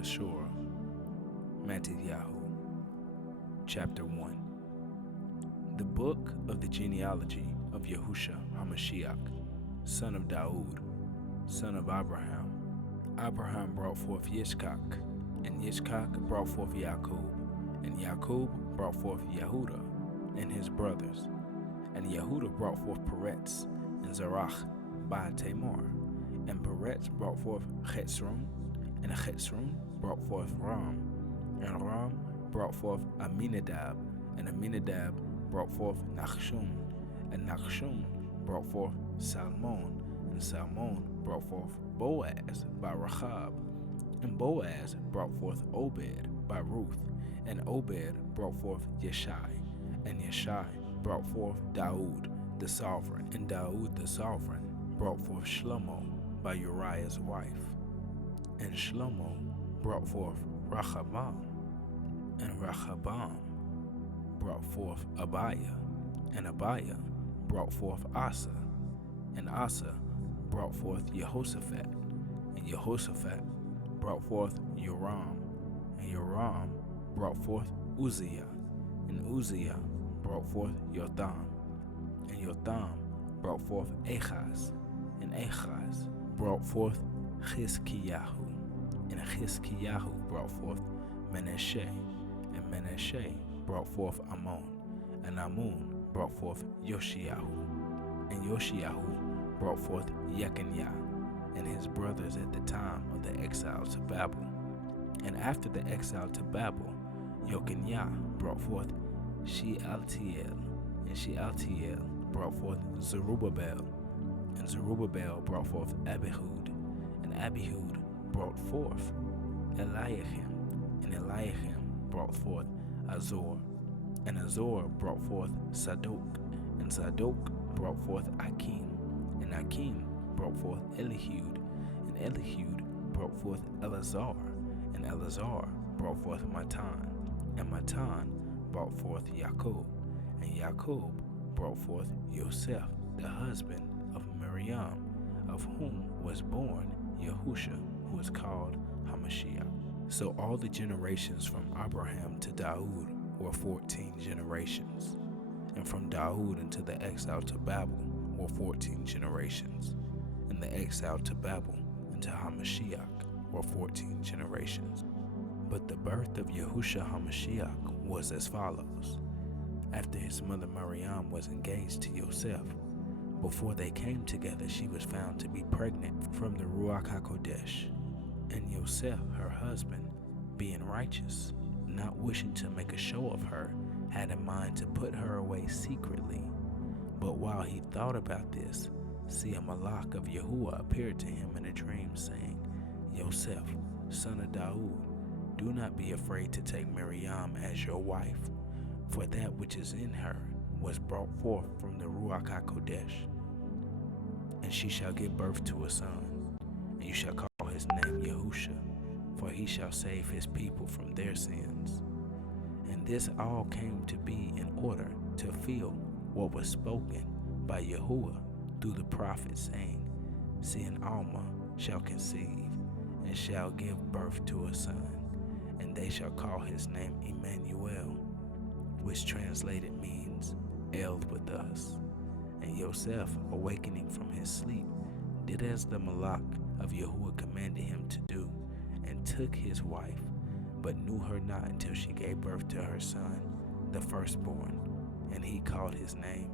HaBasura MattithYahu, Chapter 1. The Book of the Genealogy of YaHUsHa HaMashiach, son of Daud, son of Abraham. Abraham brought forth Yitzchak, and Yitzchak brought forth Jacob, and Jacob brought forth Yehudah and his brothers. And Yehudah brought forth Peretz and Zerach by Tamar, and Peretz brought forth Hezron, and Hezron brought forth Ram, and Ram brought forth Aminadab, and Aminadab brought forth Nachshon, and Nachshon brought forth Salmon, and Salmon brought forth Boaz by Rahab, and Boaz brought forth Obed by Ruth, and Obed brought forth Yeshai, and Yeshai brought forth Daud the sovereign, and Daud the sovereign brought forth Shlomo by Uriah's wife, and Shlomo brought forth Rehoboam, and Rehoboam brought forth Abiah, and Abiah brought forth Asa, and Asa brought forth Jehoshaphat, and Jehoshaphat brought forth Joram, and Joram brought forth Uzziah, and Uzziah brought forth Jotham, and Jotham brought forth Ahaz, and Ahaz brought forth Chizkiyahu, and Chizkiyahu brought forth Manasseh, and Manasseh brought forth Ammon, and Ammon brought forth Yoshiyahu, and Yoshiyahu brought forth Jeconiah, and his brothers at the time of the exile to Babel. And after the exile to Babel, Jeconiah brought forth Shealtiel, and Shealtiel brought forth Zerubbabel, and Zerubbabel brought forth Abihud, and Abihud brought forth Eliakim, and Eliakim brought forth Azor, and Azor brought forth Sadok, and Sadok brought forth Akim, and Akim brought forth Elihud, and Elihud brought forth Eleazar, and Eleazar brought forth Matan, and Matan brought forth Jacob, and Jacob brought forth Joseph, the husband of Miriam, of whom was born YaHUsHa, who is called HaMashiach. So all the generations from Abraham to Daud were 14 generations, and from Daud into the exile to Babel were 14 generations, and the exile to Babel into HaMashiach were 14 generations. But the birth of YaHUsHa HaMashiach was as follows. After his mother Miriam was engaged to Yosef, before they came together she was found to be pregnant from the Ruach HaKodesh. And Yosef, her husband, being righteous, not wishing to make a show of her, had in mind to put her away secretly. But while he thought about this, see, a malach of Yahuwah appeared to him in a dream, saying, Yosef, son of Daud, do not be afraid to take Miriam as your wife, for that which is in her was brought forth from the Ruach HaKodesh. And she shall give birth to a son, and you shall call his name YaHUsHa, for he shall save his people from their sins. And this all came to be in order to fulfill what was spoken by Yahuwah through the prophet, saying, See, an Alma shall conceive, and shall give birth to a son, and they shall call his name Emmanuel, which translated means El with us. And Yosef, awakening from his sleep, did as the malach of Yahuwah commanded him to do, and took his wife, but knew her not until she gave birth to her son, the firstborn, and he called his name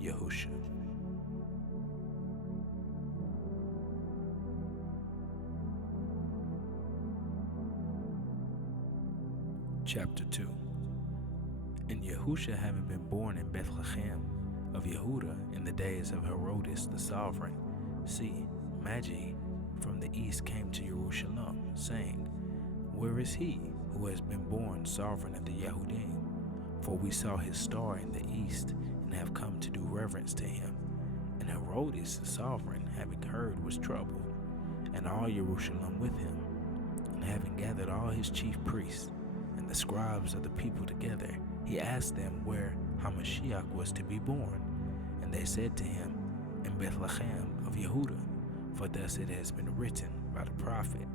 YaHUsHa. Chapter 2. And YaHUsHa, having been born in Bethlehem of Yehudah in the days of Herodes the sovereign, see, Magi from the east came to Jerusalem, saying, Where is he who has been born sovereign of the Yehudim? For we saw his star in the east, and have come to do reverence to him. And Herodes the sovereign, having heard, was troubled, and all Jerusalem with him. And having gathered all his chief priests and the scribes of the people together, he asked them where HaMashiach was to be born. And they said to him, In Bethlehem of Yehudah, for thus it has been written by the prophet,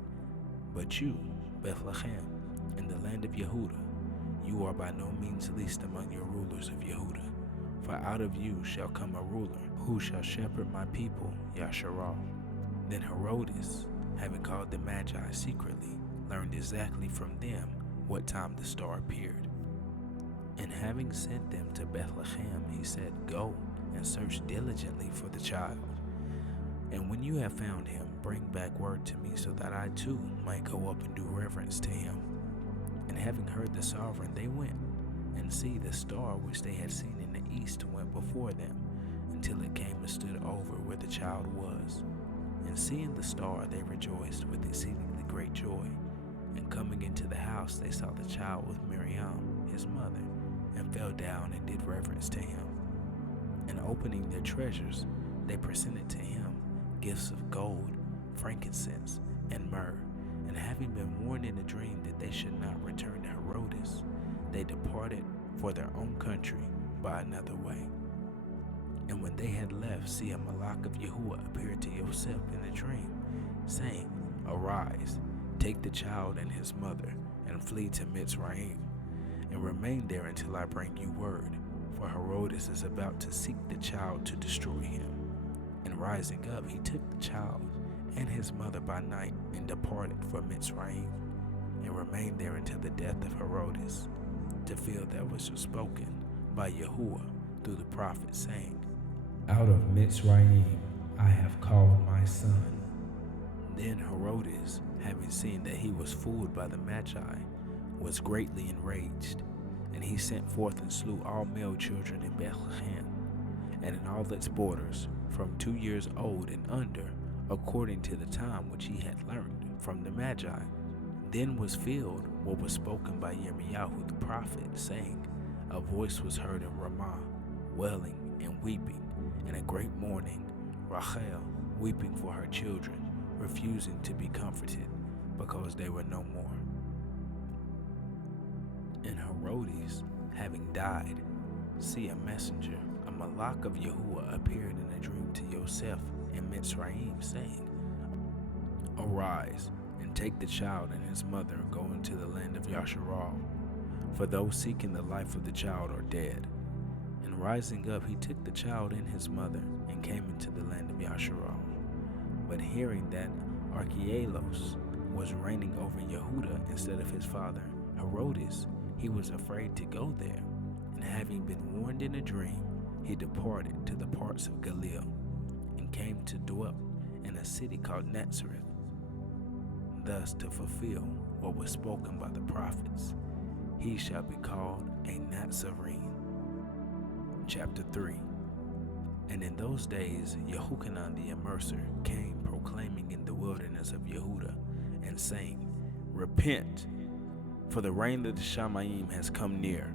But you, Bethlehem, in the land of Yehuda, you are by no means least among your rulers of Yehuda. For out of you shall come a ruler, who shall shepherd my people, Yasharal. Then Herodes, having called the Magi secretly, learned exactly from them what time the star appeared. And having sent them to Bethlehem, he said, Go and search diligently for the child. And when you have found him, bring back word to me, so that I too might go up and do reverence to him. And having heard the sovereign, they went, and see, the star which they had seen in the east went before them, until it came and stood over where the child was. And seeing the star, they rejoiced with exceedingly great joy. And coming into the house, they saw the child with Miriam, his mother, and fell down and did reverence to him. And opening their treasures, they presented to him gifts of gold, frankincense, and myrrh. And having been warned in a dream that they should not return to Herodes, they departed for their own country by another way. And when they had left, see, a Malach of Yahuwah appeared to Yosef in a dream, saying, Arise, take the child and his mother, and flee to Mitzrayim, and remain there until I bring you word, for Herodes is about to seek the child to destroy him. And rising up, he took the child and his mother by night, and departed for Mitzrayim, and remained there until the death of Herodes, to fulfill that which was spoken by Yahuwah through the prophet, saying, Out of Mitzrayim I have called my son. Then Herodes, having seen that he was fooled by the Magi, was greatly enraged, and he sent forth and slew all male children in Bethlehem, and in all its borders, from 2 years old and under, according to the time which he had learned from the Magi. Then was filled what was spoken by Yirmiyahu the prophet, saying, A voice was heard in Ramah, wailing and weeping, and a great mourning, Rachel weeping for her children, refusing to be comforted, because they were no more. And Herodes, having died, see, a messenger, a Malach of Yahuwah, appeared in a dream to Yosef in Mitzrayim, saying, Arise, and take the child and his mother, and go into the land of Yasharal, for those seeking the life of the child are dead. And rising up, he took the child and his mother, and came into the land of Yasharal. But hearing that Archelaus was reigning over Yehuda instead of his father Herodes, he was afraid to go there. And having been warned in a dream, he departed to the parts of Galilee, and came to dwell in a city called Nazareth, thus to fulfill what was spoken by the prophets, He shall be called a Nazarene. Chapter 3. And in those days Yehochanan the immerser came proclaiming in the wilderness of Yehuda, and saying, Repent, for the reign of the Shamayim has come near.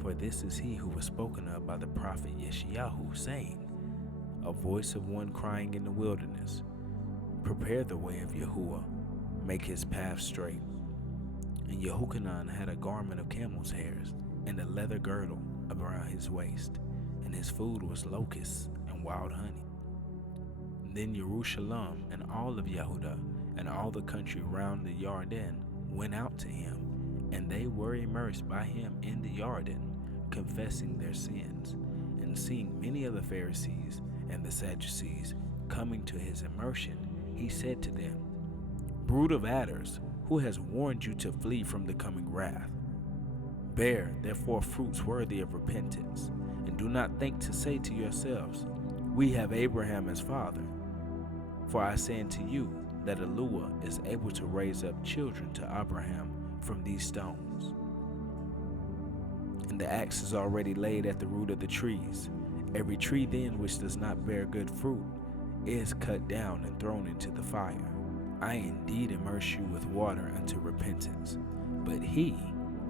For this is he who was spoken of by the prophet Yeshayahu, saying, A voice of one crying in the wilderness, Prepare the way of Yahuwah, make his path straight. And Yehochanan had a garment of camel's hairs, and a leather girdle around his waist, and his food was locusts and wild honey. Then Jerusalem and all of Yehuda and all the country round the Jordan went out to him, and they were immersed by him in the Jordan, confessing their sins. And seeing many of the Pharisees and the Sadducees coming to his immersion, he said to them, Brood of adders, who has warned you to flee from the coming wrath? Bear therefore fruits worthy of repentance, and do not think to say to yourselves, We have Abraham as father. For I say unto you that HalleluYAHUAH is able to raise up children to Abraham from these stones. And the axe is already laid at the root of the trees. Every tree then which does not bear good fruit is cut down and thrown into the fire. I indeed immerse you with water unto repentance, but he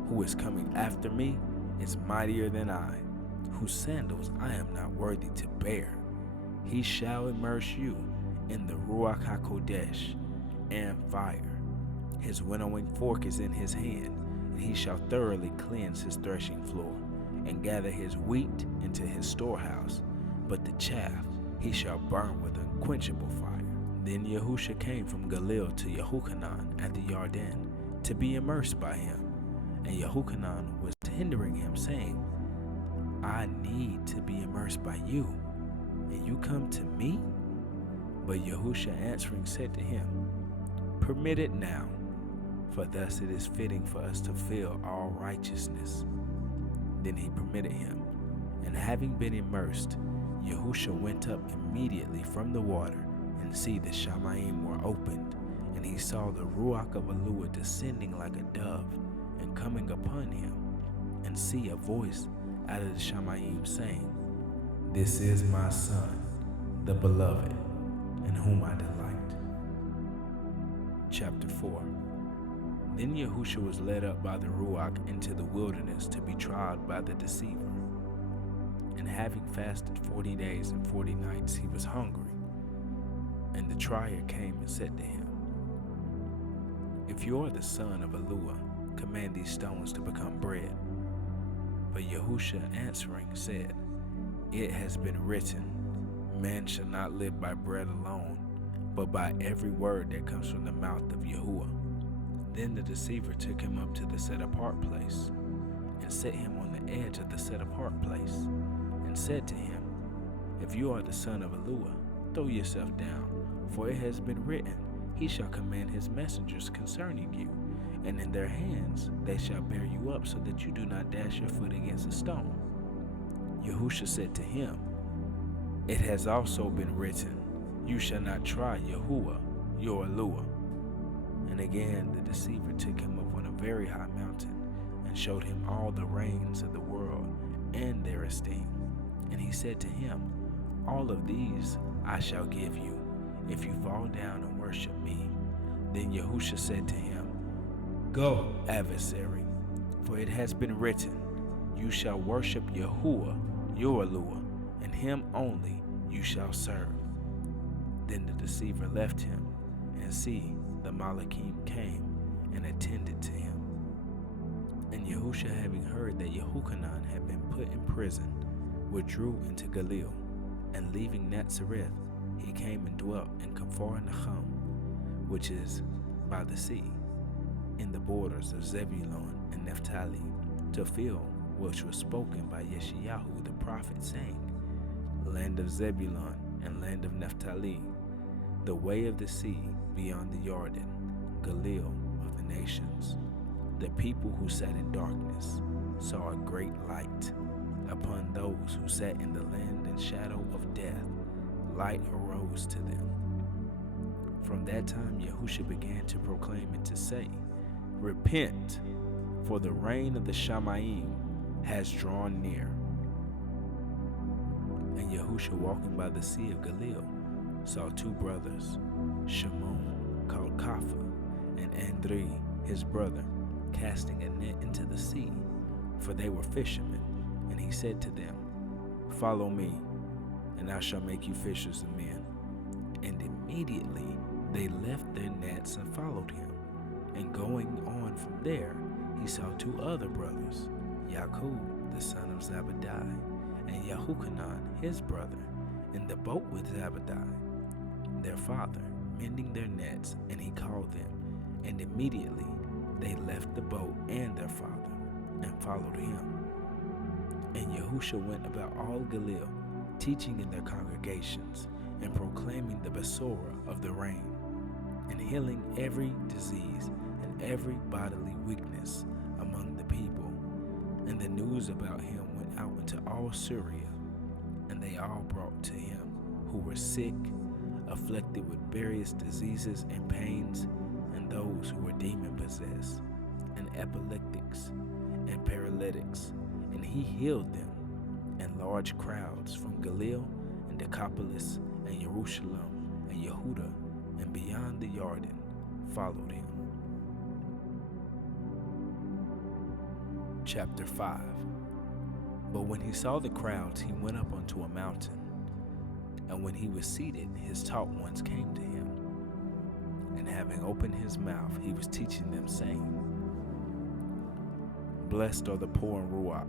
who is coming after me is mightier than I, whose sandals I am not worthy to bear. He shall immerse you in the Ruach HaKodesh and fire. His winnowing fork is in his hand, and he shall thoroughly cleanse his threshing floor, and gather his wheat into his storehouse, but the chaff he shall burn with unquenchable fire. Then YaHUsHa came from Galilee to Yahuchanan at the Yarden to be immersed by him. And Yahuchanan was hindering him, saying, I need to be immersed by you, and you come to me? But YaHUsHa answering said to him, Permit it now, for thus it is fitting for us to fulfill all righteousness. Then he permitted him, and having been immersed, YaHUsHa went up immediately from the water, and see the Shamayim were opened, and he saw the Ruach of YaHUwah descending like a dove, and coming upon him, and see a voice out of the Shamayim saying, This is my Son, the Beloved, in whom I delight. Chapter 4. Then YaHUsHa was led up by the Ruach into the wilderness to be tried by the deceiver. And having fasted 40 days and 40 nights, he was hungry. And the trier came and said to him, If you are the Son of YaHUwah, command these stones to become bread. But YaHUsHa answering said, It has been written, Man shall not live by bread alone, but by every word that comes from the mouth of YaHUwah. Then the deceiver took him up to the set-apart place, and set him on the edge of the set-apart place, and said to him, If you are the Son of YaHUwah, throw yourself down, for it has been written, He shall command his messengers concerning you, and in their hands they shall bear you up, so that you do not dash your foot against a stone. YaHUsHa said to him, It has also been written, You shall not try YaHUwah, your YaHUwah. And again the deceiver took him up on a very high mountain, and showed him all the reigns of the world and their esteem. And he said to him, All of these I shall give you, if you fall down and worship me. Then YaHUsHa said to him, Go, adversary, for it has been written, You shall worship YaHUwah, your YaHUwah, and him only you shall serve. Then the deceiver left him, and see, the Malachim came and attended to him. And YaHUsHa, having heard that Yahuchanan had been put in prison, withdrew into Galilee, and leaving Nazareth, he came and dwelt in Capharnaum, which is by the sea, in the borders of Zebulun and Naphtali, to fulfill which was spoken by Yeshayahu the prophet, saying, Land of Zebulun and land of Naphtali, the way of the sea beyond the Jordan, Galilee of the nations. The people who sat in darkness saw a great light. Upon those who sat in the land and shadow of death, light arose to them. From that time YaHUsHa began to proclaim and to say, Repent, for the reign of the Shamayim has drawn near. And YaHUsHa, walking by the sea of Galilee, saw two brothers, Shimon, called Kepha, and Andrei, his brother, casting a net into the sea, for they were fishermen. And he said to them, Follow me, and I shall make you fishers of men. And immediately they left their nets and followed him. And going on from there, he saw two other brothers, Yaakov, the son of Zebediah, and Yahuchanan, his brother, in the boat with Zebediah, their father, mending their nets, and he called them. And immediately they left the boat and their father, and followed him. And YaHUsHa went about all Galilee, teaching in their congregations, and proclaiming the HaBasura of the reign, and healing every disease and every bodily weakness among the people. And the news about him went out into all Syria, and they all brought to him who were sick, afflicted with various diseases and pains, and those who were demon-possessed, and epileptics, and paralytics, and he healed them. And large crowds from Galilee, and Decapolis, and Jerusalem, and Yehuda, and beyond the Jordan followed him. Chapter 5. But when he saw the crowds, he went up onto a mountain. And when he was seated, his taught ones came to him. And having opened his mouth, he was teaching them, saying, Blessed are the poor in Ruach,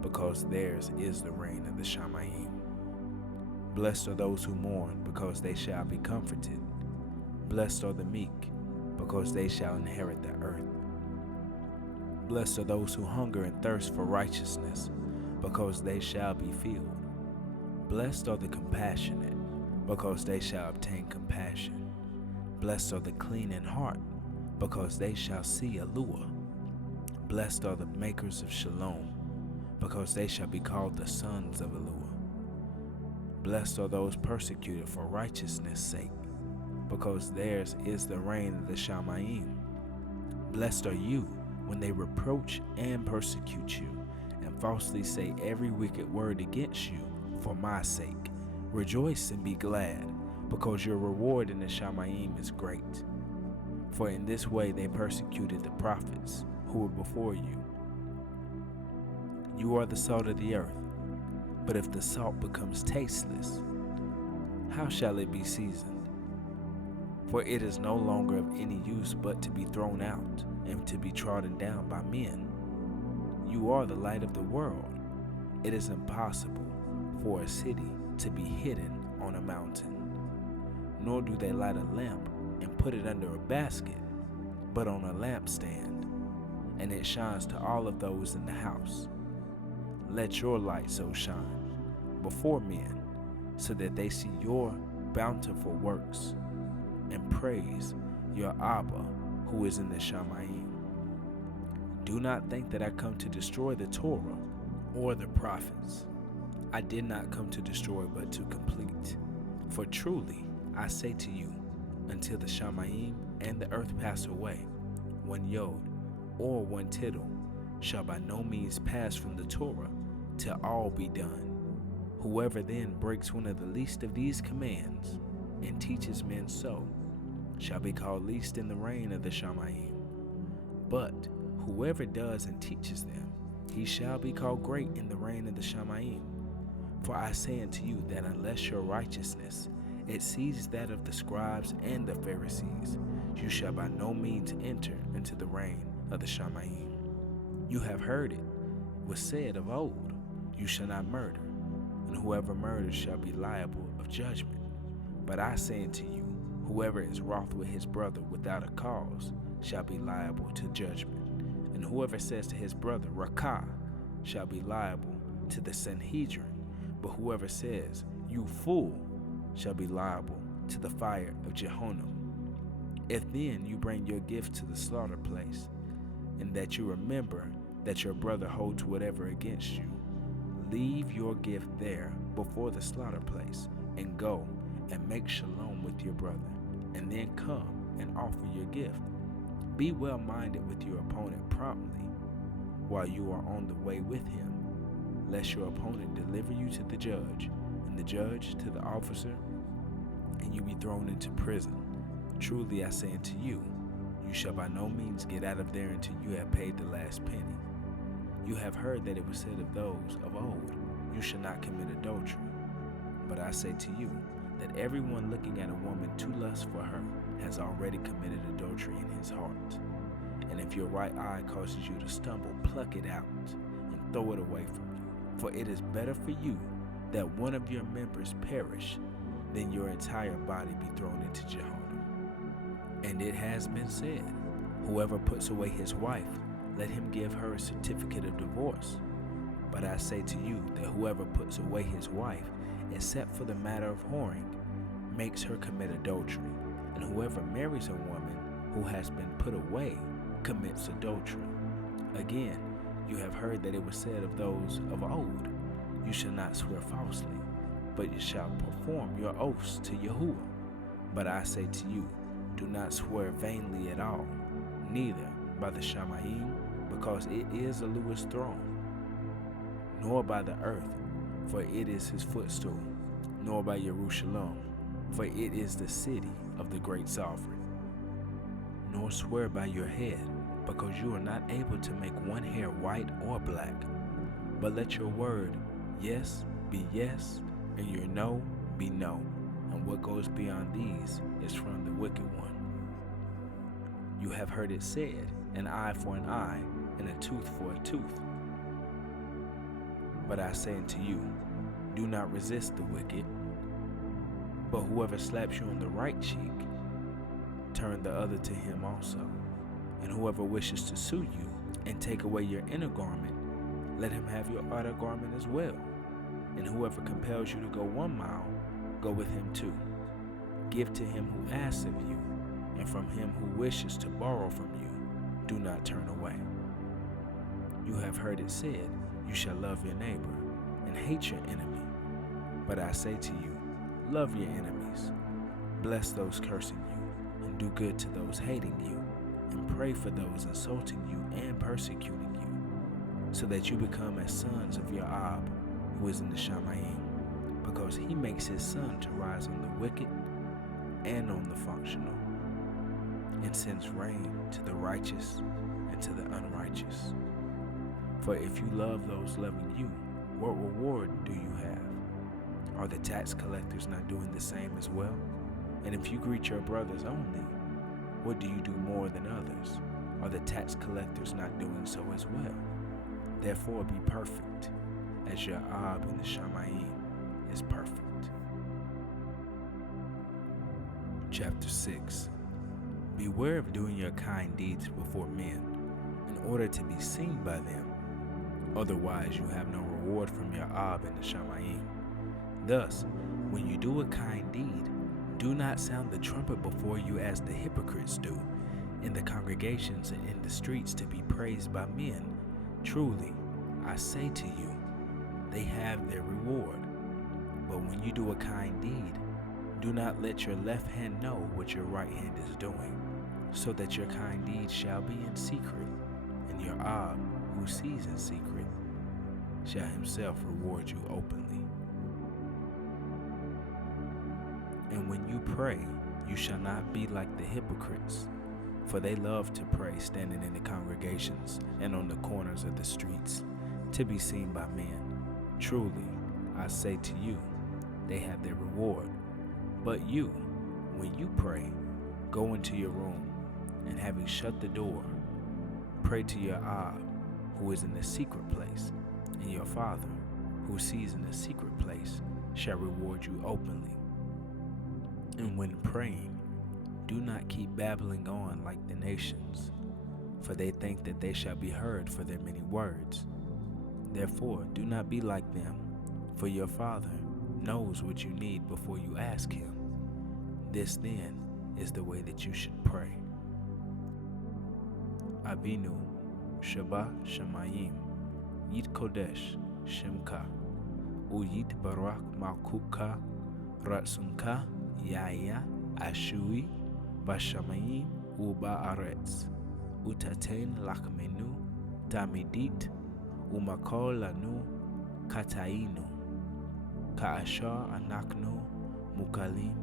because theirs is the reign of the Shamayim. Blessed are those who mourn, because they shall be comforted. Blessed are the meek, because they shall inherit the earth. Blessed are those who hunger and thirst for righteousness, because they shall be filled. Blessed are the compassionate, because they shall obtain compassion. Blessed are the clean in heart, because they shall see YaHUwah. Blessed are the makers of shalom, because they shall be called the sons of YaHUwah. Blessed are those persecuted for righteousness' sake, because theirs is the reign of the Shamayim. Blessed are you when they reproach and persecute you, and falsely say every wicked word against you for my sake. Rejoice and be glad, because your reward in the Shamayim is great. For in this way they persecuted the prophets who were before you. You are the salt of the earth, but if the salt becomes tasteless, how shall it be seasoned? For it is no longer of any use but to be thrown out and to be trodden down by men. You are the light of the world. It is impossible for a city to be hidden on a mountain. Nor do they light a lamp and put it under a basket, but on a lampstand, and it shines to all of those in the house. Let your light so shine before men, so that they see your bountiful works and praise your Abba who is in the Shamayim. Do not think that I come to destroy the Torah or the prophets. I did not come to destroy, but to complete. For truly I say to you, until the Shamayim and the earth pass away, one yod or one tittle shall by no means pass from the Torah till all be done. Whoever then breaks one of the least of these commands and teaches men so shall be called least in the reign of the Shamayim. But whoever does and teaches them, he shall be called great in the reign of the Shamayim. For I say unto you that unless your righteousness exceeds that of the scribes and the Pharisees, you shall by no means enter into the reign of the Shamayim. You have heard it was said of old, you shall not murder, and whoever murders shall be liable of judgment. But I say unto you, whoever is wroth with his brother without a cause shall be liable to judgment. And whoever says to his brother, Rakah, shall be liable to the Sanhedrin. But whoever says, you fool, shall be liable to the fire of Jehannam. If then you bring your gift to the slaughter place, and that you remember that your brother holds whatever against you, leave your gift there before the slaughter place, and go and make shalom with your brother, and then come and offer your gift. Be well minded with your opponent promptly while you are on the way with him, lest your opponent deliver you to the judge, and the judge to the officer, and you be thrown into prison. Truly I say unto you, you shall by no means get out of there until you have paid the last penny. You have heard that it was said of those of old, you shall not commit adultery. But I say to you, that everyone looking at a woman to lust for her has already committed adultery in his heart. And if your right eye causes you to stumble, pluck it out and throw it away from you. For it is better for you that one of your members perish than your entire body be thrown into Jehannam. And it has been said, whoever puts away his wife, let him give her a certificate of divorce. But I say to you that whoever puts away his wife, except for the matter of whoring, makes her commit adultery. And whoever marries a woman who has been put away commits adultery. Again, you have heard that it was said of those of old, you shall not swear falsely, but you shall perform your oaths to YaHUwah. But I say to you, do not swear vainly at all, neither by the Shamayim, because it is YaHUwah's throne, nor by the earth, for it is his footstool, nor by Jerusalem, for it is the city of the great sovereign. Nor swear by your head, because you are not able to make one hair white or black. But let your word, yes, be yes, and your no be no. And what goes beyond these is from the wicked one. You have heard it said, an eye for an eye, and a tooth for a tooth. But I say unto you, do not resist the wicked. But whoever slaps you on the right cheek, turn the other to him also. And whoever wishes to sue you and take away your inner garment, let him have your outer garment as well. And whoever compels you to go 1 mile, go with him 2. Give to him who asks of you, and from him who wishes to borrow from you, do not turn away. You have heard it said, you shall love your neighbor and hate your enemy. But I say to you, love your enemies, bless those cursing you, and do good to those hating you, and pray for those insulting you and persecuting you, so that you become as sons of YaHUsHa, who is in the Shamayim, because he makes his sun to rise on the wicked and on the functional, and sends rain to the righteous and to the unrighteous. For if you love those loving you, what reward do you have? Are the tax collectors not doing the same as well? And if you greet your brothers only, what do you do more than others? Are the tax collectors not doing so as well? Therefore be perfect, as YaHUsHa in the Shamayim is perfect. Chapter 6. Beware of doing your kind deeds before men, in order to be seen by them. Otherwise you have no reward from YaHUsHa in the Shamayim. Thus, when you do a kind deed, do not sound the trumpet before you as the hypocrites do, in the congregations and in the streets to be praised by men. Truly, I say to you, they have their reward. But when you do a kind deed, do not let your left hand know what your right hand is doing, so that your kind deed shall be in secret, and your Ab, who sees in secret, shall himself reward you openly. And when you pray, you shall not be like the hypocrites, for they love to pray standing in the congregations and on the corners of the streets, to be seen by men. Truly, I say to you, they have their reward. But you, when you pray, go into your room, and having shut the door, pray to your Ab, who is in the secret place, and your Father, who sees in the secret place, shall reward you openly. And when praying, do not keep babbling on like the nations, for they think that they shall be heard for their many words. Therefore, do not be like them, for your Father knows what you need before you ask him. This then is the way that you should pray. Avinu, Shaba Shamayim, Yit Kodesh, Shemka, Uyit Barak YAHUAH, Ratsunka, Yaya, Ashui, Bashamayim, Uba'aretz, Utaten Lakmenu, Tamidit, Umakol Lanu, Katainu, Kaashar Anaknu, Mukalim,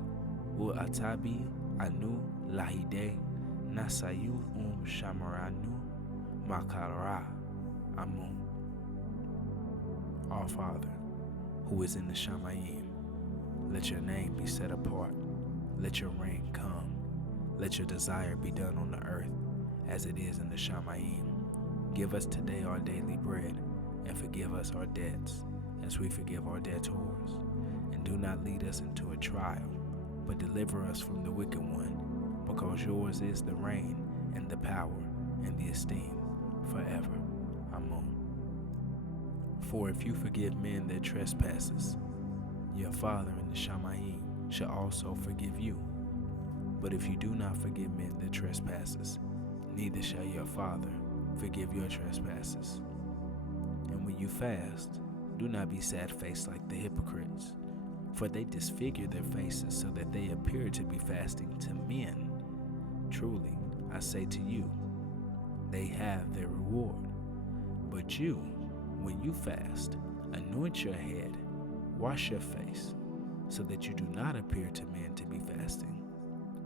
Atabi Anu Lahide, Nasayu Shamaranu, Makara Amun. Our Father, who is in the Shamayim, let your name be set apart. Let your reign come. Let your desire be done on the earth as it is in the Shamayim. Give us today our daily bread, and forgive us our debts, as we forgive our debtors. And do not lead us into a trial, but deliver us from the wicked one, because yours is the reign, and the power, and the esteem, forever. Amen. For if you forgive men their trespasses, your Father in the Shamayim shall also forgive you. But if you do not forgive men their trespasses, neither shall your Father forgive your trespasses. And when you fast, do not be sad-faced like the hypocrites, for they disfigure their faces so that they appear to be fasting to men. Truly, I say to you, they have their reward. But you, when you fast, anoint your head, wash your face, so that you do not appear to men to be fasting,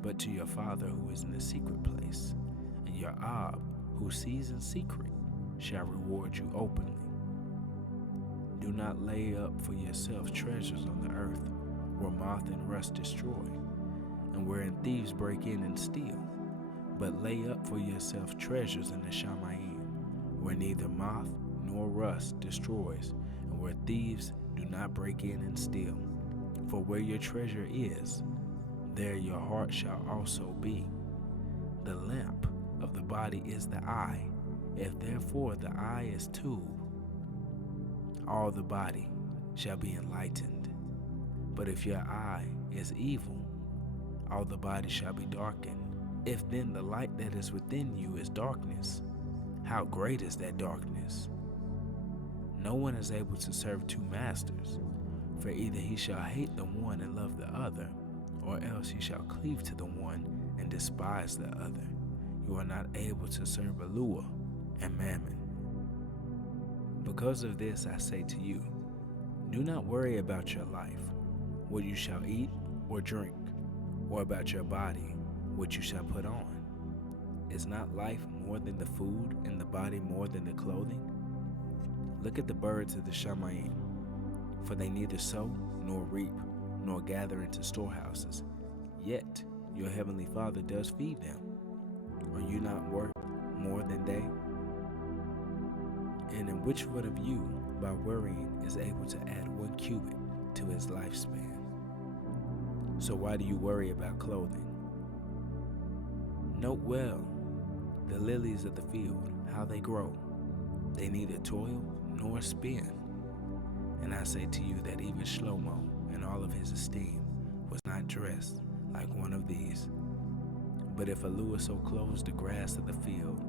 but to your Father who is in the secret place, and your Ab, who sees in secret, shall reward you openly. Do not lay up for yourselves treasures on the earth, where moth and rust destroy, and wherein thieves break in and steal. But lay up for yourselves treasures in the Shamayim, where neither moth nor rust destroys, and where thieves do not break in and steal. For where your treasure is, there your heart shall also be. The lamp of the body is the eye. If therefore the eye is tube, all the body shall be enlightened. But if your eye is evil, all the body shall be darkened. If then the light that is within you is darkness, how great is that darkness? No one is able to serve two masters, for either he shall hate the one and love the other, or else he shall cleave to the one and despise the other. You are not able to serve YaHUsHa and Mammon. Because of this I say to you, do not worry about your life, what you shall eat or drink, or about your body, what you shall put on. Is not life more than the food, and the body more than the clothing? Look at the birds of the Shamayim, for they neither sow, nor reap, nor gather into storehouses, yet your heavenly Father does feed them. Are you not worth more than they? And in which one of you, by worrying, is able to add 1 cubit to his lifespan? So why do you worry about clothing? Note well the lilies of the field, how they grow. They neither toil nor spin. And I say to you that even Shlomo, in all of his esteem, was not dressed like one of these. But if YaHUsHa so clothes the grass of the field,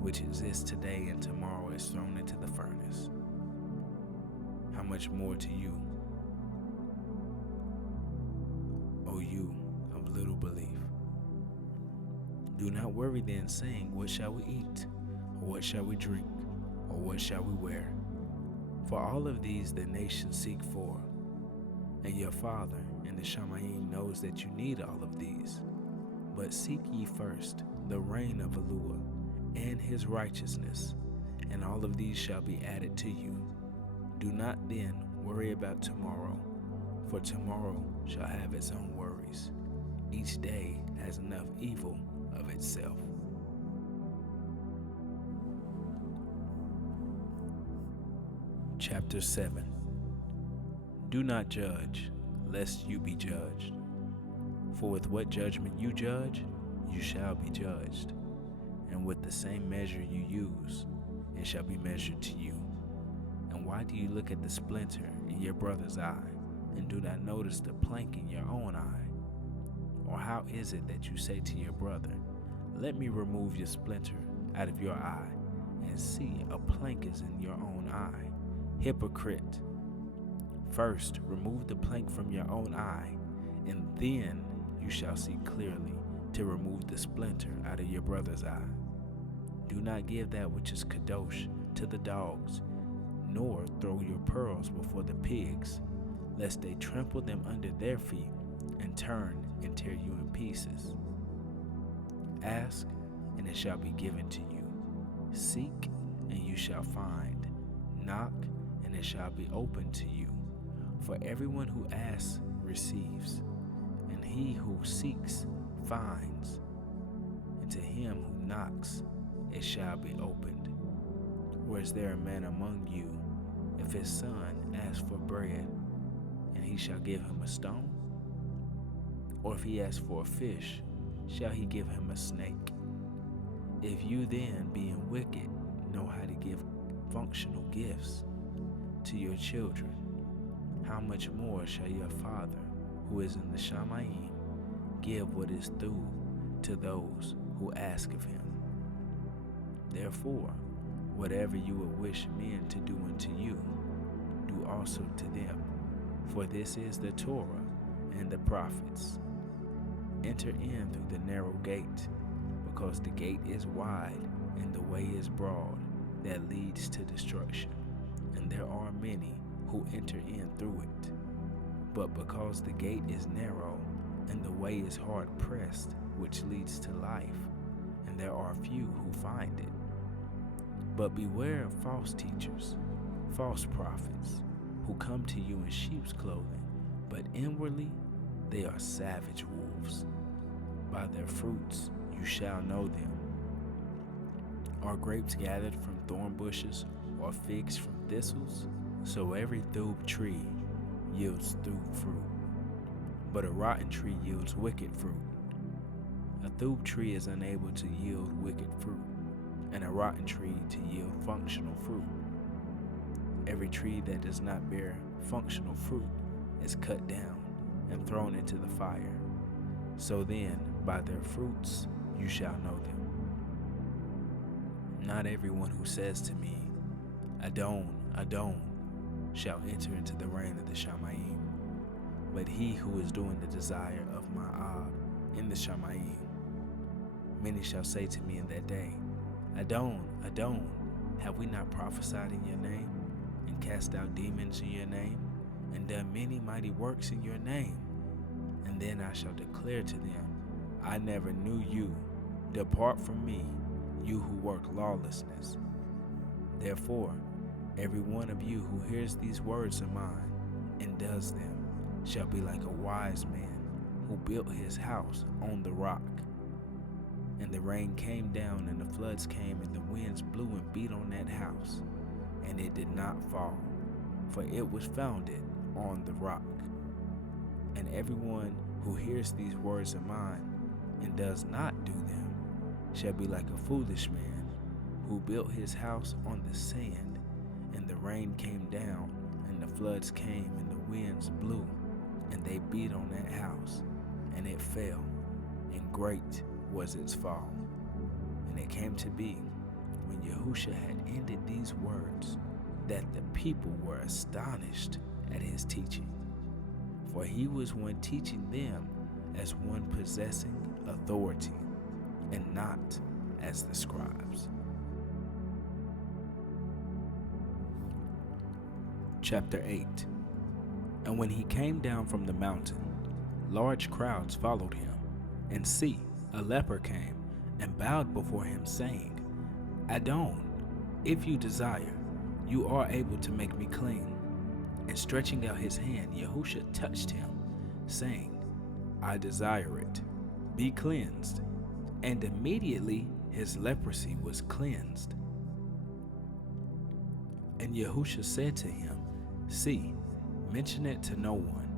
which exists today and tomorrow is thrown into the furnace, how much more to you, O you of little belief? Do not worry then, saying, what shall we eat, or what shall we drink, or what shall we wear? For all of these the nations seek for, and your Father in the Shamayim knows that you need all of these. But seek ye first the reign of YaHUsHa and his righteousness, and all of these shall be added to you. Do not then worry about tomorrow, for tomorrow shall have its own worries. Each day has enough evil of itself. Chapter 7. Do not judge, lest you be judged. For with what judgment you judge, you shall be judged. And with the same measure you use, it shall be measured to you. And why do you look at the splinter in your brother's eye, and do not notice the plank in your own eye? Or how is it that you say to your brother, let me remove your splinter out of your eye, and see, a plank is in your own eye? Hypocrite! First remove the plank from your own eye, and then you shall see clearly to remove the splinter out of your brother's eye. Do not give that which is kadosh to the dogs, nor throw your pearls before the pigs, lest they trample them under their feet and turn and tear you in pieces. Ask, and it shall be given to you. Seek, and you shall find. Knock, and it shall be opened to you. For everyone who asks receives, and he who seeks finds, and to him who knocks it shall be opened. Or is there a man among you, if his son asks for bread, and he shall give him a stone? Or if he asks for a fish, shall he give him a snake? If you then, being wicked, know how to give functional gifts to your children, how much more shall your Father, who is in the Shamayim, give what is due to those who ask of him? Therefore, whatever you would wish men to do unto you, do also to them. For this is the Torah and the prophets. Enter in through the narrow gate, because the gate is wide and the way is broad that leads to destruction, and there are many who enter in through it. But because the gate is narrow and the way is hard pressed, which leads to life, and there are few who find it. But beware of false teachers, false prophets, who come to you in sheep's clothing, but inwardly they are savage wolves. By their fruits you shall know them. Are grapes gathered from thorn bushes, or figs from thistles? So every thub tree yields thub fruit. but a rotten tree yields wicked fruit. A thub tree is unable to yield wicked fruit, and a rotten tree to yield functional fruit. Every tree that does not bear functional fruit is cut down and thrown into the fire. So then, by their fruits you shall know them. Not everyone who says to me, Adon, Adon, shall enter into the reign of the Shamayim, but he who is doing the desire of my Ab in the Shamayim. Many shall say to me in that day, Adon, Adon, have we not prophesied in your name, and cast out demons in your name, and done many mighty works in your name? And then I shall declare to them, I never knew you. Depart from me, you who work lawlessness. Therefore, every one of you who hears these words of mine and does them shall be like a wise man who built his house on the rock. And the rain came down, and the floods came, and the winds blew and beat on that house, and it did not fall, for it was founded on the rock. And everyone who hears these words of mine and does not do them shall be like a foolish man who built his house on the sand, and the rain came down, and the floods came, and the winds blew, and they beat on that house, and it fell, and great was its fall. And it came to be, when YaHUsHa had ended these words, that the people were astonished at his teaching. For he was one teaching them as one possessing authority, and not as the scribes. Chapter 8. And when he came down from the mountain, large crowds followed him, and see, a leper came and bowed before him, saying, Adon, if you desire, you are able to make me clean. And stretching out his hand, YaHUsHa touched him, saying, I desire it, be cleansed. And immediately his leprosy was cleansed. And YaHUsHa said to him, See, mention it to no one,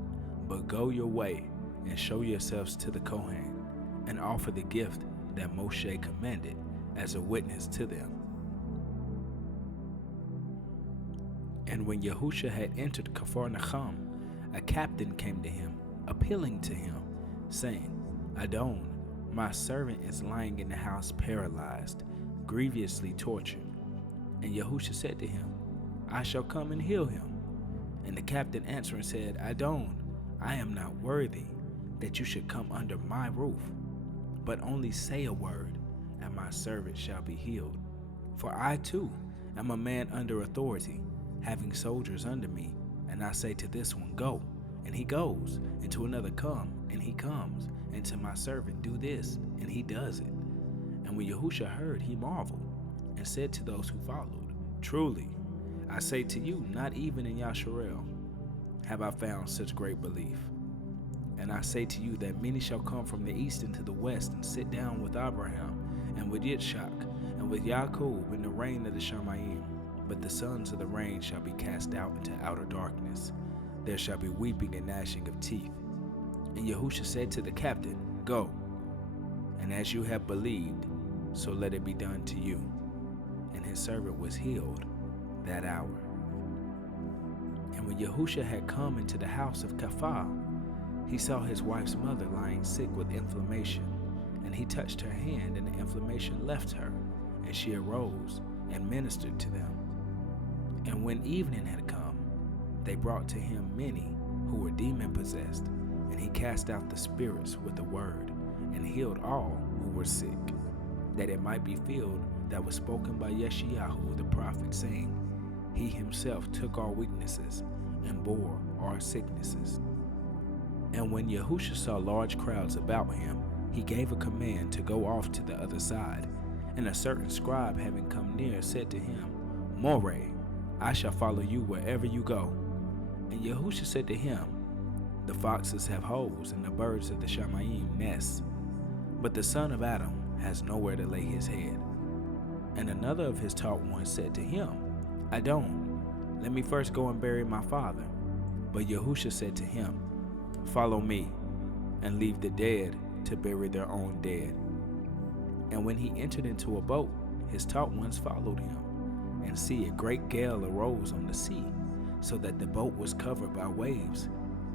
but go your way and show yourselves to the Kohen, and offer the gift that Moshe commanded as a witness to them. And when YaHUsHa had entered Capharnaum, a captain came to him, appealing to him, saying, Adon, my servant is lying in the house paralyzed, grievously tortured. And YaHUsHa said to him, I shall come and heal him. And the captain answering said, Adon, I am not worthy that you should come under my roof, but only say a word, and my servant shall be healed. For I too am a man under authority, having soldiers under me, and I say to this one, Go, and he goes, and to another, Come, and he comes, and to my servant, Do this, and he does it. And when YaHUsHa heard, he marveled, and said to those who followed, Truly, I say to you, not even in Yasharel have I found such great belief. And I say to you that many shall come from the east and to the west, and sit down with Abraham, and with Yitzchak, and with Yaakov in the reign of the Shamayim. But the sons of the reign shall be cast out into outer darkness. There shall be weeping and gnashing of teeth. And YaHUsHa said to the captain, Go, and as you have believed, so let it be done to you. And his servant was healed that hour. And when YaHUsHa had come into the house of Kepha, he saw his wife's mother lying sick with inflammation, and he touched her hand, and the inflammation left her, and she arose and ministered to them. And when evening had come, they brought to him many who were demon-possessed, and he cast out the spirits with a word, and healed all who were sick, that it might be filled that was spoken by Yeshayahu the prophet, saying, He himself took our weaknesses and bore our sicknesses. And when YaHUsHa saw large crowds about him, he gave a command to go off to the other side. And a certain scribe, having come near, said to him, More, I shall follow you wherever you go. And YaHUsHa said to him, The foxes have holes, and the birds of the Shamayim nests, but the son of Adam has nowhere to lay his head. And another of his taught ones said to him, Adon, let me first go and bury my father. But YaHUsHa said to him, Follow me, and leave the dead to bury their own dead. And when he entered into a boat, his taught ones followed him. And see, a great gale arose on the sea, so that the boat was covered by waves,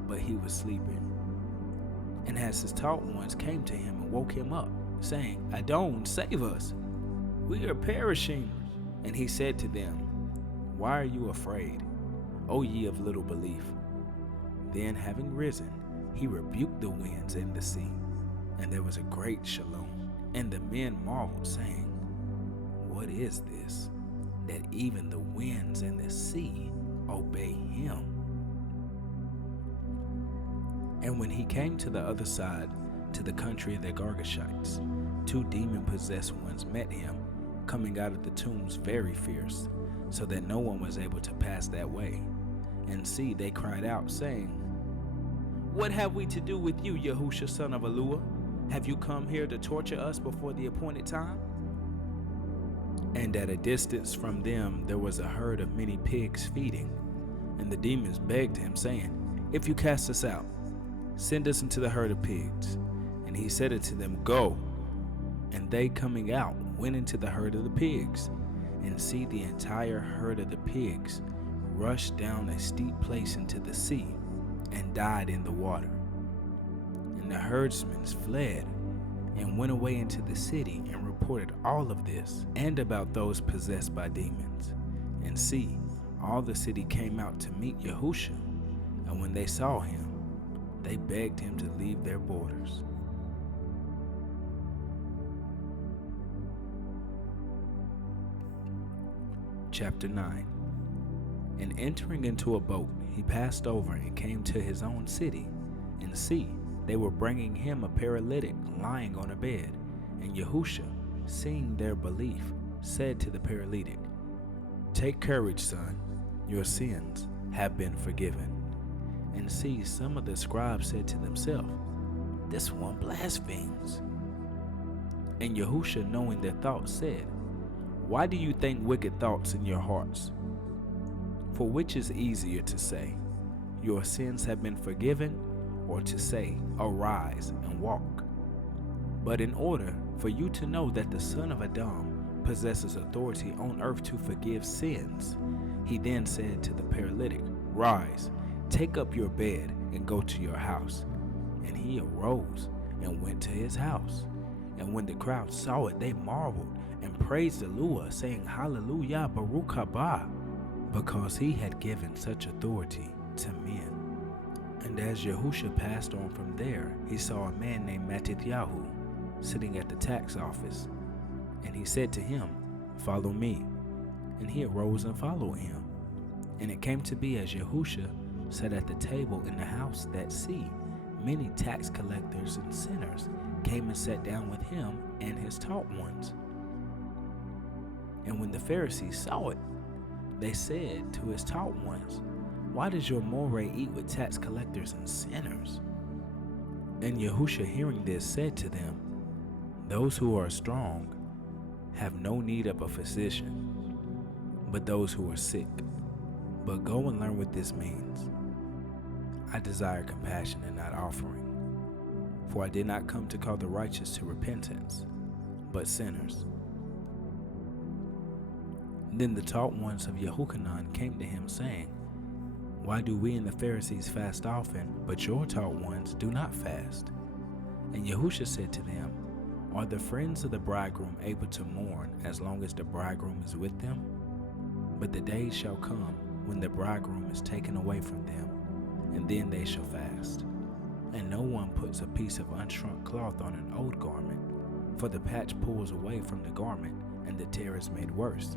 but he was sleeping. And as his taught ones came to him and woke him up, saying, Adon, save us, we are perishing. And he said to them, Why are you afraid, O ye of little belief? Then having risen, he rebuked the winds and the sea, and there was a great shalom. And the men marveled, saying, What is this, that even the winds and the sea obey him? And when he came to the other side, to the country of the Girgashites, 2 demon-possessed ones met him, coming out of the tombs very fierce, so that no one was able to pass that way. And see, they cried out, saying, What have we to do with you, YaHUsHa, son of Aluah? Have you come here to torture us before the appointed time? And at a distance from them there was a herd of many pigs feeding. And the demons begged him, saying, If you cast us out, send us into the herd of pigs. And he said unto them, Go. And they coming out went into the herd of the pigs. And see, the entire herd of the pigs rushed down a steep place into the sea, and died in the water. And the herdsmen fled, and went away into the city, and reported all of this, and about those possessed by demons. And see, all the city came out to meet YaHUsHa, and when they saw him, they begged him to leave their borders. Chapter 9. And entering into a boat, he passed over and came to his own city. And see, they were bringing him a paralytic lying on a bed. And YaHUsHa, seeing their belief, said to the paralytic, Take courage, son, your sins have been forgiven. And see, some of the scribes said to themselves, This one blasphemes. And YaHUsHa, knowing their thoughts, said, Why do you think wicked thoughts in your hearts? For which is easier to say, Your sins have been forgiven, or to say, Arise and walk? But in order for you to know that the son of Adam possesses authority on earth to forgive sins, he then said to the paralytic, Rise, take up your bed, and go to your house. And he arose and went to his house. And when the crowd saw it, they marveled and praised the Lord, saying, HalleluYAHUAH, Barak YAHUAH, because he had given such authority to men. And as YaHUsHa passed on from there, he saw a man named MattithYahu sitting at the tax office. And he said to him, Follow me. And he arose and followed him. And it came to be, as YaHUsHa sat at the table in the house, that see, many tax collectors and sinners came and sat down with him and his taught ones. And when the Pharisees saw it, they said to his taught ones, Why does your moray eat with tax collectors and sinners? And YaHUsHa, hearing this, said to them, Those who are strong have no need of a physician, but those who are sick. But go and learn what this means. I desire compassion and not offering. For I did not come to call the righteous to repentance, but sinners. Then the taught ones of Yehochanan came to him, saying, Why do we and the Pharisees fast often, but your taught ones do not fast? And YaHUsHa said to them, Are the friends of the bridegroom able to mourn as long as the bridegroom is with them? But the days shall come when the bridegroom is taken away from them, and then they shall fast. And no one puts a piece of unshrunk cloth on an old garment, for the patch pulls away from the garment, and the tear is made worse.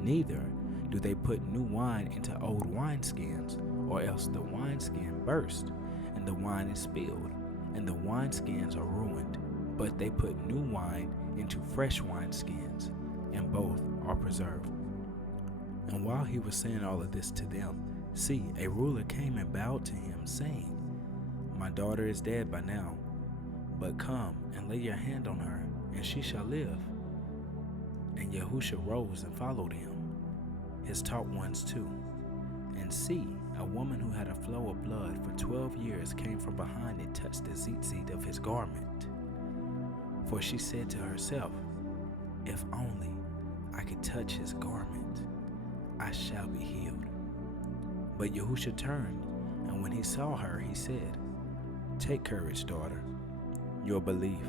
Neither do they put new wine into old wineskins, or else the wineskin bursts, and the wine is spilled, and the wineskins are ruined. But they put new wine into fresh wineskins, and both are preserved. And while he was saying all of this to them, see, a ruler came and bowed to him, saying, My daughter is dead by now, but come and lay your hand on her, and she shall live. And YaHUsHa rose and followed him, his taught ones too. And see, a woman who had a flow of blood for 12 years came from behind and touched the tzitzit of his garment. For she said to herself, if only I could touch his garment, I shall be healed. But YaHUsHa turned, and when he saw her, he said, take courage, daughter. Your belief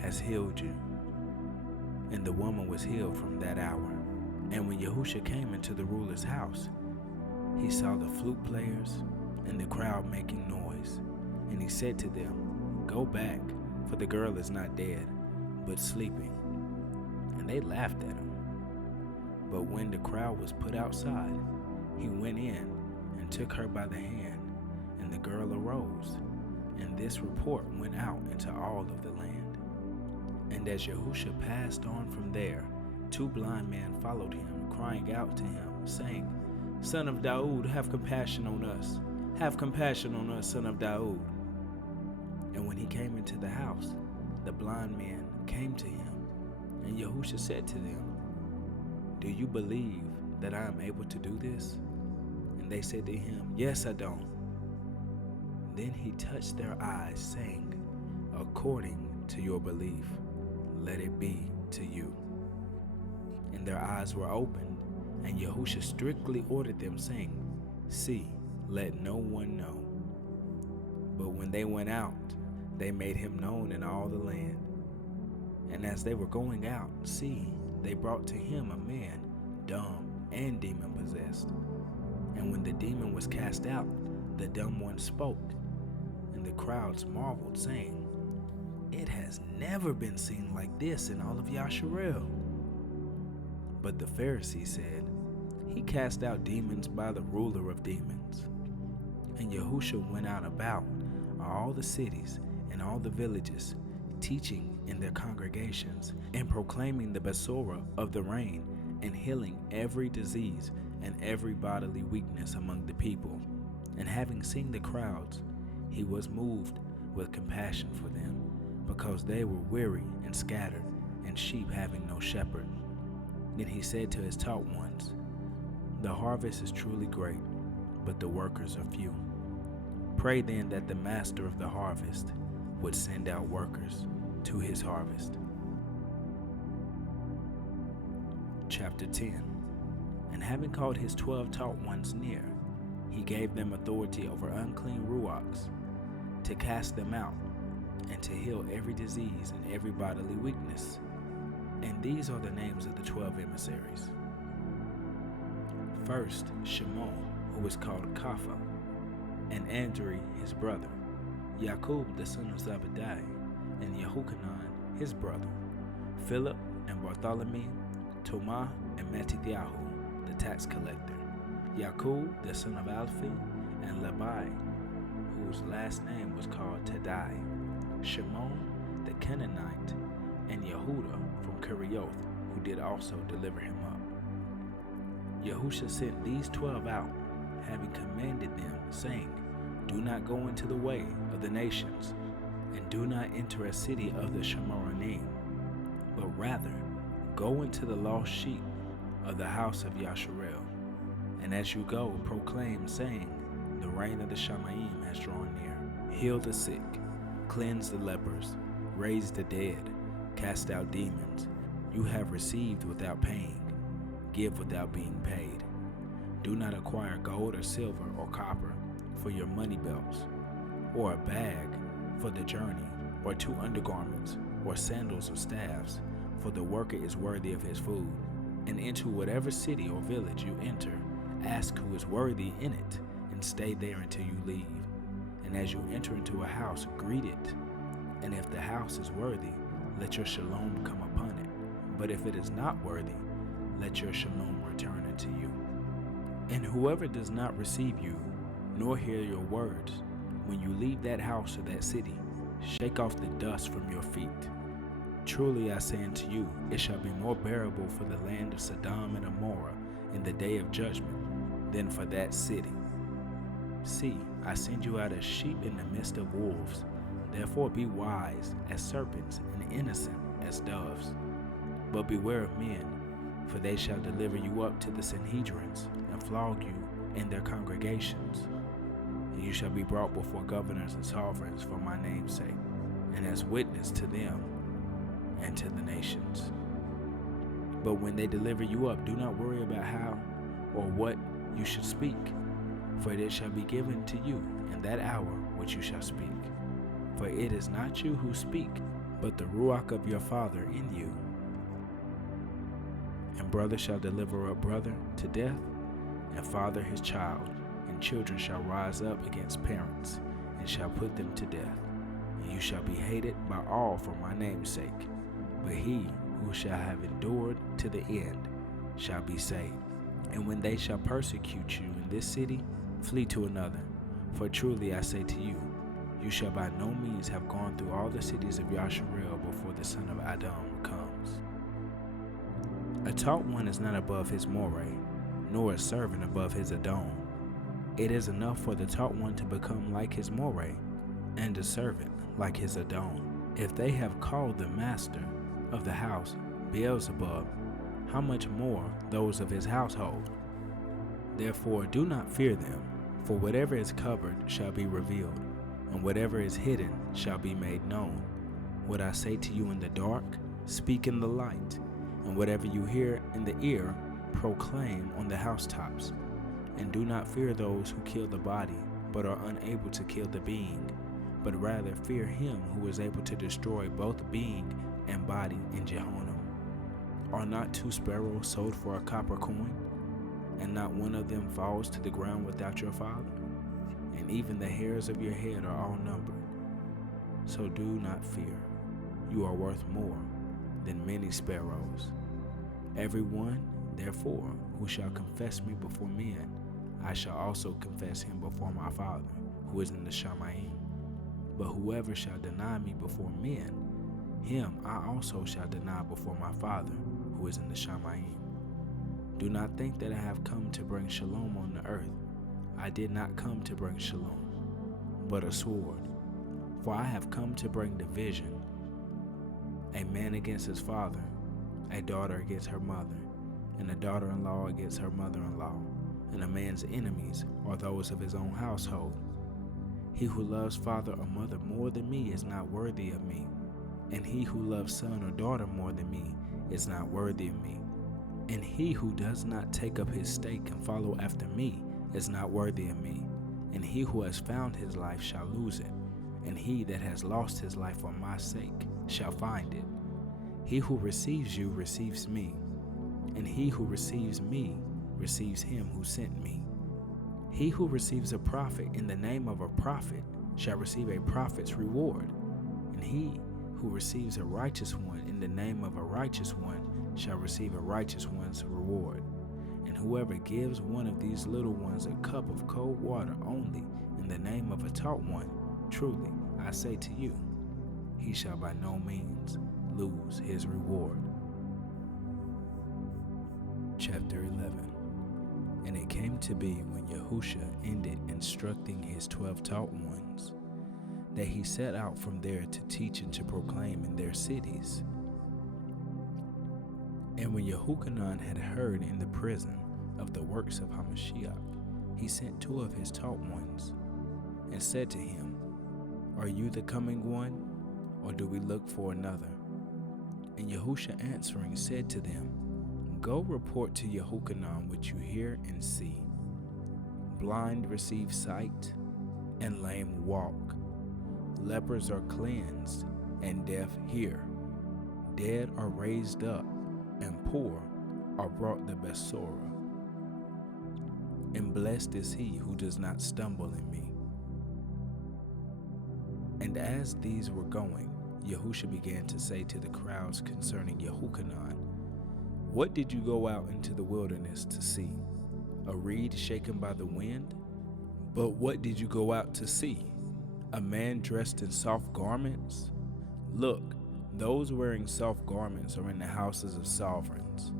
has healed you. And the woman was healed from that hour. And when YaHUsHa came into the ruler's house, he saw the flute players and the crowd making noise. And he said to them, go back, for the girl is not dead, but sleeping. And they laughed at him. But when the crowd was put outside, he went in and took her by the hand, and the girl arose. And this report went out into all of the land. And as YaHUsHa passed on from there, 2 blind men followed him, crying out to him, saying, Son of Daud, have compassion on us. Have compassion on us, son of Daud. And when he came into the house, the blind men came to him. And YaHUsHa said to them, do you believe that I am able to do this? And they said to him, yes, I don't. Then he touched their eyes, saying, according to your belief, let it be to you. And their eyes were opened, and YaHUsHa strictly ordered them, saying, see, let no one know. But when they went out, they made him known in all the land. And as they were going out, see, they brought to him a man, dumb and demon-possessed. And when the demon was cast out, the dumb one spoke, and the crowds marveled, saying, it has never been seen like this in all of Yasharel. But the Pharisees said, he cast out demons by the ruler of demons. And YaHUsHa went out about all the cities and all the villages, teaching in their congregations and proclaiming the HaBasura of the reign, and healing every disease and every bodily weakness among the people. And having seen the crowds, he was moved with compassion for them, because they were weary and scattered, and sheep having no shepherd. Then he said to his taught ones, the harvest is truly great, but the workers are few. Pray then that the master of the harvest would send out workers to his harvest. Chapter 10. And having called his 12 taught ones near, he gave them authority over unclean ruachs, to cast them out, and to heal every disease and every bodily weakness. And these are the names of the 12 emissaries. First, Shimon, who was called Kapha, and Andrew his brother, Jacob the son of Zebedee, and Yochanan his brother, Philip and Bartholomew, Thomas and MattithYahu the tax collector, Jacob the son of Alphaeus, and Levi, whose last name was called Taddai, Shimon the Canaanite, and Yehuda from Kerioth, who did also deliver him up. YaHUsHa sent these 12 out, having commanded them, saying, do not go into the way of the nations, and do not enter a city of the Shemoranim, but rather go into the lost sheep of the house of Yasharel. And as you go, proclaim, saying, the reign of the Shamayim has drawn near. Heal the sick, cleanse the lepers, raise the dead, cast out demons. You have received without paying, give without being paid. Do not acquire gold or silver or copper for your money belts, or a bag for the journey, or 2 undergarments, or sandals or staffs, for the worker is worthy of his food. And into whatever city or village you enter, ask who is worthy in it, and stay there until you leave. And as you enter into a house, greet it. And if the house is worthy, let your shalom come upon it. But if it is not worthy, let your shalom return unto you. And whoever does not receive you, nor hear your words, when you leave that house or that city, shake off the dust from your feet. Truly I say unto you, it shall be more bearable for the land of Sodom and Gomorrah in the day of judgment than for that city. See, I send you out as sheep in the midst of wolves. Therefore be wise as serpents and innocent as doves. But beware of men, for they shall deliver you up to the Sanhedrins, and flog you, in their congregations. And you shall be brought before governors and sovereigns for my name's sake, and as witness to them and to the nations. But when they deliver you up, do not worry about how or what you should speak, for it shall be given to you in that hour which you shall speak. For it is not you who speak, but the Ruach of your Father in you. And brother shall deliver up brother to death, and father his child, and children shall rise up against parents, and shall put them to death. And you shall be hated by all for my name's sake, but he who shall have endured to the end shall be saved. And when they shall persecute you in this city, flee to another. For truly I say to you, you shall by no means have gone through all the cities of Yasharel before the son of Adam comes. A taught one is not above his moray, nor a servant above his Adon. It is enough for the taught one to become like his moray, and a servant like his Adon. If they have called the master of the house Beelzebub, how much more those of his household? Therefore do not fear them, for whatever is covered shall be revealed, and whatever is hidden shall be made known. What I say to you in the dark, speak in the light, and whatever you hear in the ear, proclaim on the housetops. And do not fear those who kill the body, but are unable to kill the being, but rather fear him who is able to destroy both being and body in Jehannam. Are not 2 sparrows sold for a copper coin, and not one of them falls to the ground without your Father? And even the hairs of your head are all numbered. So do not fear. You are worth more than many sparrows. Everyone, therefore, who shall confess me before men, I shall also confess him before my Father, who is in the Shamayim. But whoever shall deny me before men, him I also shall deny before my Father, who is in the Shamayim. Do not think that I have come to bring shalom on the earth. I did not come to bring shalom, but a sword. For I have come to bring division. A man against his father, a daughter against her mother, and a daughter-in-law against her mother-in-law. And a man's enemies are those of his own household. He who loves father or mother more than me is not worthy of me, and he who loves son or daughter more than me is not worthy of me. And he who does not take up his stake and follow after me is not worthy of me. And he who has found his life shall lose it, and he that has lost his life for my sake shall find it. He who receives you receives me, and he who receives me receives him who sent me. He who receives a prophet in the name of a prophet shall receive a prophet's reward, and he who receives a righteous one in the name of a righteous one shall receive a righteous one's reward. And whoever gives one of these little ones a cup of cold water only in the name of a taught one, truly I say to you, he shall by no means lose his reward. Chapter 11. And it came to be when YaHUsHa ended instructing his 12 taught ones, that he set out from there to teach and to proclaim in their cities. And when Yehochanan had heard in the prison of the works of HaMashiach, he sent 2 of his taught ones, and said to him, Are you the coming one, or do we look for another? And YaHUsHa answering said to them, Go report to Yehochanan what you hear and see. Blind receive sight, and lame walk. Lepers are cleansed, and deaf hear. Dead are raised up, and poor are brought the Basura. And blessed is he who does not stumble in me. And as these were going, YaHUsHa began to say to the crowds concerning Yehochanan, What did you go out into the wilderness to see? A reed shaken by the wind? But what did you go out to see? A man dressed in soft garments? Look, those wearing soft garments are in the houses of sovereigns.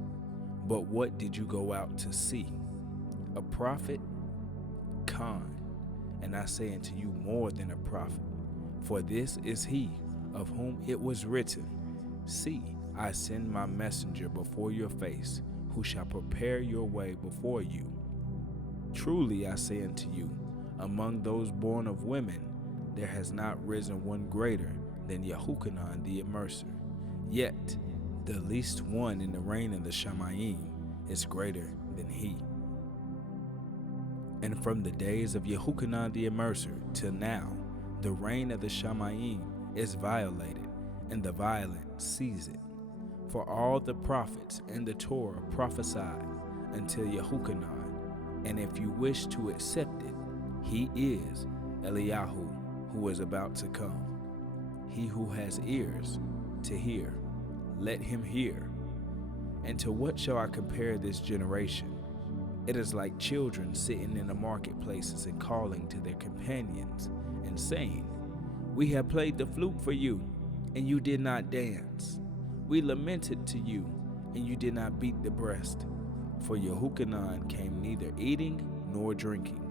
But what did you go out to see? A prophet? Khan, and I say unto you more than a prophet, for this is he of whom it was written, See, I send my messenger before your face, who shall prepare your way before you. truly I say unto you, among those born of women, there has not risen one greater than YaHuSHa the Immerser. Yet, the least one in the reign of the Shamayim is greater than he. And from the days of YaHuSHa the Immerser till now, the reign of the Shamayim is violated, and the violent seize it. For all the prophets and the Torah prophesied until YaHuSHa, and if you wish to accept it, he is Eliyahu, who is about to come. He who has ears to hear, let him hear. And to what shall I compare this generation? It is like children sitting in the marketplaces and calling to their companions and saying, We have played the flute for you, and you did not dance. We lamented to you, and you did not beat the breast. For YaHuSHa came neither eating nor drinking.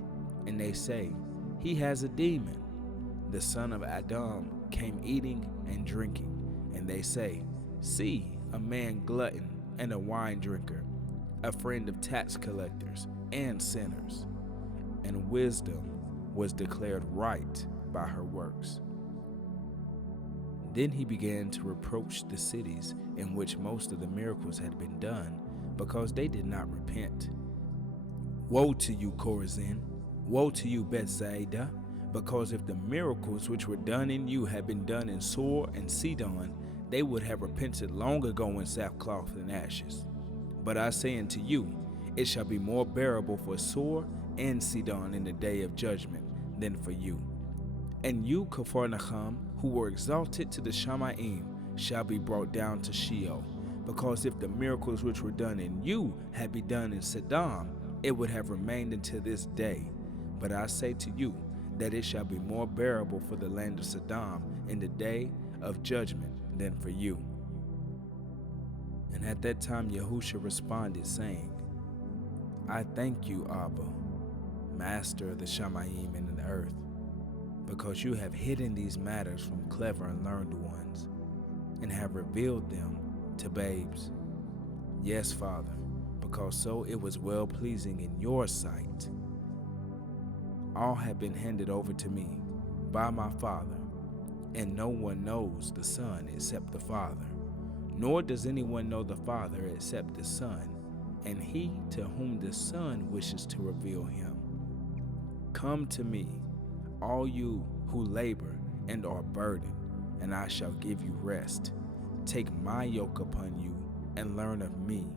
And they say, He has a demon. The son of Adam came eating and drinking. And they say, See, a man glutton and a wine drinker, a friend of tax collectors and sinners. And wisdom was declared right by her works. Then he began to reproach the cities in which most of the miracles had been done, because they did not repent. Woe to you, Chorazin! Woe to you, Bethsaida! Because if the miracles which were done in you had been done in Sor and Sidon, they would have repented long ago in sackcloth and ashes. But I say unto you, it shall be more bearable for Sor and Sidon in the day of judgment than for you. And you, Capharnaum, who were exalted to the Shamayim, shall be brought down to Sheol. Because if the miracles which were done in you had been done in Sodom, it would have remained until this day. But I say to you that it shall be more bearable for the land of Sodom in the day of judgment than for you. And at that time YaHuSHa responded, saying, I thank you, Abba, Master of the Shamayim and the earth, because you have hidden these matters from clever and learned ones, and have revealed them to babes. Yes, Father, because so it was well-pleasing in your sight. All have been handed over to me by my Father, and no one knows the Son except the Father, nor does anyone know the Father except the Son, and he to whom the Son wishes to reveal him. Come to me, all you who labor and are burdened, and I shall give you rest. Take my yoke upon you and learn of me,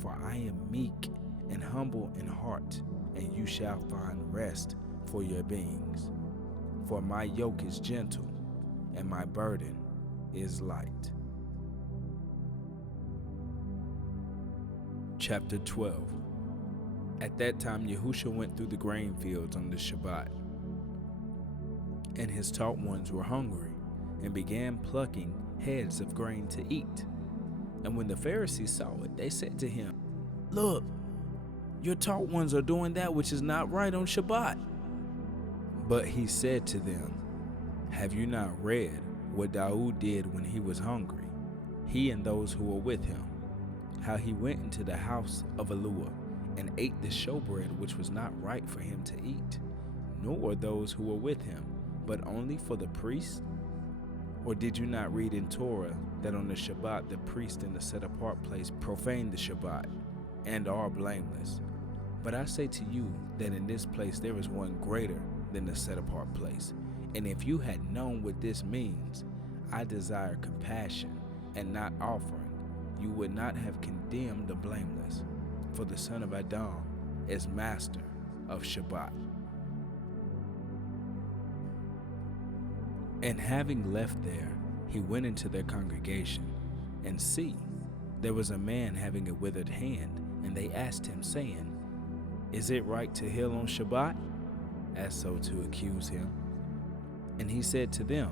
for I am meek and humble in heart, and you shall find rest for your beings. For my yoke is gentle, and my burden is light. Chapter 12. At that time YaHuSHa went through the grain fields on the Shabbat, and his taught ones were hungry, and began plucking heads of grain to eat. And when the Pharisees saw it, they said to him, Look, your taught ones are doing that which is not right on Shabbat. But he said to them, Have you not read what Daud did when he was hungry, he and those who were with him, how he went into the house of Eluah and ate the showbread which was not right for him to eat, nor those who were with him, but only for the priests? Or did you not read in Torah that on the Shabbat the priest in the set-apart place profane the Shabbat and are blameless? But I say to you that in this place there is one greater than the set-apart place. And if you had known what this means, I desire compassion and not offering, you would not have condemned the blameless. For the son of Adam is master of Shabbat. And having left there, he went into their congregation, and see, there was a man having a withered hand, and they asked him, saying, Is it right to heal on Shabbat? As so to accuse him. And he said to them,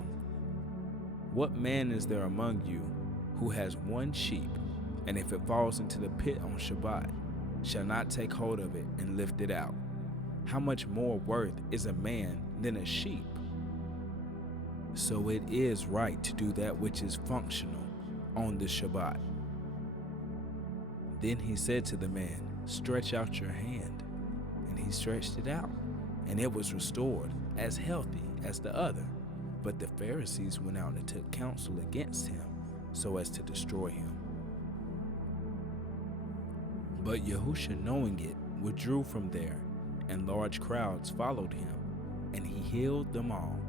What man is there among you who has one sheep, and if it falls into the pit on Shabbat, shall not take hold of it and lift it out? How much more worth is a man than a sheep? So it is right to do that which is functional on the Shabbat. Then he said to the man, Stretch out your hand. And he he stretched it out, and it was restored as healthy as the other. But the Pharisees went out and took counsel against him so as to destroy him. But YaHUsHa, knowing it, withdrew from there, and large crowds followed him, and he healed them all,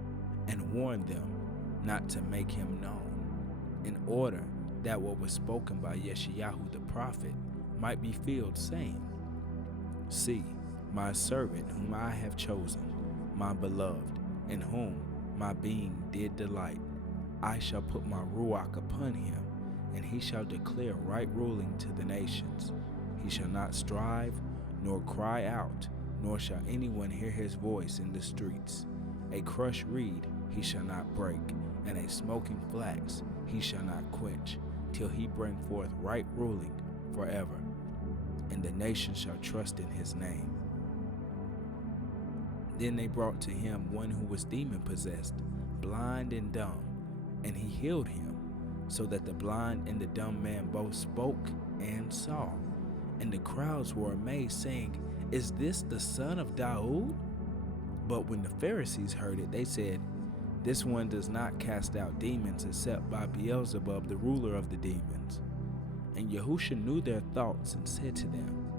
and warned them not to make him known, in order that what was spoken by Yeshayahu the prophet might be filled, saying, See, my servant whom I have chosen, my beloved, in whom my being did delight. I shall put my ruach upon him, and he shall declare right ruling to the nations. He shall not strive, nor cry out, nor shall anyone hear his voice in the streets. A crushed reed he shall not break, and a smoking flax he shall not quench, till he bring forth right ruling forever, and the nations shall trust in his name. Then they brought to him one who was demon-possessed, blind and dumb, and he healed him, so that the blind and the dumb man both spoke and saw. And the crowds were amazed, saying, Is this the son of Daud? But when the Pharisees heard it, they said, This one does not cast out demons except by Beelzebub, the ruler of the demons. And YaHUsHa knew their thoughts and said to them,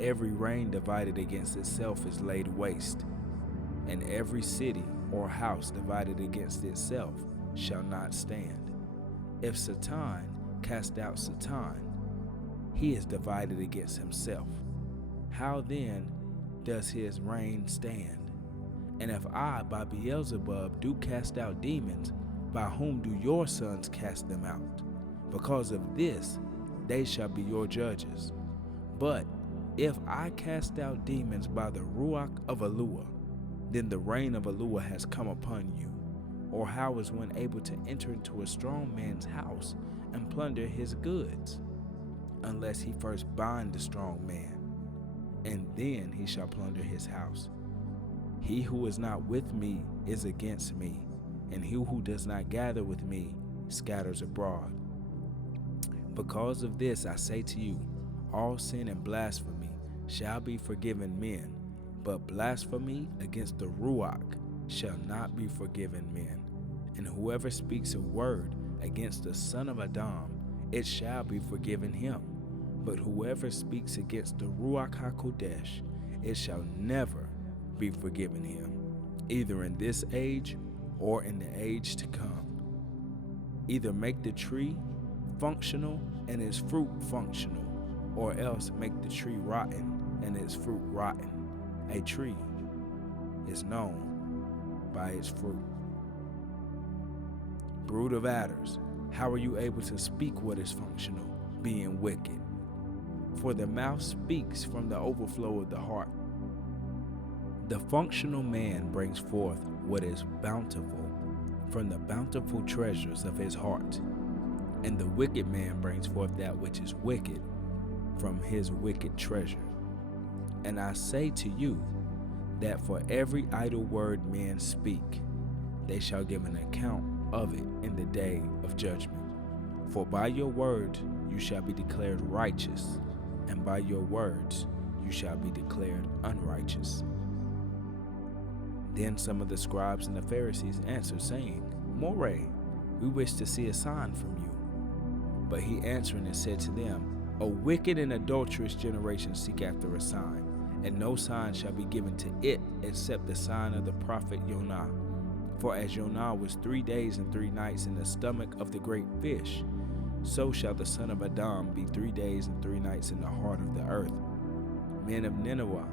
Every reign divided against itself is laid waste, and every city or house divided against itself shall not stand. If Satan cast out Satan, he is divided against himself. How then does his reign stand? And if I by Beelzebub do cast out demons, by whom do your sons cast them out? Because of this they shall be your judges. But if I cast out demons by the ruach of YaHUsHa, then the reign of YaHUsHa has come upon you. Or how is one able to enter into a strong man's house and plunder his goods, unless he first bind the strong man, and then he shall plunder his house? He who is not with me is against me, and he who does not gather with me scatters abroad. Because of this I say to you, all sin and blasphemy shall be forgiven men, but blasphemy against the ruach shall not be forgiven men. And whoever speaks a word against the son of Adam, it shall be forgiven him. But whoever speaks against the Ruach HaKodesh, it shall never be forgiven him, either in this age or in the age to come. Either make the tree functional and its fruit functional, or else make the tree rotten and its fruit rotten. A tree is known by its fruit. Brood of adders, how are you able to speak what is functional, being wicked? For the mouth speaks from the overflow of the heart. The functional man brings forth what is bountiful from the bountiful treasures of his heart, and the wicked man brings forth that which is wicked from his wicked treasure. And I say to you that for every idle word men speak, they shall give an account of it in the day of judgment. For by your word you shall be declared righteous, and by your words you shall be declared unrighteous. Then some of the scribes and the Pharisees answered, saying, More, we wish to see a sign from you. But he answering and said to them, A wicked and adulterous generation seek after a sign, and no sign shall be given to it except the sign of the prophet Jonah. For as Jonah was 3 days and 3 nights in the stomach of the great fish, so shall the Son of Adam be 3 days and 3 nights in the heart of the earth. Men of Nineveh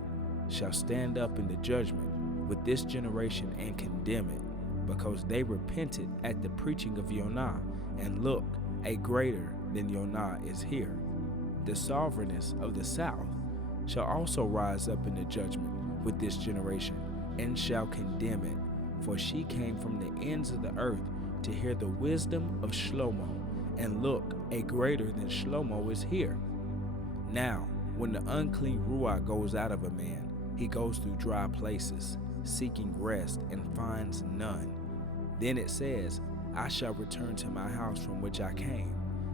shall stand up in the judgment with this generation and condemn it, because they repented at the preaching of Jonah, and look, a greater than Jonah is here. The sovereigness of the south shall also rise up in the judgment with this generation, and shall condemn it, for she came from the ends of the earth to hear the wisdom of Shlomo, and look, a greater than Shlomo is here. Now, when the unclean ruach goes out of a man, he goes through dry places, seeking rest, and finds none. Then it says, I shall return to my house from which I came.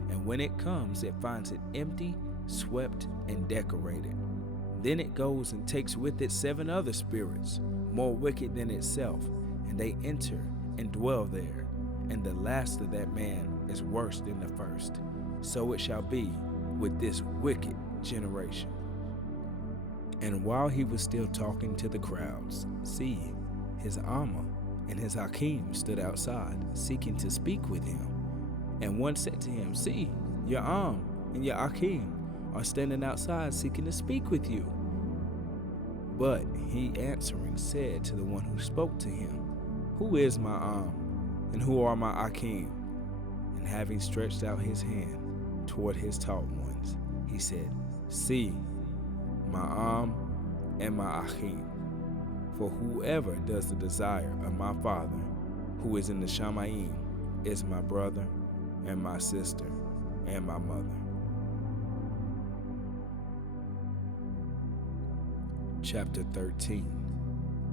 And when it comes, it finds it empty, swept, and decorated. Then it goes and takes with it 7 other spirits, more wicked than itself, and they enter and dwell there. And the last of that man is worse than the first. So it shall be with this wicked generation." And while he was still talking to the crowds, see, his Amma and his Hakim stood outside, seeking to speak with him. And one said to him, "See, your and your Hakim are standing outside seeking to speak with you." But he answering said to the one who spoke to him, "Who is my and who are my Hakim?" And having stretched out his hand toward his taught ones, he said, "See, my and my Hakim. For whoever does the desire of my Father, who is in the Shamayim, is my brother and my sister and my mother." Chapter 13.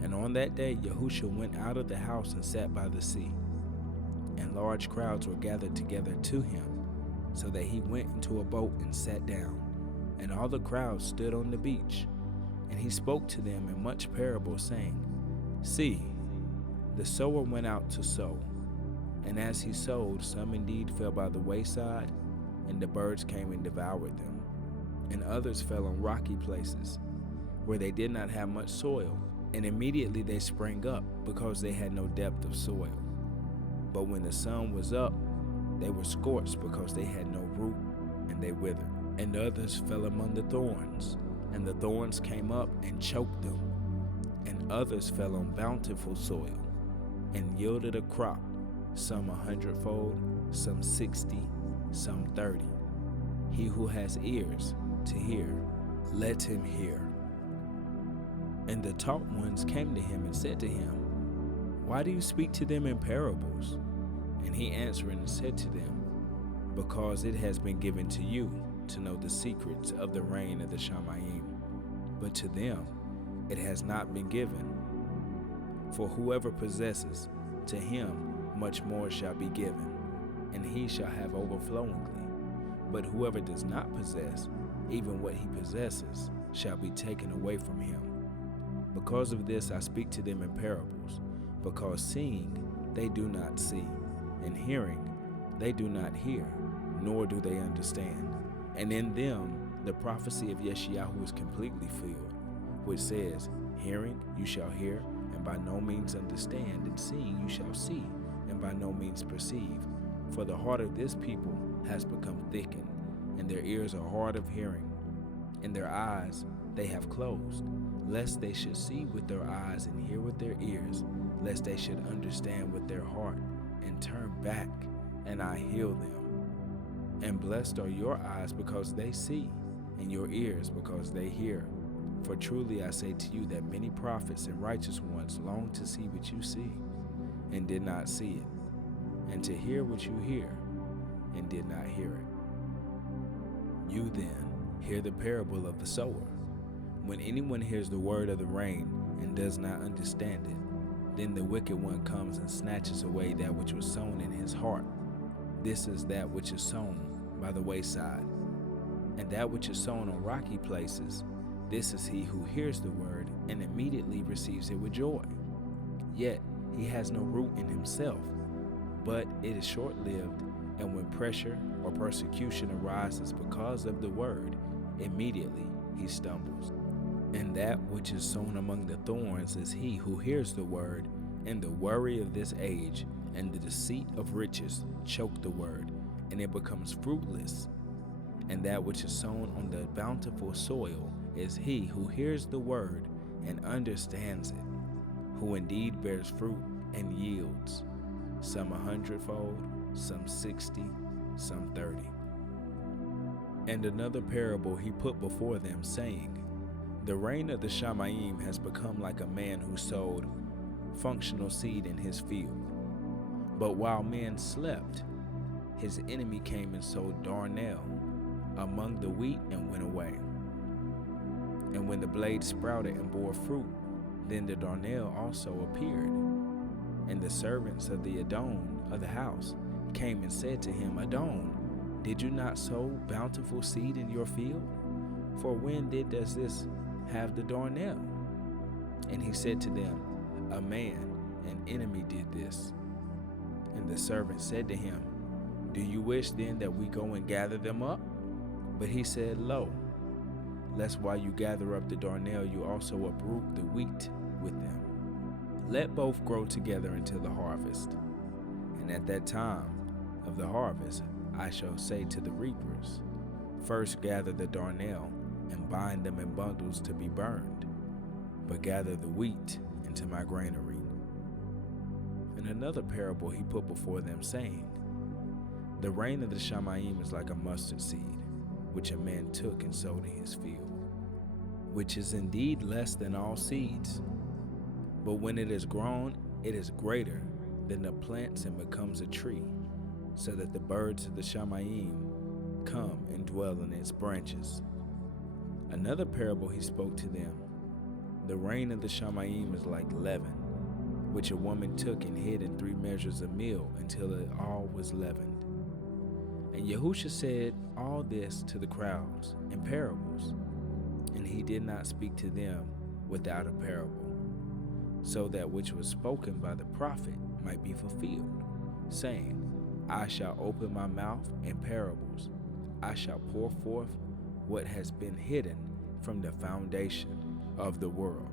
And on that day YaHUsHa went out of the house and sat by the sea. And large crowds were gathered together to him, so that he went into a boat and sat down. And all the crowd stood on the beach. And he spoke to them in much parable, saying, "See, the sower went out to sow. And as he sowed, some indeed fell by the wayside, and the birds came and devoured them. And others fell on rocky places, where they did not have much soil, and immediately they sprang up, because they had no depth of soil. But when the sun was up, they were scorched, because they had no root, and they withered. And others fell among the thorns, and the thorns came up and choked them. And others fell on bountiful soil, and yielded a crop, some 100-fold, some 60, some 30. He who has ears to hear, let him hear." And the taught ones came to him and said to him, "Why do you speak to them in parables?" And he answering said to them, "Because it has been given to you to know the secrets of the reign of the Shamayim, but to them it has not been given. For whoever possesses, to him much more shall be given, and he shall have overflowingly. But whoever does not possess, even what he possesses shall be taken away from him. Because of this I speak to them in parables, because seeing they do not see, and hearing they do not hear, nor do they understand. And in them the prophecy of Yeshayahu is completely filled, which says, Hearing you shall hear, and by no means understand, and seeing you shall see, and by no means perceive. For the heart of this people has become thickened, and their ears are hard of hearing, and their eyes they have closed, lest they should see with their eyes and hear with their ears, lest they should understand with their heart and turn back, and I heal them. And blessed are your eyes because they see, and your ears because they hear. For truly I say to you that many prophets and righteous ones longed to see what you see, and did not see it, and to hear what you hear, and did not hear it. You then hear the parable of the sower. When anyone hears the word of the reign and does not understand it, then the wicked one comes and snatches away that which was sown in his heart. This is that which is sown by the wayside. And that which is sown on rocky places, this is he who hears the word and immediately receives it with joy. Yet he has no root in himself, but it is short-lived, and when pressure or persecution arises because of the word, immediately he stumbles. And that which is sown among the thorns is he who hears the word, and the worry of this age and the deceit of riches choke the word, and it becomes fruitless. And that which is sown on the bountiful soil is he who hears the word and understands it, who indeed bears fruit and yields, some 100-fold, some 60, some 30. And another parable he put before them, saying, The reign of the Shamayim has become like a man who sowed functional seed in his field. But while men slept, his enemy came and sowed darnel among the wheat and went away. And when the blade sprouted and bore fruit, then the darnel also appeared. And the servants of the Adon of the house came and said to him, Adon, did you not sow bountiful seed in your field? For when does this have the darnel? And he said to them, A man, an enemy, did this. And the servant said to him, Do you wish then that we go and gather them up? But he said, Lo, lest while you gather up the darnel, you also uproot the wheat with them. Let both grow together until the harvest. And at that time of the harvest, I shall say to the reapers, First gather the darnel, and bind them in bundles to be burned, but gather the wheat into my granary. And another parable he put before them, saying, The rain of the Shamayim is like a mustard seed, which a man took and sowed in his field, which is indeed less than all seeds. But when it is grown, it is greater than the plants and becomes a tree, so that the birds of the Shamayim come and dwell in its branches. Another parable he spoke to them. The rain of the Shamayim is like leaven, which a woman took and hid in 3 measures of meal until it all was leavened. And YaHUsHa said all this to the crowds in parables, and he did not speak to them without a parable, so that which was spoken by the prophet might be fulfilled, saying, I shall open my mouth in parables. I shall pour forth what has been hidden from the foundation of the world.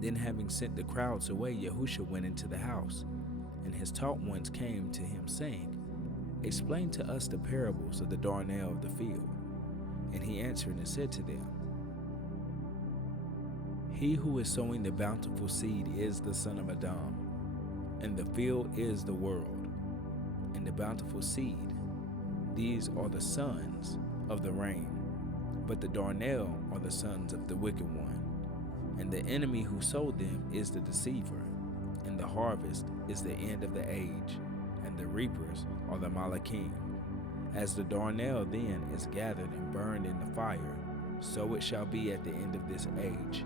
Then having sent the crowds away, YaHUsHa went into the house, and his taught ones came to him, saying, Explain to us the parables of the darnel of the field. And he answered and said to them, He who is sowing the bountiful seed is the son of Adam, and the field is the world. And the bountiful seed, these are the sons of the rain, but the darnel are the sons of the wicked one. And the enemy who sowed them is the deceiver, and the harvest is the end of the age, and the reapers are the Malachim. As the darnel then is gathered and burned in the fire, so it shall be at the end of this age.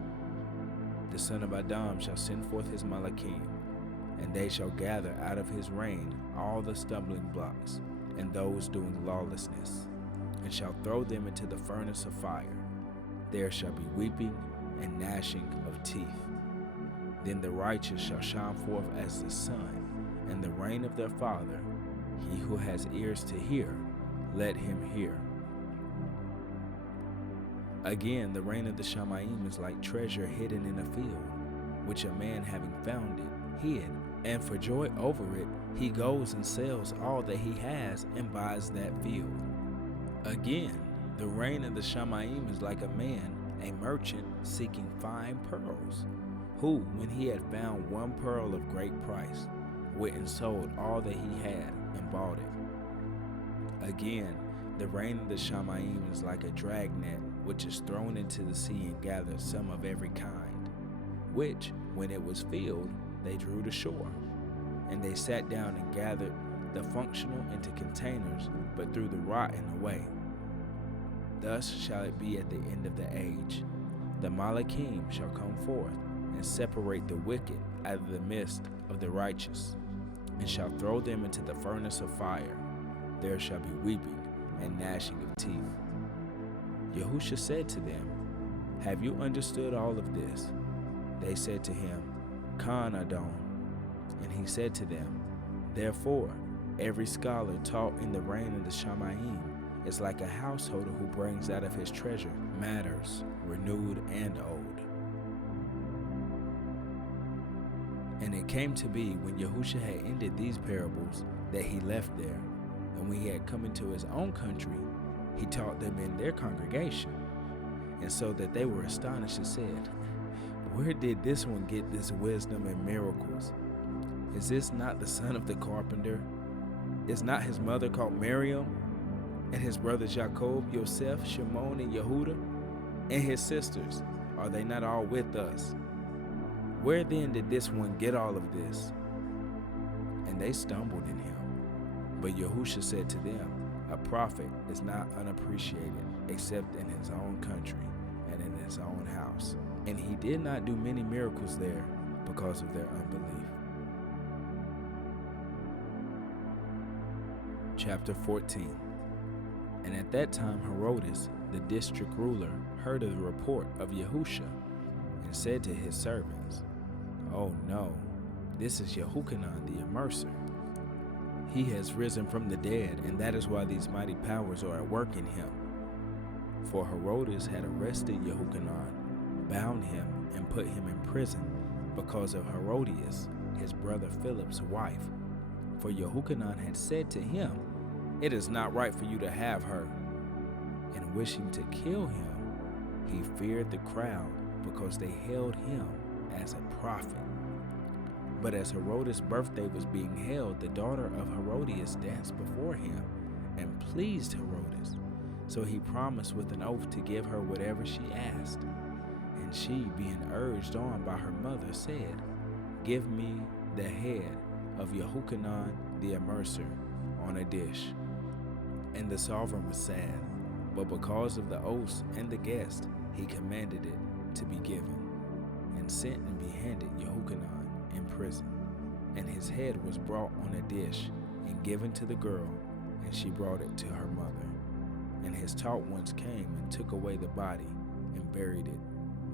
The son of Adam shall send forth his Malachim, and they shall gather out of his reign all the stumbling blocks, and those doing lawlessness, and shall throw them into the furnace of fire. There shall be weeping and gnashing of teeth. Then the righteous shall shine forth as the sun, and the reign of their Father. He who has ears to hear, let him hear. Again, the reign of the Shamayim is like treasure hidden in a field, which a man having found it, hid, and for joy over it, he goes and sells all that he has and buys that field. Again, the reign of the Shamayim is like a man, a merchant seeking fine pearls, who, when he had found one pearl of great price, went and sold all that he had and bought it. Again, the reign of the Shamayim is like a dragnet, which is thrown into the sea and gathers some of every kind, which, when it was filled, they drew to shore. And they sat down and gathered the functional into containers, but threw the rotten away. Thus shall it be at the end of the age. The Malachim shall come forth and separate the wicked out of the midst of the righteous, and shall throw them into the furnace of fire. There shall be weeping and gnashing of teeth. YaHUsHa said to them, Have you understood all of this? They said to him, Khan Adon. And he said to them, Therefore, every scholar taught in the reign of the Shamayim is like a householder who brings out of his treasure matters renewed and old. And it came to be, when YaHUsHa had ended these parables, that he left there. And when he had come into his own country, he taught them in their congregation. And so that they were astonished and said, Where did this one get this wisdom and miracles? Is this not the son of the carpenter? Is not his mother called Miriam? And his brothers Jacob, Yosef, Shimon, and Yehuda? And his sisters, are they not all with us? Where then did this one get all of this? And they stumbled in him. But YaHUsHa said to them, A prophet is not unappreciated except in his own country and in his own house. And he did not do many miracles there because of their unbelief. Chapter 14. And at that time Herodes, the district ruler heard of the report of YaHUsHa and said to his servants, "Oh no, this is Yehochanan the immerser. He has risen from the dead, and that is why these mighty powers are at work in him." For Herodes had arrested Yehochanan, bound him, and put him in prison because of Herodias, his brother Philip's wife. For Yehochanan had said to him, "It is not right for you to have her." And wishing to kill him, he feared the crowd because they held him as a prophet. But as Herodes' birthday was being held, the daughter of Herodias danced before him and pleased Herodes. So he promised with an oath to give her whatever she asked. And she, being urged on by her mother, said, "Give me the head of Yehochanan the immerser on a dish." And the sovereign was sad, but because of the oaths and the guest, he commanded it to be given, and sent and beheaded Yehochanan in prison. And his head was brought on a dish and given to the girl, and she brought it to her mother. And his taught ones came and took away the body and buried it,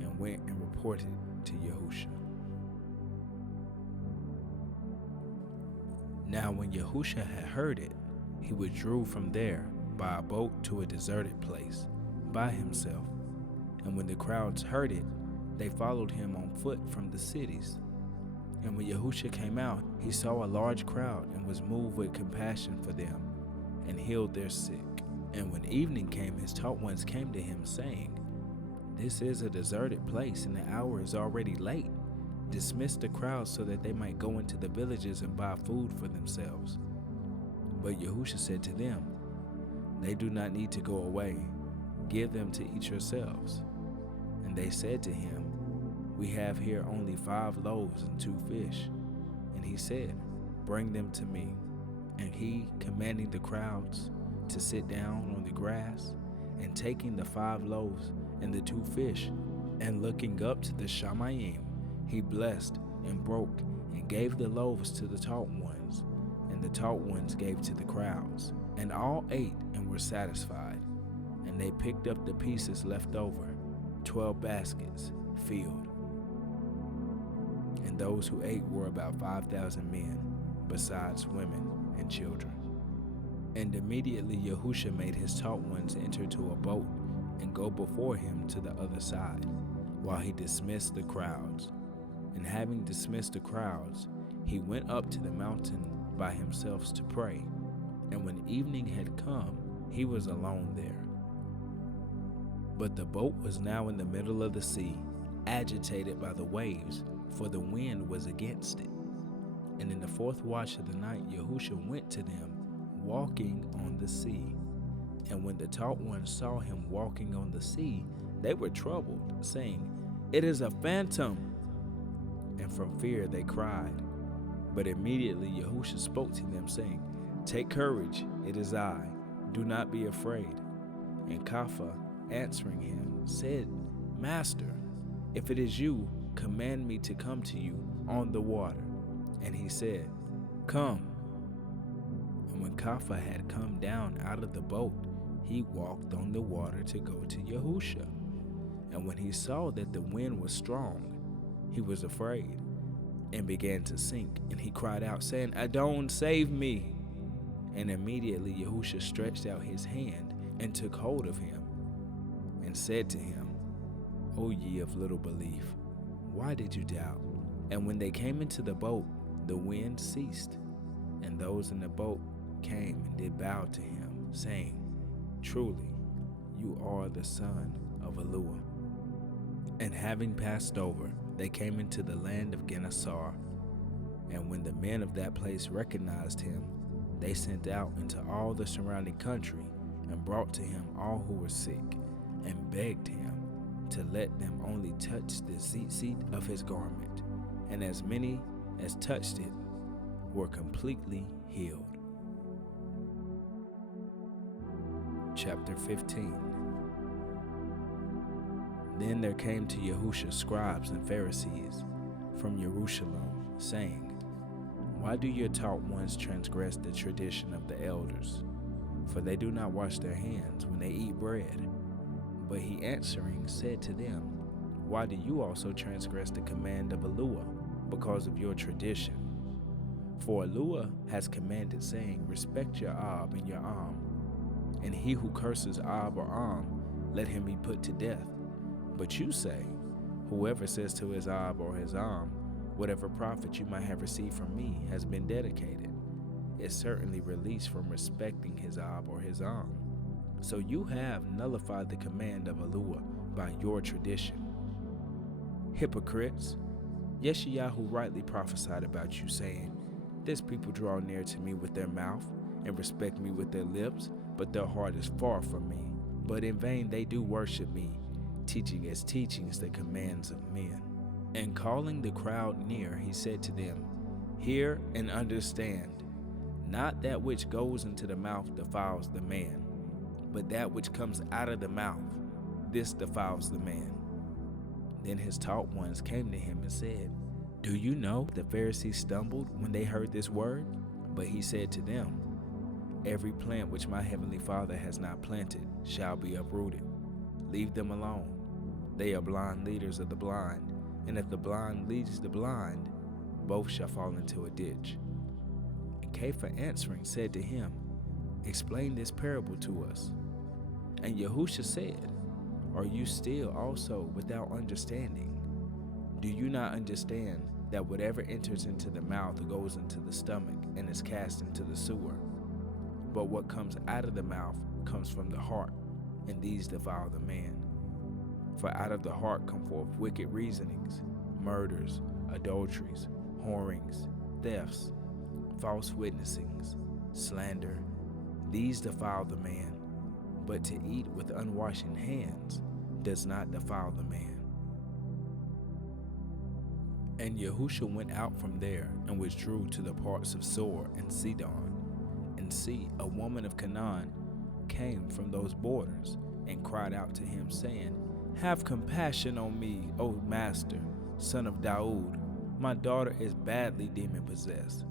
and went and reported to YaHUsHa. Now when YaHUsHa had heard it, he withdrew from there by a boat to a deserted place by himself. And when the crowds heard it, they followed him on foot from the cities. And when YaHUsHa came out, he saw a large crowd and was moved with compassion for them, and healed their sick. And when evening came, his taught ones came to him, saying, "This is a deserted place, and the hour is already late. Dismiss the crowd so that they might go into the villages and buy food for themselves." But YaHUsHa said to them, "They do not need to go away. Give them to eat yourselves." And they said to him, "We have here only 5 loaves and 2 fish. And he said, "Bring them to me." And he, commanding the crowds to sit down on the grass, and taking the 5 loaves and the 2 fish, and looking up to the Shamayim, he blessed and broke and gave the loaves to the taught ones, and the taught ones gave to the crowds. And all ate and were satisfied. And they picked up the pieces left over, 12 baskets filled. And those who ate were about 5,000 men, besides women and children. And immediately YaHUsHa made his taught ones enter to a boat and go before him to the other side, while he dismissed the crowds. And having dismissed the crowds, he went up to the mountain by himself to pray. And when evening had come, he was alone there. But the boat was now in the middle of the sea, agitated by the waves, for the wind was against it. And in the 4th watch of the night, YaHUsHa went to them, walking on the sea. And when the taught ones saw him walking on the sea, they were troubled, saying, "It is a phantom." And from fear they cried. But immediately YaHUsHa spoke to them, saying, "Take courage, it is I. Do not be afraid." And 𝐄𝐋, answering him, said, "Master, if it is you, command me to come to you on the water." And he said, "Come." And when 𝐄𝐋 had come down out of the boat, he walked on the water to go to YaHUsHa. And when he saw that the wind was strong, he was afraid, and began to sink. And he cried out, saying, "Adon, save me." And immediately YaHUsHa stretched out his hand and took hold of him, and said to him, "O ye of little belief, why did you doubt?" And when they came into the boat, the wind ceased, and those in the boat came and did bow to him, saying, "Truly, you are the son of YaHUsHa." And having passed over, they came into the land of Gennesaret. And when the men of that place recognized him, they sent out into all the surrounding country, and brought to him all who were sick, and begged him to let them only touch the seat of his garment. And as many as touched it were completely healed. Chapter 15. Then there came to YaHUsHa scribes and Pharisees from Jerusalem, saying, "Why do your taught ones transgress the tradition of the elders? For they do not wash their hands when they eat bread." But he answering said to them, Why do you also transgress the command of YaHUsHa because of your tradition? For YaHUsHa has commanded, saying, Respect your Ab and your and he who curses Ab or let him be put to death. But you say, Whoever says to his Ab or his whatever profit you might have received from me has been dedicated, is certainly released from respecting his Ab or his So you have nullified the command of YaHUsHa by your tradition. Hypocrites, YaHu rightly prophesied about you, saying, This people draw near to me with their mouth and respect me with their lips, but their heart is far from me. But in vain they do worship me, teaching as teachings the commands of men. And calling the crowd near, he said to them, Hear and understand. Not that which goes into the mouth defiles the man, but that which comes out of the mouth, this defiles the man. Then his taught ones came to him and said, Do you know the Pharisees stumbled when they heard this word? But he said to them, Every plant which my heavenly Father has not planted shall be uprooted. Leave them alone. They are blind leaders of the blind, and if the blind leads the blind, both shall fall into a ditch. And Kepha answering said to him, Explain this parable to us. And YaHUsHa said, Are you still also without understanding? Do you not understand that whatever enters into the mouth goes into the stomach and is cast into the sewer? But what comes out of the mouth comes from the heart, and these defile the man. For out of the heart come forth wicked reasonings, murders, adulteries, whorings, thefts, false witnessings, slander. These defile the man, but to eat with unwashed hands does not defile the man. And YaHUsHa went out from there and withdrew to the parts of Sor and Sidon. And see, a woman of Canaan came from those borders and cried out to him, saying, Have compassion on me, O Master, son of Daud. My daughter is badly demon-possessed.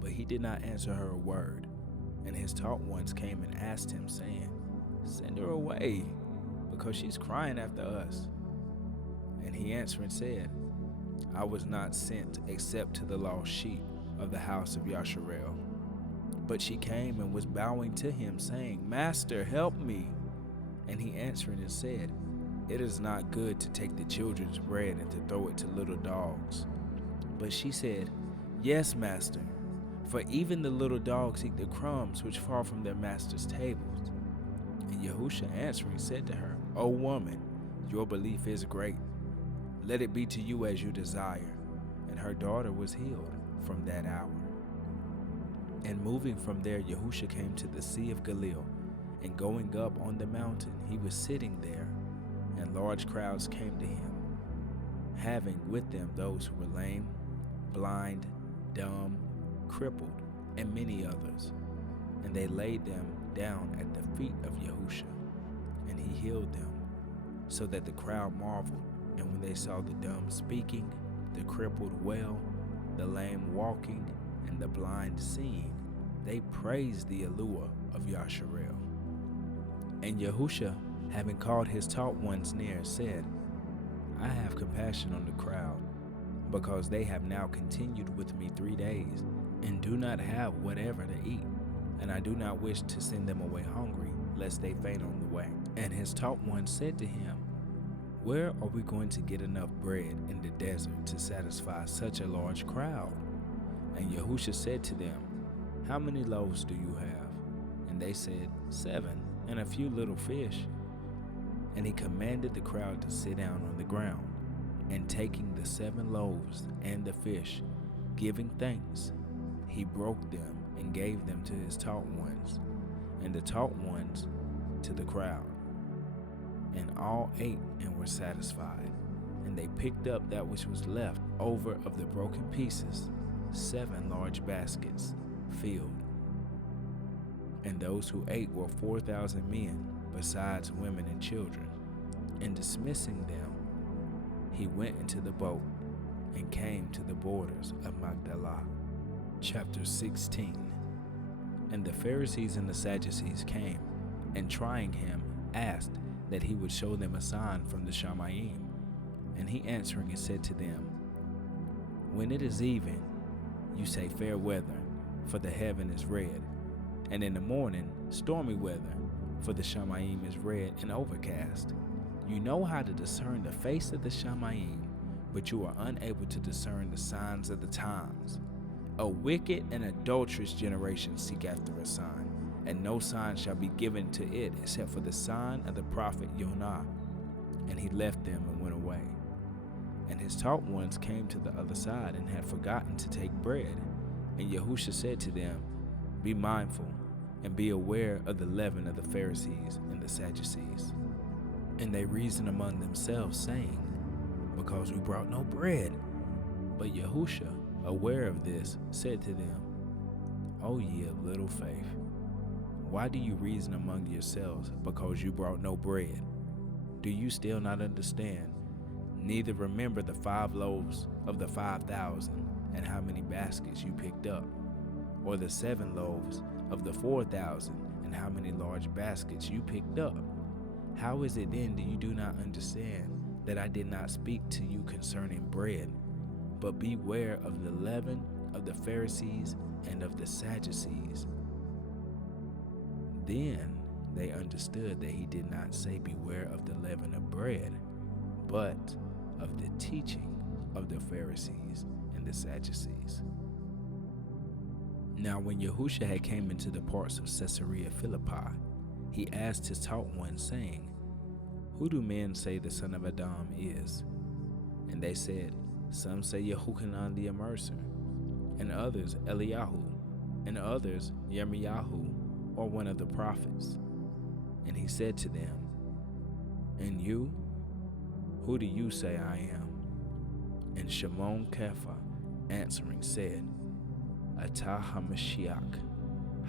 But he did not answer her a word. And his taught ones came and asked him, saying, Send her away, because she's crying after us. And he answering said, I was not sent except to the lost sheep of the house of Yasharel. But she came and was bowing to him, saying, Master, help me. And he answering and said, It is not good to take the children's bread and to throw it to little dogs. But she said, Yes, Master, for even the little dogs eat the crumbs which fall from their master's tables. And YaHUsHa answering said to her, O woman, your belief is great. Let it be to you as you desire. And her daughter was healed from that hour. And moving from there, YaHUsHa came to the Sea of Galilee, and going up on the mountain, he was sitting there, and large crowds came to him, having with them those who were lame, blind, dumb, crippled, and many others. And they laid them down at the feet of YaHUsHa, and he healed them, so that the crowd marveled. And when they saw the dumb speaking, the crippled well, the lame walking, and the blind seeing, they praised the YaHUsHa of Yasharel. And YaHUsHa, having called his taught ones near, said, I have compassion on the crowd, because they have now continued with me 3 days, and do not have whatever to eat, and I do not wish to send them away hungry, lest they faint on the way. And his taught ones said to him, Where are we going to get enough bread in the desert to satisfy such a large crowd? And YaHUsHa said to them, How many loaves do you have? And they said, 7, and a few little fish. And he commanded the crowd to sit down on the ground. And taking the 7 loaves and the fish, giving thanks, he broke them and gave them to his taught ones, and the taught ones to the crowd. And all ate and were satisfied. And they picked up that which was left over of the broken pieces, 7 large baskets filled. And those who ate were 4,000 men, besides women and children. And dismissing them, he went into the boat and came to the borders of Magdala. Chapter 16. And the Pharisees and the Sadducees came, and trying him, asked that he would show them a sign from the Shamayim. And he answering and said to them, when it is even, you say fair weather, for the heaven is red, and in the morning stormy weather, for the Shamayim is red and overcast. You know how to discern the face of the Shamayim, but you are unable to discern the signs of the times. A wicked and adulterous generation seek after a sign, and no sign shall be given to it except for the sign of the prophet Yonah. And he left them and went away. And his taught ones came to the other side and had forgotten to take bread. And YaHUsHa said to them, be mindful and be aware of the leaven of the Pharisees and the Sadducees. And they reasoned among themselves, saying, because we brought no bread. But YaHUsHa, aware of this, said to them, O ye of little faith, why do you reason among yourselves, because you brought no bread? Do you still not understand? Neither remember the 5 loaves of the 5,000, and how many baskets you picked up, or the 7 loaves of the 4,000, and how many large baskets you picked up? How is it then that you do not understand that I did not speak to you concerning bread, but beware of the leaven of the Pharisees and of the Sadducees? Then they understood that he did not say beware of the leaven of bread, but of the teaching of the Pharisees and the Sadducees. Now when YaHUsHa had came into the parts of Caesarea Philippi, he asked his taught ones, saying, who do men say the son of Adam is? And they said, some say Yochanan the Immerser, and others Eliyahu, and others Yirmiyahu, or one of the prophets. And he said to them, and you, who do you say I am? And Shalum Kepha answering said, Atah HaMashiach,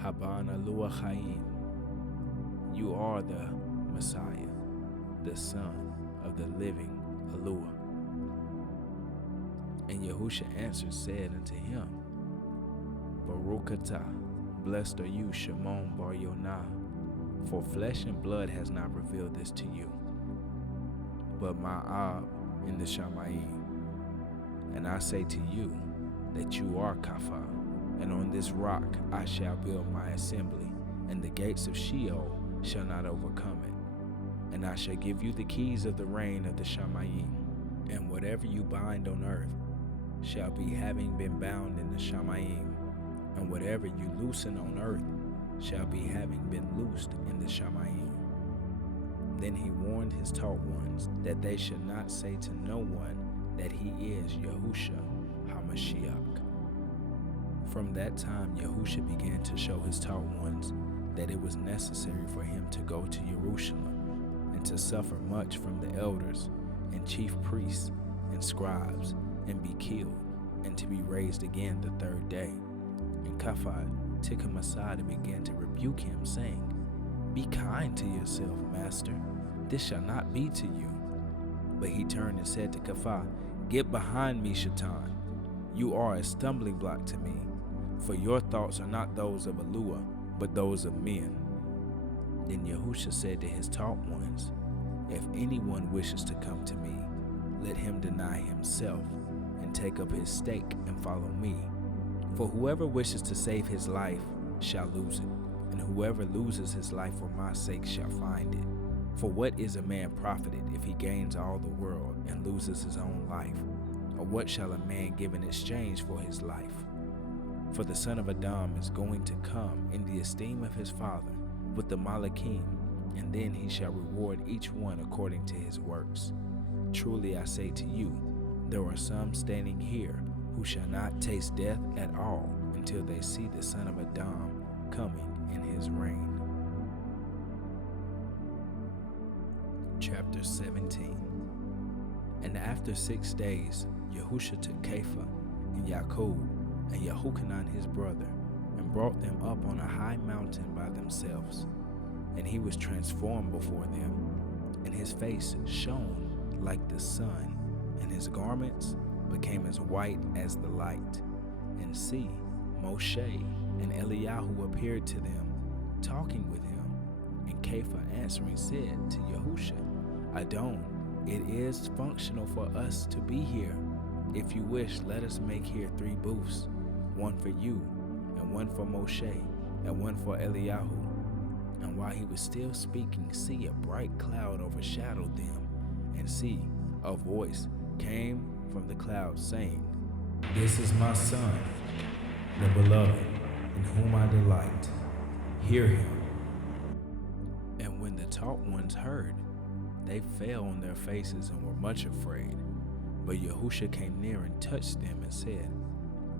Habana Chaim. You are the Messiah, the Son of the living Yahuwah. And YaHUsHa answered, said unto him, Baruch atah, blessed are you, Shimon bar Yonah, for flesh and blood has not revealed this to you, but my Ab in the Shamayim. And I say to you that you are Kafah, and on this rock I shall build my assembly, and the gates of Sheol shall not overcome it. And I shall give you the keys of the reign of the Shamayim, and whatever you bind on earth shall be having been bound in the Shamayim, and whatever you loosen on earth shall be having been loosed in the Shamayim. Then he warned his taught ones that they should not say to no one that he is YaHUsHa HaMashiach. From that time YaHUsHa began to show his taught ones that it was necessary for him to go to Jerusalem and to suffer much from the elders and chief priests and scribes, and be killed, and to be raised again the 3rd day. And Kepha took him aside and began to rebuke him, saying, Be kind to yourself, master. This shall not be to you. But he turned and said to Kepha, Get behind me, Shaitan. You are a stumbling block to me, for your thoughts are not those of Yahuwah, but those of men. Then YaHUsHa said to his taught ones, If anyone wishes to come to me, let him deny himself, and take up his stake and follow me. For whoever wishes to save his life shall lose it, and whoever loses his life for my sake shall find it. For what is a man profited if he gains all the world and loses his own life? Or what shall a man give in exchange for his life? For the Son of Adam is going to come in the esteem of his Father with the Malakim, and then he shall reward each one according to his works. Truly I say to you, there are some standing here who shall not taste death at all until they see the Son of Adam coming in his reign. Chapter 17. And after 6 days, YaHUsHa took Kepha and Jacob and Yochanan his brother, and brought them up on a high mountain by themselves. And he was transformed before them, and his face shone like the sun, and his garments became as white as the light. And see, Moshe and Eliyahu appeared to them, talking with him. And 𝐤𝐄𝐋𝐿 answering said to YaHUsHa, Adon, it is functional for us to be here. If you wish, let us make here 3 booths, one for you, and one for Moshe, and one for Eliyahu. And while he was still speaking, see, a bright cloud overshadowed them, and see, a voice came from the cloud saying, This is my son, the beloved, in whom I delight. Hear him. And when the taught ones heard, they fell on their faces and were much afraid. But YaHUsHa came near and touched them and said,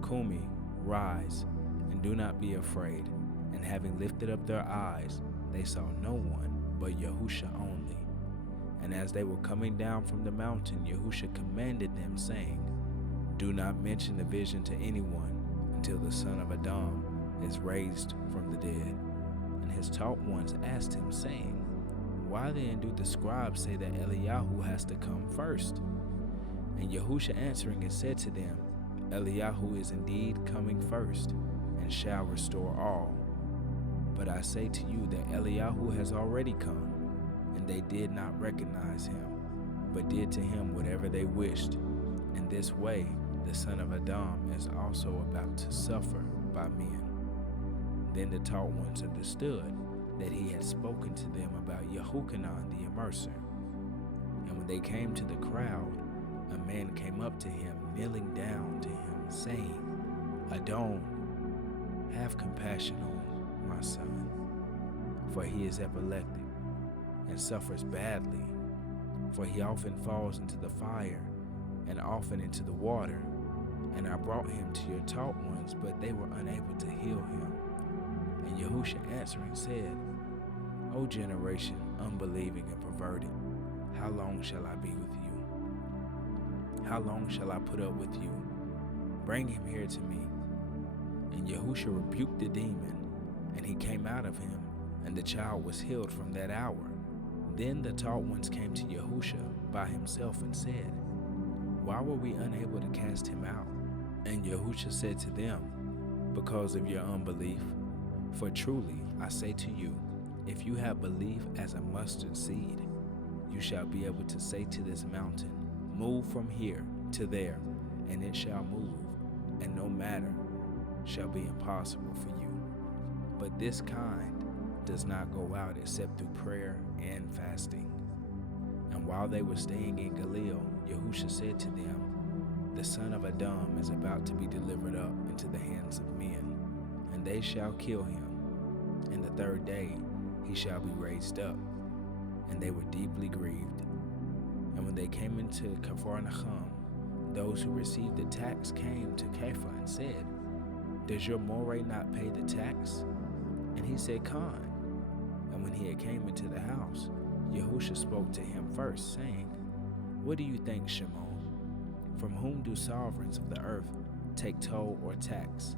Kumi, rise, and do not be afraid. And having lifted up their eyes, they saw no one but YaHUsHa only. And as they were coming down from the mountain, YaHUsHa commanded them, saying, Do not mention the vision to anyone until the son of Adam is raised from the dead. And his taught ones asked him, saying, Why then do the scribes say that Eliyahu has to come first? And YaHUsHa answering and said to them, Eliyahu is indeed coming first, and shall restore all. But I say to you that Eliyahu has already come, and they did not recognize him, but did to him whatever they wished. In this way, the son of Adam is also about to suffer by men. Then the taught ones understood that he had spoken to them about Yochanan the immerser. And when they came to the crowd, a man came up to him, kneeling down to him, saying, Adon, have compassion on my son, for he is epileptic and suffers badly, for he often falls into the fire and often into the water. And I brought him to your taught ones, but they were unable to heal him. And YaHUsHa answering said, O generation unbelieving and perverted, how long shall I be with you? How long shall I put up with you? Bring him here to me. And YaHUsHa rebuked the demon, and he came out of him, and the child was healed from that hour. Then the taught ones came to YaHUsHa by himself and said, Why were we unable to cast him out? And YaHUsHa said to them, Because of your unbelief. For truly I say to you, if you have belief as a mustard seed, you shall be able to say to this mountain, Move from here to there, and it shall move, and no matter shall be impossible for you. But this kind does not go out except through prayer and fasting. And while they were staying in Galilee, YaHUsHa said to them, The son of Adam is about to be delivered up into the hands of men, and they shall kill him. And the 3rd day he shall be raised up. And they were deeply grieved. And when they came into Capernaum, those who received the tax came to 𝐤𝐋𝐿 and said, Does your more not pay the tax? And he said, Khan. And when he had came into the house, YaHUsHa spoke to him first, saying, What do you think, Shimon? From whom do sovereigns of the earth take toll or tax?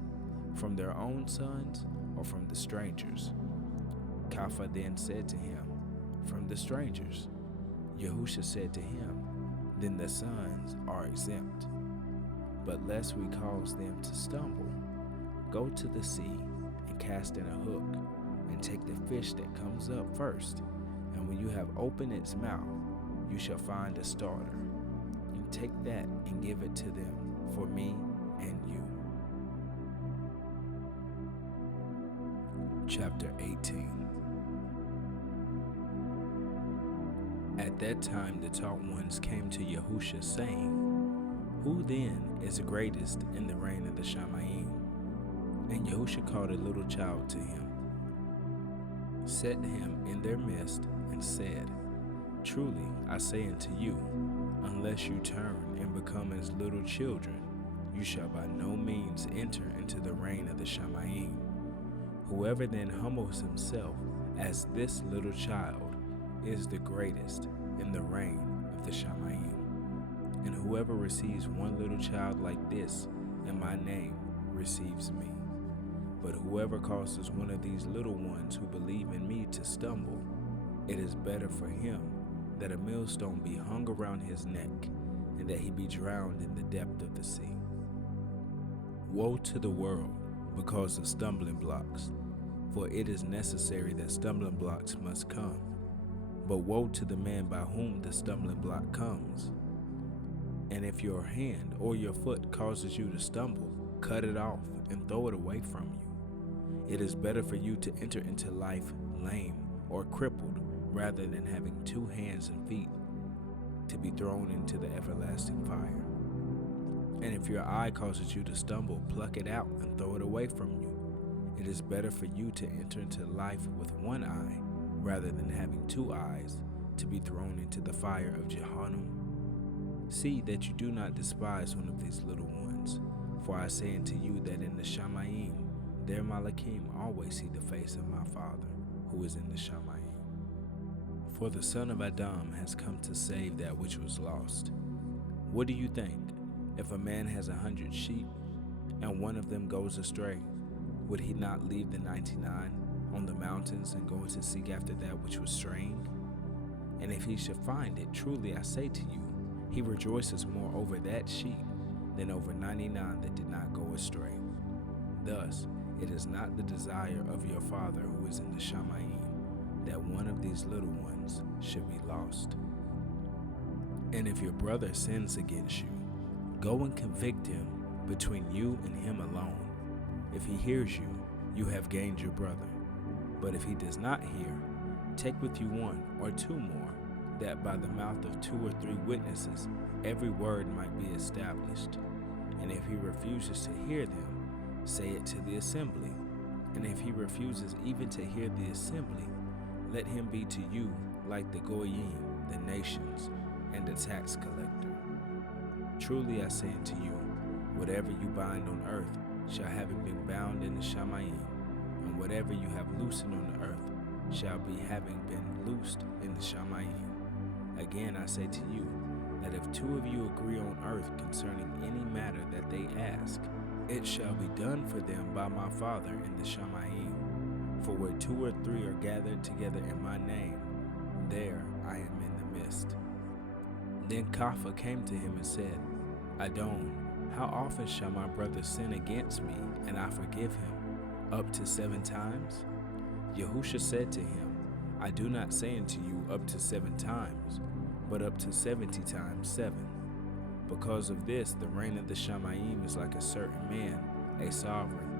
From their own sons or from the strangers? 𝐤𝐋𝐿 then said to him, From the strangers. YaHUsHa said to him, Then the sons are exempt. But lest we cause them to stumble, go to the sea and cast in a hook, and take the fish that comes up first, and when you have opened its mouth, you shall find a starter. And take that and give it to them for me and you. Chapter 18. At that time the taught ones came to YaHUsHa, saying, Who then is the greatest in the reign of the Shamayim? And YaHUsHa called a little child to him, set him in their midst, and said, Truly I say unto you, unless you turn and become as little children, you shall by no means enter into the reign of the Shamayim. Whoever then humbles himself as this little child is the greatest in the reign of the Shamayim. And whoever receives one little child like this in my name receives me. But whoever causes one of these little ones who believe in me to stumble, it is better for him that a millstone be hung around his neck, and that he be drowned in the depth of the sea. Woe to the world because of stumbling blocks, for it is necessary that stumbling blocks must come. But woe to the man by whom the stumbling block comes. And if your hand or your foot causes you to stumble, cut it off and throw it away from you. It is better for you to enter into life lame or crippled rather than having 2 hands and feet to be thrown into the everlasting fire. And if your eye causes you to stumble, pluck it out and throw it away from you. It is better for you to enter into life with 1 eye rather than having 2 eyes to be thrown into the fire of Jahannam. See that you do not despise one of these little ones, for I say unto you that in the Shamayim, their Malakim always see the face of my Father, who is in the Shamayim. For the Son of Adam has come to save that which was lost. What do you think? If a man has 100 sheep, and one of them goes astray, would he not leave the 99 on the mountains and go to seek after that which was straying? And if he should find it, truly I say to you, he rejoices more over that sheep than over 99 that did not go astray. Thus, it is not the desire of your Father who is in the Shamayim that one of these little ones should be lost. And if your brother sins against you, go and convict him between you and him alone. If he hears you, you have gained your brother. But if he does not hear, take with you 1 or 2 more, that by the mouth of 2 or 3 witnesses every word might be established. And if he refuses to hear them, say it to the assembly. And if he refuses even to hear the assembly, let him be to you like the Goyim, the nations, and the tax collector. Truly I say unto you, whatever you bind on earth shall have been bound in the Shamayim, and whatever you have loosened on the earth shall be having been loosed in the Shamayim. Again I say to you, that if 2 of you agree on earth concerning any matter that they ask, it shall be done for them by my Father in the Shamayim. For where 2 or 3 are gathered together in my name, there I am in the midst. Then Kepha came to him and said, Adon, how often shall my brother sin against me, and I forgive him? Up to 7 times? YaHUsHa said to him, I do not say unto you up to 7 times, but up to 70 times 7. Because of this, the reign of the Shamayim is like a certain man, a sovereign,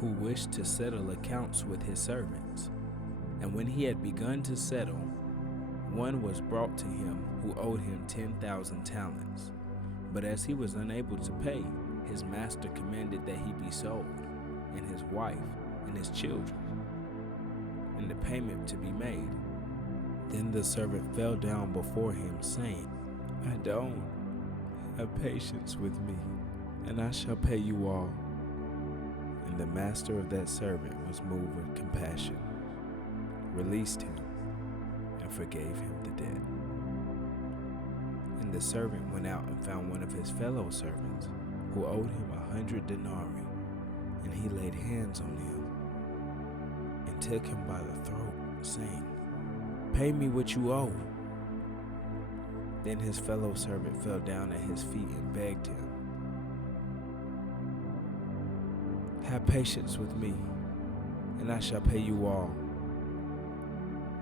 who wished to settle accounts with his servants. And when he had begun to settle, one was brought to him who owed him 10,000 talents. But as he was unable to pay, his master commanded that he be sold, and his wife, and his children, and the payment to be made. Then the servant fell down before him, saying, Adon, have patience with me, and I shall pay you all. And the master of that servant was moved with compassion, released him, and forgave him the debt. And the servant went out and found one of his fellow servants, who owed him 100 denarii, and he laid hands on him, and took him by the throat, saying, Pay me what you owe. Then his fellow servant fell down at his feet and begged him, Have patience with me, and I shall pay you all.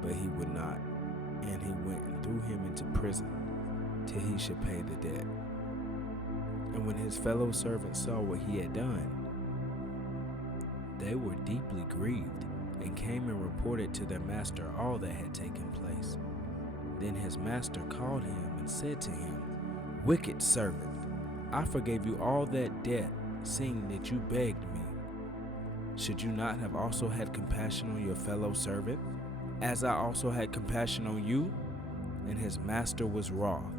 But he would not, and he went and threw him into prison till he should pay the debt. And when his fellow servants saw what he had done, they were deeply grieved, and came and reported to their master all that had taken place. Then his master called him and said to him, Wicked servant, I forgave you all that debt, seeing that you begged me. Should you not have also had compassion on your fellow servant, as I also had compassion on you? And his master was wroth,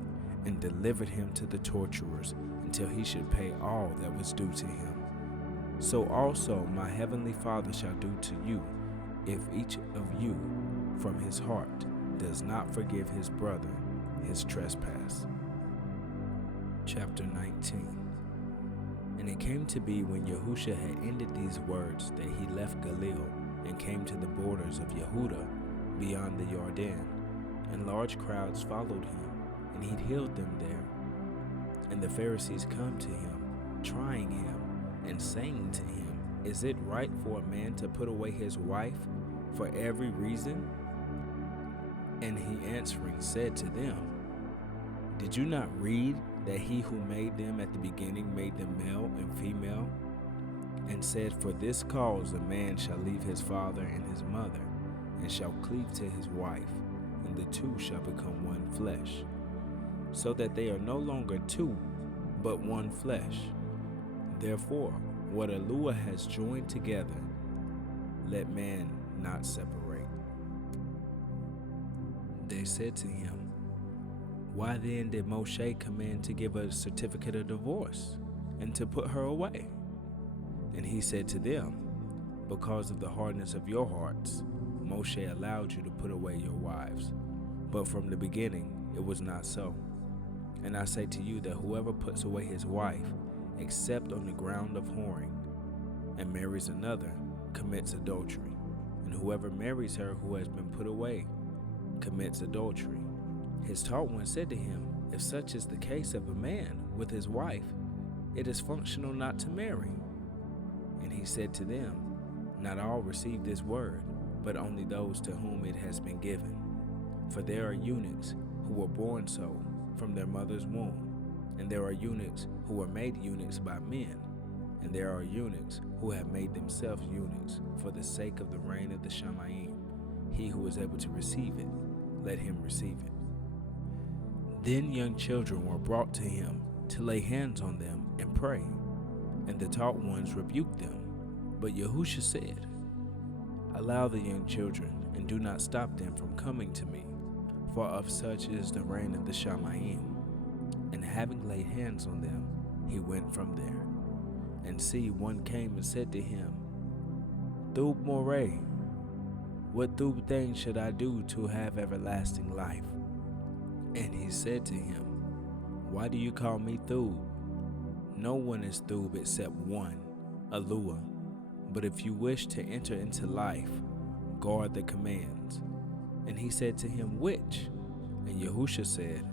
and delivered him to the torturers, until he should pay all that was due to him. So also my heavenly Father shall do to you, if each of you from his heart does not forgive his brother his trespass. Chapter 19. And it came to be when YaHUsHa had ended these words that he left Galilee and came to the borders of Yehudah beyond the Jordan, and large crowds followed him, and he healed them there. And the Pharisees come to him, trying him, and saying to him, Is it right for a man to put away his wife for every reason? And he answering said to them, Did you not read that he who made them at the beginning made them male and female? And said, For this cause a man shall leave his father and his mother, and shall cleave to his wife, and the two shall become one flesh. So that they are no longer two, but one flesh. Therefore, what YaHUsHa has joined together, let man not separate. They said to him, Why then did Moshe command to give a certificate of divorce, and to put her away? And he said to them, Because of the hardness of your hearts, Moshe allowed you to put away your wives. But from the beginning it was not so. And I say to you that whoever puts away his wife, except on the ground of whoring, and marries another, commits adultery. And whoever marries her who has been put away, commits adultery. His taught one said to him, If such is the case of a man with his wife, it is functional not to marry. And he said to them, Not all receive this word, but only those to whom it has been given. For there are eunuchs who were born so from their mother's womb, and there are eunuchs who were made eunuchs by men, and there are eunuchs who have made themselves eunuchs for the sake of the reign of the Shamayim. He who is able to receive it, let him receive it. Then young children were brought to him to lay hands on them and pray, and the taught ones rebuked them. But YaHUsHa said, Allow the young children, and do not stop them from coming to me, for of such is the reign of the Shamayim. And having laid hands on them, he went from there. And see, one came and said to him, Thub More, what thub thing should I do to have everlasting life? And he said to him, Why do you call me Thub? No one is Thub except one, YaHUsHa. But if you wish to enter into life, guard the commands. And he said to him, Which? And YaHUsHa said,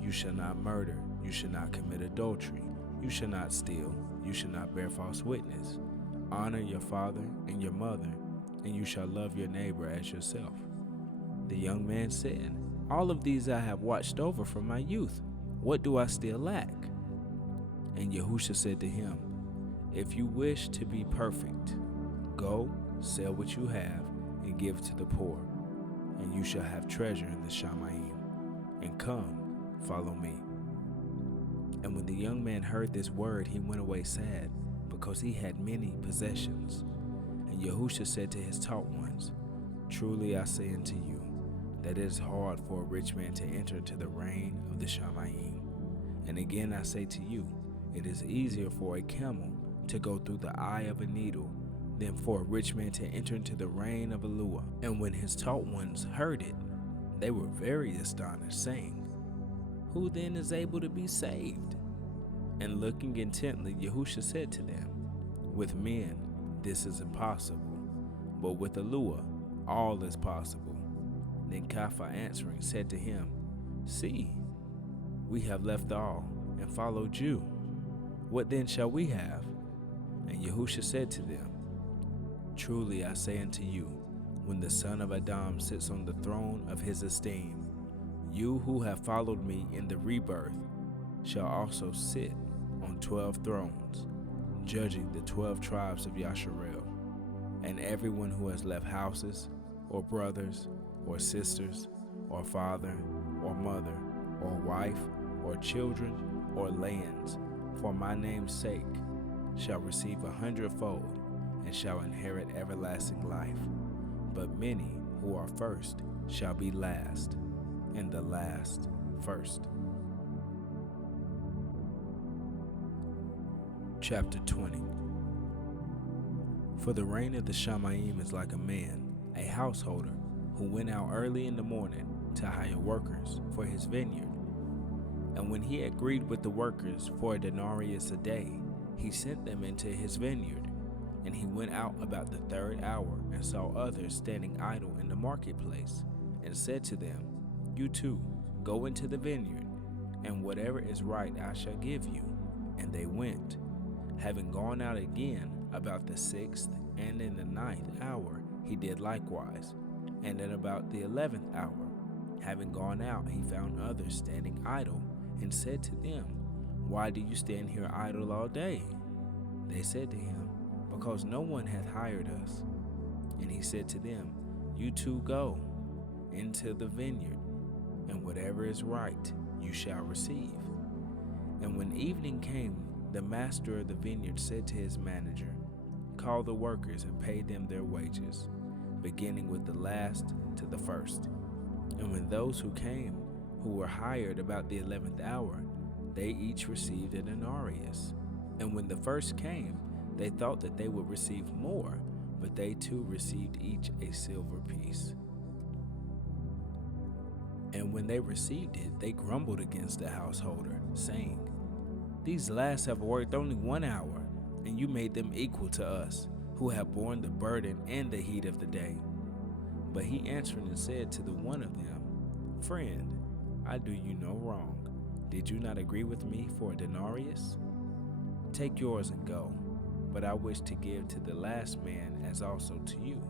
You shall not murder, you shall not commit adultery, you shall not steal, you shall not bear false witness. Honor your father and your mother, and you shall love your neighbor as yourself. The young man said, All of these I have watched over from my youth. What do I still lack? And YaHUsHa said to him, If you wish to be perfect, go, sell what you have, and give to the poor, and you shall have treasure in the Shamayim. And come, follow me. And when the young man heard this word, he went away sad, because he had many possessions. And YaHUsHa said to his taught ones, Truly I say unto you, that it is hard for a rich man to enter into the reign of the Shamayim. And again I say to you, it is easier for a camel to go through the eye of a needle than for a rich man to enter into the reign of YaHUsHa. And when his taught ones heard it, they were very astonished, saying, Who then is able to be saved? And looking intently, YaHUsHa said to them, With men this is impossible, but with YaHUsHa all is possible. Then Kepha answering said to him, See, we have left all and followed you. What then shall we have? And YaHUsHa said to them, Truly I say unto you, when the Son of Adam sits on the throne of his esteem, you who have followed me in the rebirth shall also sit on 12 thrones, judging the 12 tribes of Yasharel. And everyone who has left houses, or brothers, or sisters, or father, or mother, or wife, or children, or lands, for my name's sake, shall receive 100-fold, and shall inherit everlasting life. But many who are first shall be last, and the last first. Chapter 20. For the reign of the Shamayim is like a man, a householder, who went out early in the morning to hire workers for his vineyard. And when he agreed with the workers for a denarius a day, he sent them into his vineyard. And he went out about the third hour and saw others standing idle in the marketplace, and said to them, You too, go into the vineyard, and whatever is right I shall give you. And they went. Having gone out again, About the 6th and in the 9th hour he did likewise. And at about the 11th hour, having gone out, he found others standing idle, and said to them, Why do you stand here idle all day? They said to him, Because no one hath hired us. And he said to them, You too go into the vineyard, and whatever is right you shall receive. And when evening came, the master of the vineyard said to his manager, Call the workers and pay them their wages, beginning with the last to the first. And when those who came, who were hired about the 11th hour, they each received a denarius. And when the first came, they thought that they would receive more, but they too received each a silver piece. And when they received it, they grumbled against the householder, saying, These last have worked only 1 hour, and you made them equal to us, who have borne the burden and the heat of the day. But he answered and said to the one of them, Friend, I do you no wrong. Did you not agree with me for a denarius? Take yours and go, but I wish to give to the last man as also to you.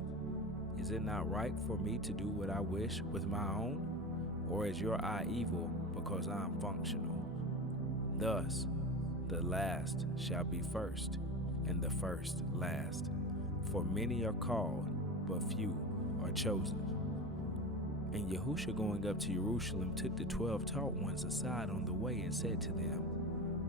Is it not right for me to do what I wish with my own? Or is your eye evil because I am functional? Thus, the last shall be first, and the first last. For many are called, but few are chosen. And YaHUsHa, going up to Jerusalem, took the 12 taught ones aside on the way and said to them,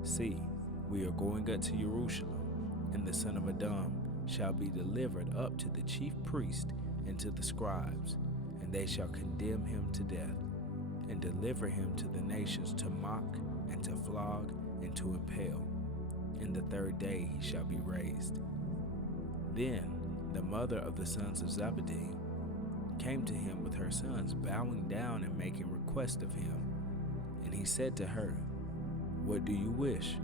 See, we are going up to Jerusalem, and the son of Adam shall be delivered up to the chief priest and to the scribes, and they shall condemn him to death, and deliver him to the nations to mock and to flog and to impale. And the 3rd day he shall be raised. Then the mother of the sons of Zebedee came to him with her sons, bowing down and making request of him. And he said to her, What do you wish?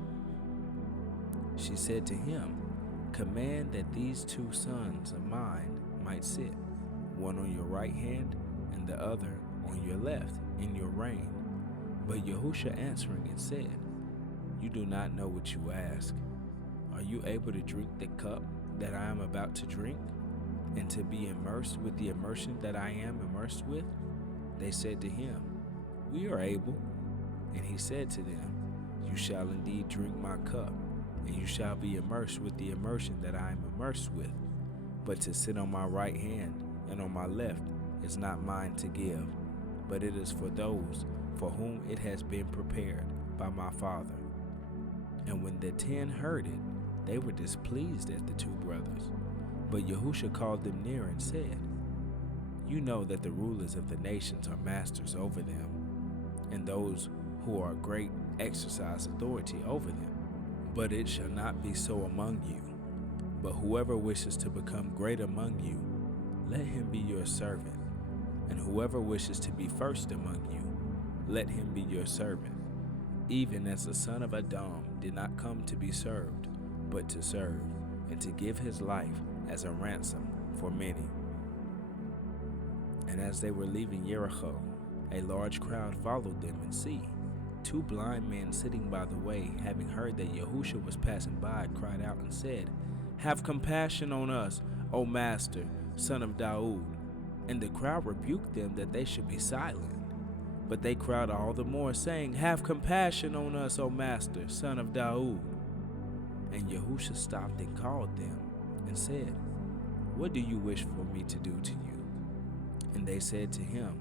She said to him, Command that these 2 sons of mine might sit, one on your right hand and the other on your left, in your reign. But YaHUsHa answering and said, You do not know what you ask. Are you able to drink the cup that I am about to drink, and to be immersed with the immersion that I am immersed with? They said to him, We are able. And he said to them, You shall indeed drink my cup, and you shall be immersed with the immersion that I am immersed with. But to sit on my right hand and on my left is not mine to give, but it is for those for whom it has been prepared by my Father. And when the 10 heard it, they were displeased at the 2 brothers. But YaHUsHa called them near and said, You know that the rulers of the nations are masters over them, and those who are great exercise authority over them. But it shall not be so among you. But whoever wishes to become great among you, let him be your servant. And whoever wishes to be first among you, let him be your servant. Even as the son of Adam did not come to be served, but to serve, and to give his life as a ransom for many. And as they were leaving Jericho, a large crowd followed them, and see, 2 blind men sitting by the way, having heard that YaHUsHa was passing by, cried out and said, Have compassion on us, O Master, son of Daud. And the crowd rebuked them that they should be silent. But they cried all the more, saying, Have compassion on us, O Master, son of Daud. And YaHUsHa stopped and called them, and said, What do you wish for me to do to you? And they said to him,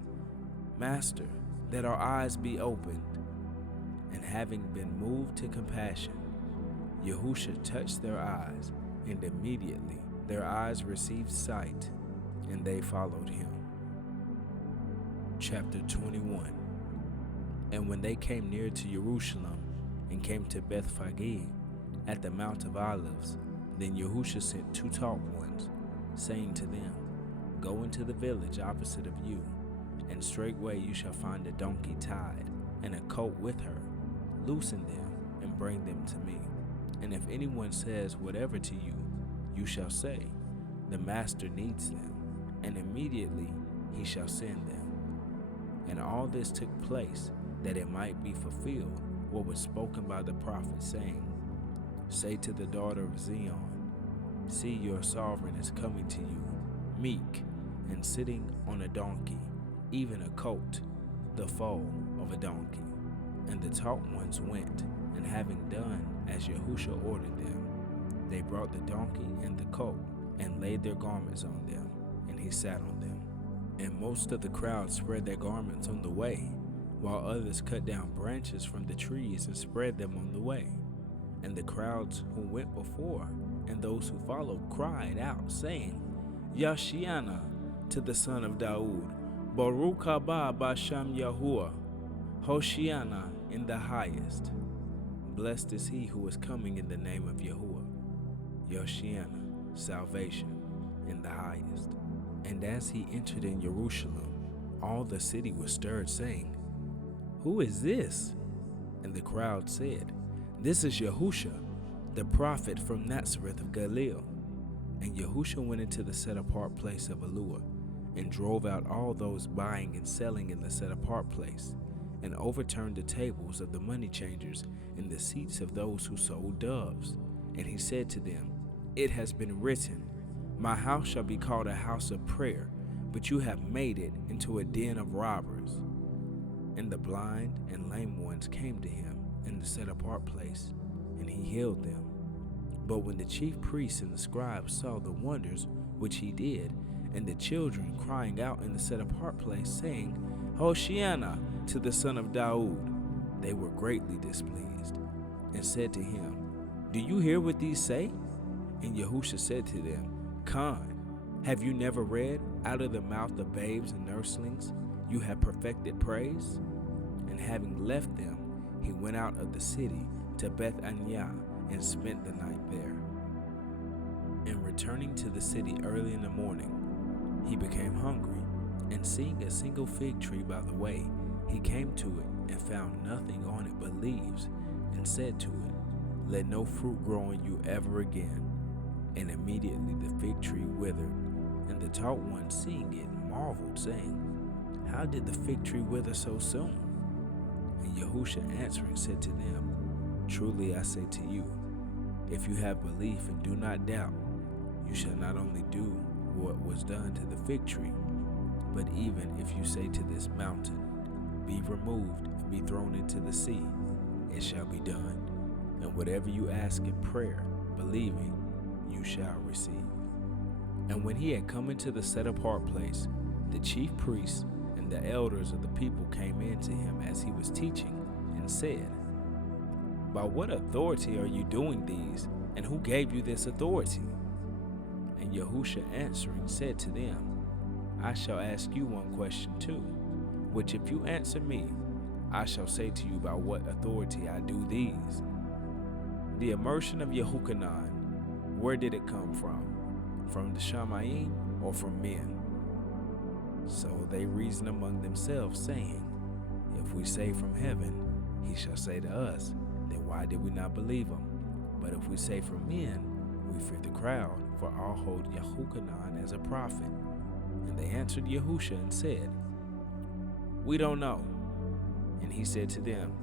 Master, that our eyes be opened. And having been moved to compassion, YaHUsHa touched their eyes, and immediately their eyes received sight, and they followed him. Chapter 21. And when they came near to Jerusalem, and came to Bethphage at the Mount of Olives, then YaHUsHa sent 2 taught ones, saying to them, Go into the village opposite of you, and straightway you shall find a donkey tied, and a colt with her. Loosen them, and bring them to me. And if anyone says whatever to you, you shall say, The master needs them, and immediately he shall send them. And all this took place, that it might be fulfilled what was spoken by the prophet, saying, Say to the daughter of Zion, See, your sovereign is coming to you, meek and sitting on a donkey, even a colt, the foal of a donkey. And the taught ones went, and having done as YaHUsHa ordered them, they brought the donkey and the colt, and laid their garments on them, and he sat on them. And most of the crowd spread their garments on the way, while others cut down branches from the trees and spread them on the way. And the crowds who went before and those who followed cried out, saying, Yashiana to the son of Daud, Baruch haba b'Shem YaHUAH, Hoshiana in the highest. Blessed is he who is coming in the name of YaHUAH. Yoshiana, salvation in the highest. And as he entered in Jerusalem, all the city was stirred, saying, Who is this? And the crowd said, This is YaHUsHa, the prophet from Nazareth of Galilee. And YaHUsHa went into the set-apart place of Eluah, and drove out all those buying and selling in the set-apart place, and overturned the tables of the money changers and the seats of those who sold doves. And he said to them, It has been written, My house shall be called a house of prayer, but you have made it into a den of robbers. And the blind and lame ones came to him in the set-apart place, and he healed them. But when the chief priests and the scribes saw the wonders which he did, and the children crying out in the set-apart place, saying, Hoshiana to the son of Daud, they were greatly displeased, and said to him, Do you hear what these say? And YaHUsHa said to them, Khan, have you never read, Out of the mouth of babes and nurslings you have perfected praise? And having left them, he went out of the city to Beth-Aniah, and spent the night there. And returning to the city early in the morning, he became hungry, and seeing a single fig tree by the way, he came to it and found nothing on it but leaves, and said to it, Let no fruit grow in you ever again. And immediately the fig tree withered. And the taught one, seeing it, marveled, saying, How did the fig tree wither so soon? And YaHUsHa answering said to them, Truly I say to you, if you have belief and do not doubt, you shall not only do what was done to the fig tree, but even if you say to this mountain, Be removed and be thrown into the sea, it shall be done. And whatever you ask in prayer, believing, you shall receive. And when he had come into the set-apart place, the chief priests and the elders of the people came in to him as he was teaching, and said, By what authority are you doing these, and who gave you this authority? And YaHUsHa answering said to them, I shall ask you one question too, which if you answer me, I shall say to you by what authority I do these. The immersion of Yehochanan, where did it come from? From the Shamayim or from men? So they reasoned among themselves, saying, If we say from heaven, he shall say to us, Then why did we not believe him? But if we say from men, we fear the crowd, for all hold Yehochanan as a prophet. And they answered YaHUsHa and said, We don't know. And he said to them,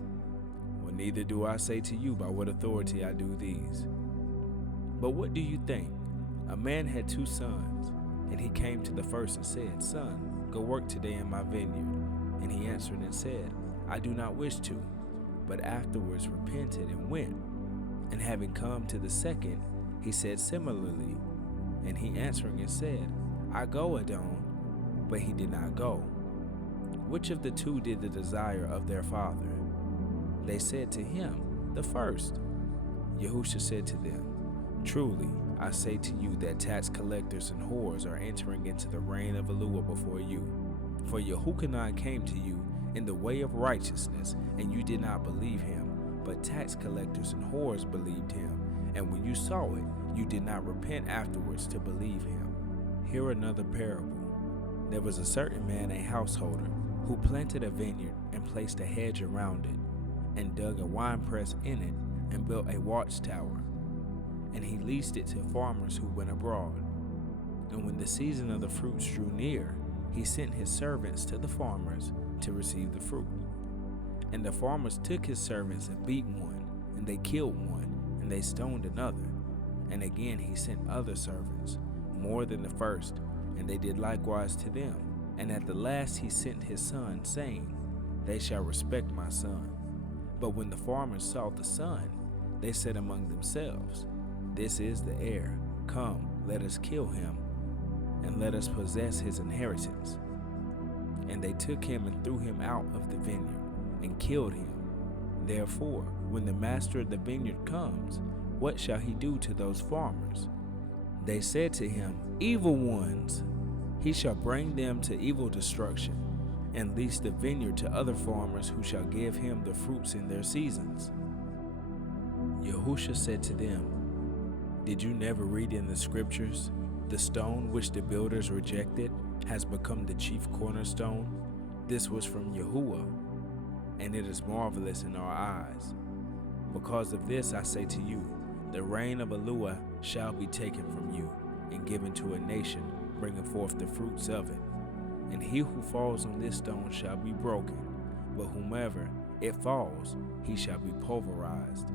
Well, neither do I say to you by what authority I do these. But what do you think? A man had 2 sons, and he came to the first and said, Son, go work today in my vineyard. And he answered and said, I do not wish to. But afterwards repented and went. And having come to the second, he said similarly. And he answering and said, I go, Adon. But he did not go. Which of the 2 did the desire of their father? They said to him, The first. YaHUsHa said to them, Truly, I say to you that tax collectors and whores are entering into the reign of Eluah before you. For Yehochanan came to you in the way of righteousness, and you did not believe him, but tax collectors and whores believed him. And when you saw it, you did not repent afterwards to believe him. Hear another parable. There was a certain man, a householder, who planted a vineyard and placed a hedge around it, and dug a winepress in it, and built a watchtower. And he leased it to farmers who went abroad. And when the season of the fruits drew near, he sent his servants to the farmers to receive the fruit. And the farmers took his servants and beat one, and they killed one, and they stoned another. And again he sent other servants, more than the first, and they did likewise to them. And at the last he sent his son, saying, They shall respect my son. But when the farmers saw the son, they said among themselves, This is the heir. Come, let us kill him, and let us possess his inheritance. And they took him and threw him out of the vineyard, and killed him. Therefore, when the master of the vineyard comes, what shall he do to those farmers? They said to him, Evil ones. He shall bring them to evil destruction, and lease the vineyard to other farmers who shall give him the fruits in their seasons. YaHUsHa said to them, Did you never read in the scriptures, The stone which the builders rejected has become the chief cornerstone? This was from YaHUAH, and it is marvelous in our eyes. Because of this I say to you, the reign of HalleluYAHUAH shall be taken from you, and given to a nation, bringing forth the fruits of it. And he who falls on this stone shall be broken, but whomever it falls, he shall be pulverized.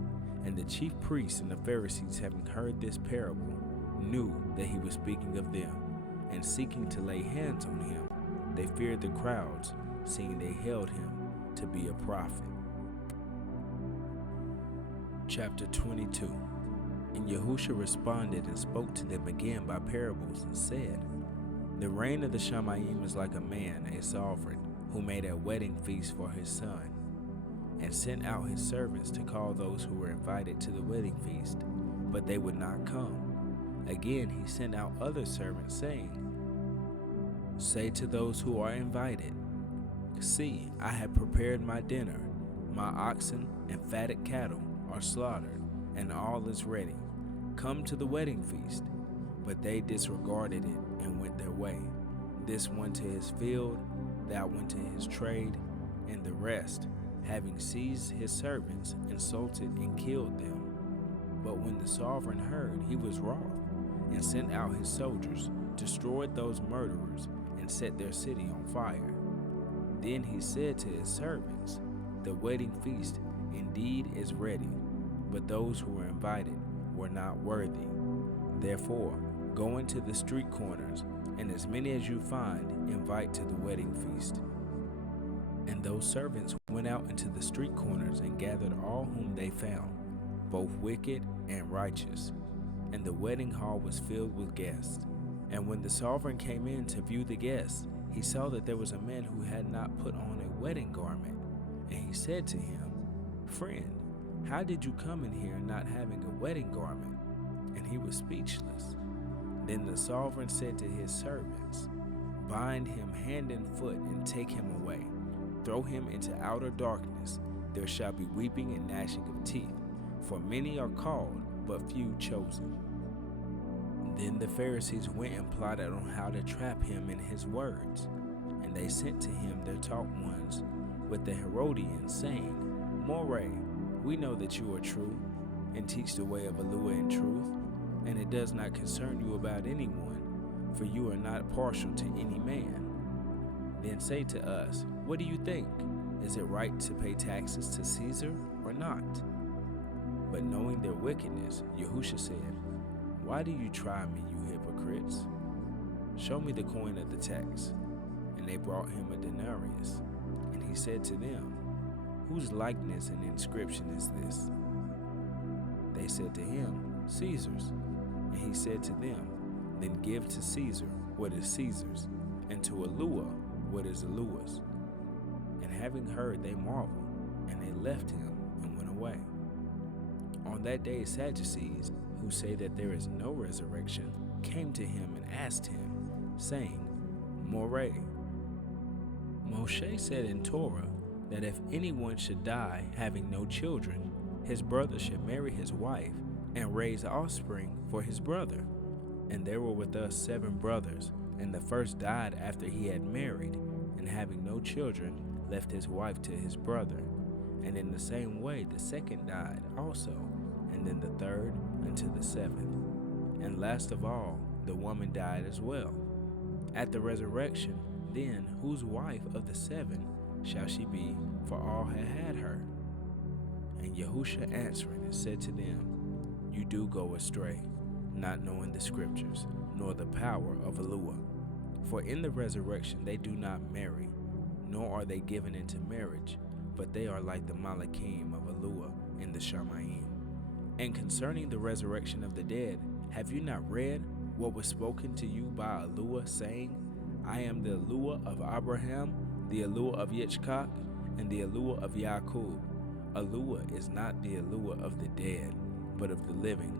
And the chief priests and the Pharisees, having heard this parable, knew that he was speaking of them, and seeking to lay hands on him, they feared the crowds, seeing they held him to be a prophet. Chapter 22. And YaHUsHa responded and spoke to them again by parables, and said, The reign of the Shamayim is like a man, a sovereign, who made a wedding feast for his son, and sent out his servants to call those who were invited to the wedding feast, but they would not come. Again he sent out other servants, saying, Say to those who are invited, See, I have prepared my dinner. My oxen and fatted cattle are slaughtered, and all is ready. Come to the wedding feast. But they disregarded it and went their way. This went to his field, that went to his trade, and the rest, having seized his servants, insulted and killed them. But when the sovereign heard, he was wroth, and sent out his soldiers, destroyed those murderers, and set their city on fire. Then he said to his servants, The wedding feast indeed is ready, but those who were invited were not worthy. Therefore, go into the street corners, and as many as you find, invite to the wedding feast. And those servants went out into the street corners and gathered all whom they found, both wicked and righteous. And the wedding hall was filled with guests. And when the sovereign came in to view the guests, he saw that there was a man who had not put on a wedding garment. And he said to him, Friend, how did you come in here not having a wedding garment? And he was speechless. Then the sovereign said to his servants, Bind him hand and foot and take him away. Throw him into outer darkness. There shall be weeping and gnashing of teeth, for many are called, but few chosen. Then the Pharisees went and plotted on how to trap him in his words. And they sent to him their taught ones with the Herodians, saying, More, we know that you are true, and teach the way of HalleluYAHUAH in truth, and it does not concern you about anyone, for you are not partial to any man. Then say to us, What do you think? Is it right to pay taxes to Caesar or not? But knowing their wickedness, YaHUsHa said, Why do you try me, you hypocrites? Show me the coin of the tax. And they brought him a denarius. And he said to them, Whose likeness and inscription is this? They said to him, Caesar's. And he said to them, Then give to Caesar what is Caesar's, and to HalleluYAH what is HalleluYAH's. And having heard, they marveled, and they left him and went away. On that day Sadducees, who say that there is no resurrection, came to him and asked him, saying, More, Moshe said in Torah that if anyone should die having no children, his brother should marry his wife and raise offspring for his brother. And there were with us 7 brothers, and the first died after he had married, and having no children, left his wife to his brother. And in the same way the second died also, and then the third unto the 7th. And last of all, the woman died as well. At the resurrection, then whose wife of the 7 shall she be, for all had her? And YaHUsHa answering and said to them, You do go astray, not knowing the scriptures, nor the power of YaHUsHa. For in the resurrection they do not marry, nor are they given into marriage, but they are like the Malachim of YaHUsHa in the Shamayim. And concerning the resurrection of the dead, have you not read what was spoken to you by YaHUsHa, saying, I am the YaHUsHa of Abraham, the YaHUsHa of Yitzchak, and the YaHUsHa of Yaakov. YaHUsHa is not the YaHUsHa of the dead, but of the living.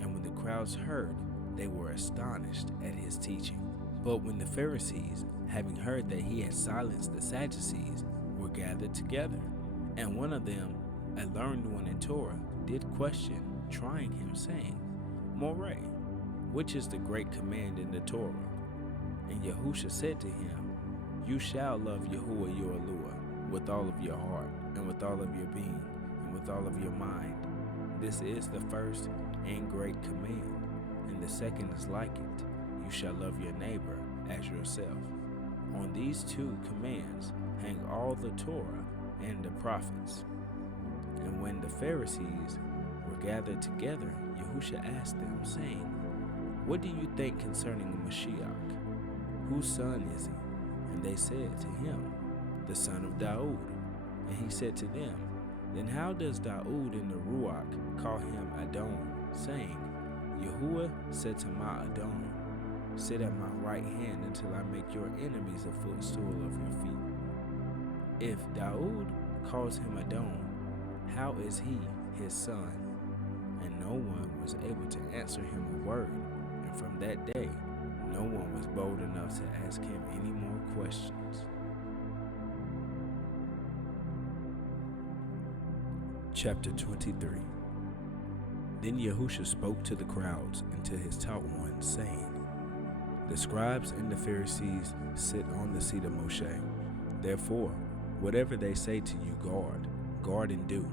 And when the crowds heard, they were astonished at his teaching. But when the Pharisees, having heard that he had silenced the Sadducees, were gathered together, and one of them, a learned one in Torah, did question, trying him, saying, More, which is the great command in the Torah? And YaHUsHa said to him, You shall love Yahuwah your YaHUsHa with all of your heart, and with all of your being, and with all of your mind. This is the first and great command, and the second is like it. You shall love your neighbor as yourself. On these two commands hang all the Torah and the prophets. And when the Pharisees were gathered together, YaHUsHa asked them, saying, What do you think concerning the Mashiach? Whose son is he? And they said to him, The son of Daud. And he said to them, Then how does Daud in the Ruach call him Adon, saying, YaHUwah said to my Adon, Sit at my right hand until I make your enemies a footstool of your feet. If Daud calls him Adon, how is he his son? And no one was able to answer him a word, and from that day no one was bold enough to ask him any more questions. Chapter 23. Then YaHUsHa spoke to the crowds and to his taught ones, saying, The scribes and the Pharisees sit on the seat of Moshe. Therefore, whatever they say to you, guard and do.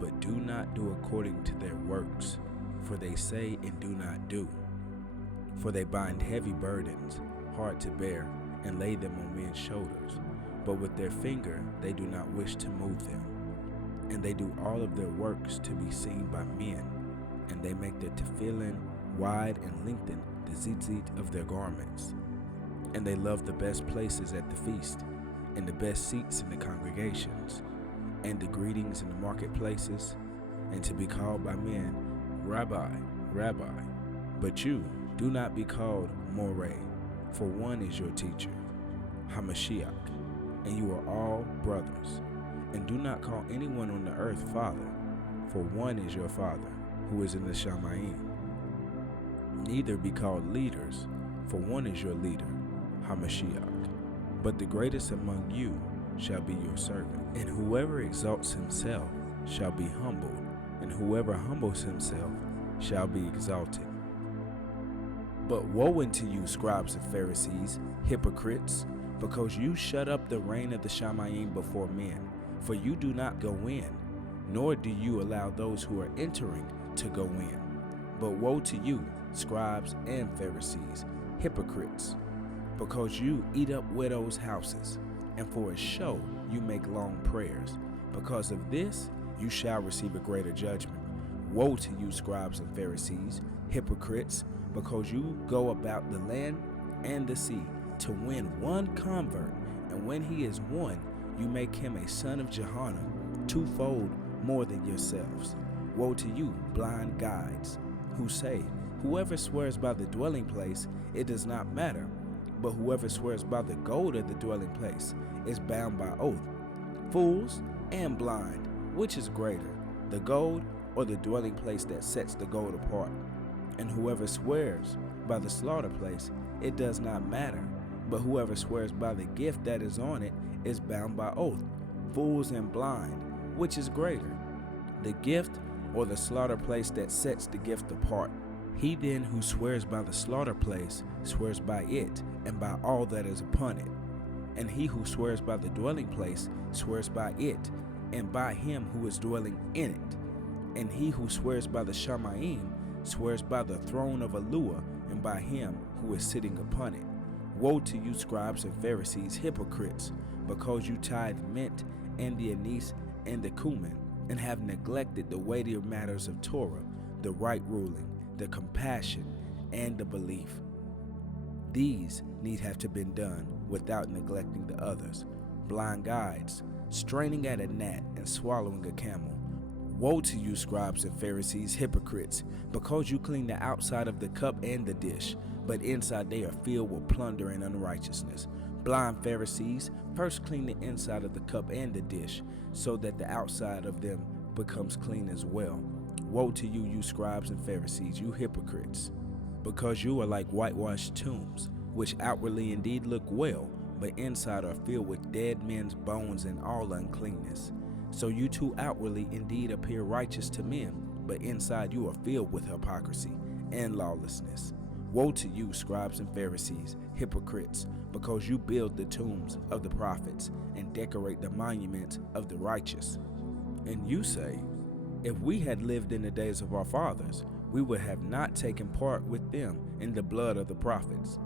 But do not do according to their works, for they say and do not do. For they bind heavy burdens, hard to bear, and lay them on men's shoulders. But with their finger they do not wish to move them. And they do all of their works to be seen by men. And they make their tefillin wide and lengthen the tzitzit of their garments. And they love the best places at the feast, and the best seats in the congregations, and the greetings in the marketplaces, and to be called by men, Rabbi, Rabbi. But you do not be called More, for one is your teacher, HaMashiach, and you are all brothers. And do not call anyone on the earth Father, for one is your Father, who is in the Shamayim. Neither be called leaders, for one is your leader, HaMashiach. But the greatest among you shall be your servant. And whoever exalts himself shall be humbled, and whoever humbles himself shall be exalted. But woe unto you, scribes and Pharisees, hypocrites, because you shut up the reign of the Shamayim before men, for you do not go in, nor do you allow those who are entering to go in. But woe to you, scribes and Pharisees, hypocrites, because you eat up widows' houses, and for a show you make long prayers. Because of this you shall receive a greater judgment. Woe to you, scribes and Pharisees, hypocrites, because you go about the land and the sea to win one convert, and when he is won, you make him a son of Johanna, twofold more than yourselves. Woe to you, blind guides, who say, Whoever swears by the dwelling place, it does not matter, but whoever swears by the gold of the dwelling place is bound by oath. Fools and blind, which is greater, the gold or the dwelling place that sets the gold apart? And whoever swears by the slaughter place, it does not matter, but whoever swears by the gift that is on it is bound by oath. Fools and blind, which is greater, the gift or the slaughter place that sets the gift apart? He then who swears by the slaughter place swears by it and by all that is upon it. And he who swears by the dwelling place swears by it and by him who is dwelling in it. And he who swears by the Shamayim swears by the throne of YaHUsHa and by him who is sitting upon it. Woe to you, scribes and Pharisees, hypocrites, because you tithe mint and the anise and the cumin, and have neglected the weightier matters of Torah, the right ruling, the compassion, and the belief. These need have to been done without neglecting the others. Blind guides, straining at a gnat and swallowing a camel. Woe to you, scribes and Pharisees, hypocrites, because you clean the outside of the cup and the dish, but inside they are filled with plunder and unrighteousness. Blind Pharisees, first clean the inside of the cup and the dish, so that the outside of them becomes clean as well. Woe to you, you scribes and Pharisees, you hypocrites, because you are like whitewashed tombs, which outwardly indeed look well, but inside are filled with dead men's bones and all uncleanness. So you too outwardly indeed appear righteous to men, but inside you are filled with hypocrisy and lawlessness. Woe to you, scribes and Pharisees, hypocrites, because you build the tombs of the prophets and decorate the monuments of the righteous. And you say, if we had lived in the days of our fathers, we would have not taken part with them in the blood of the prophets.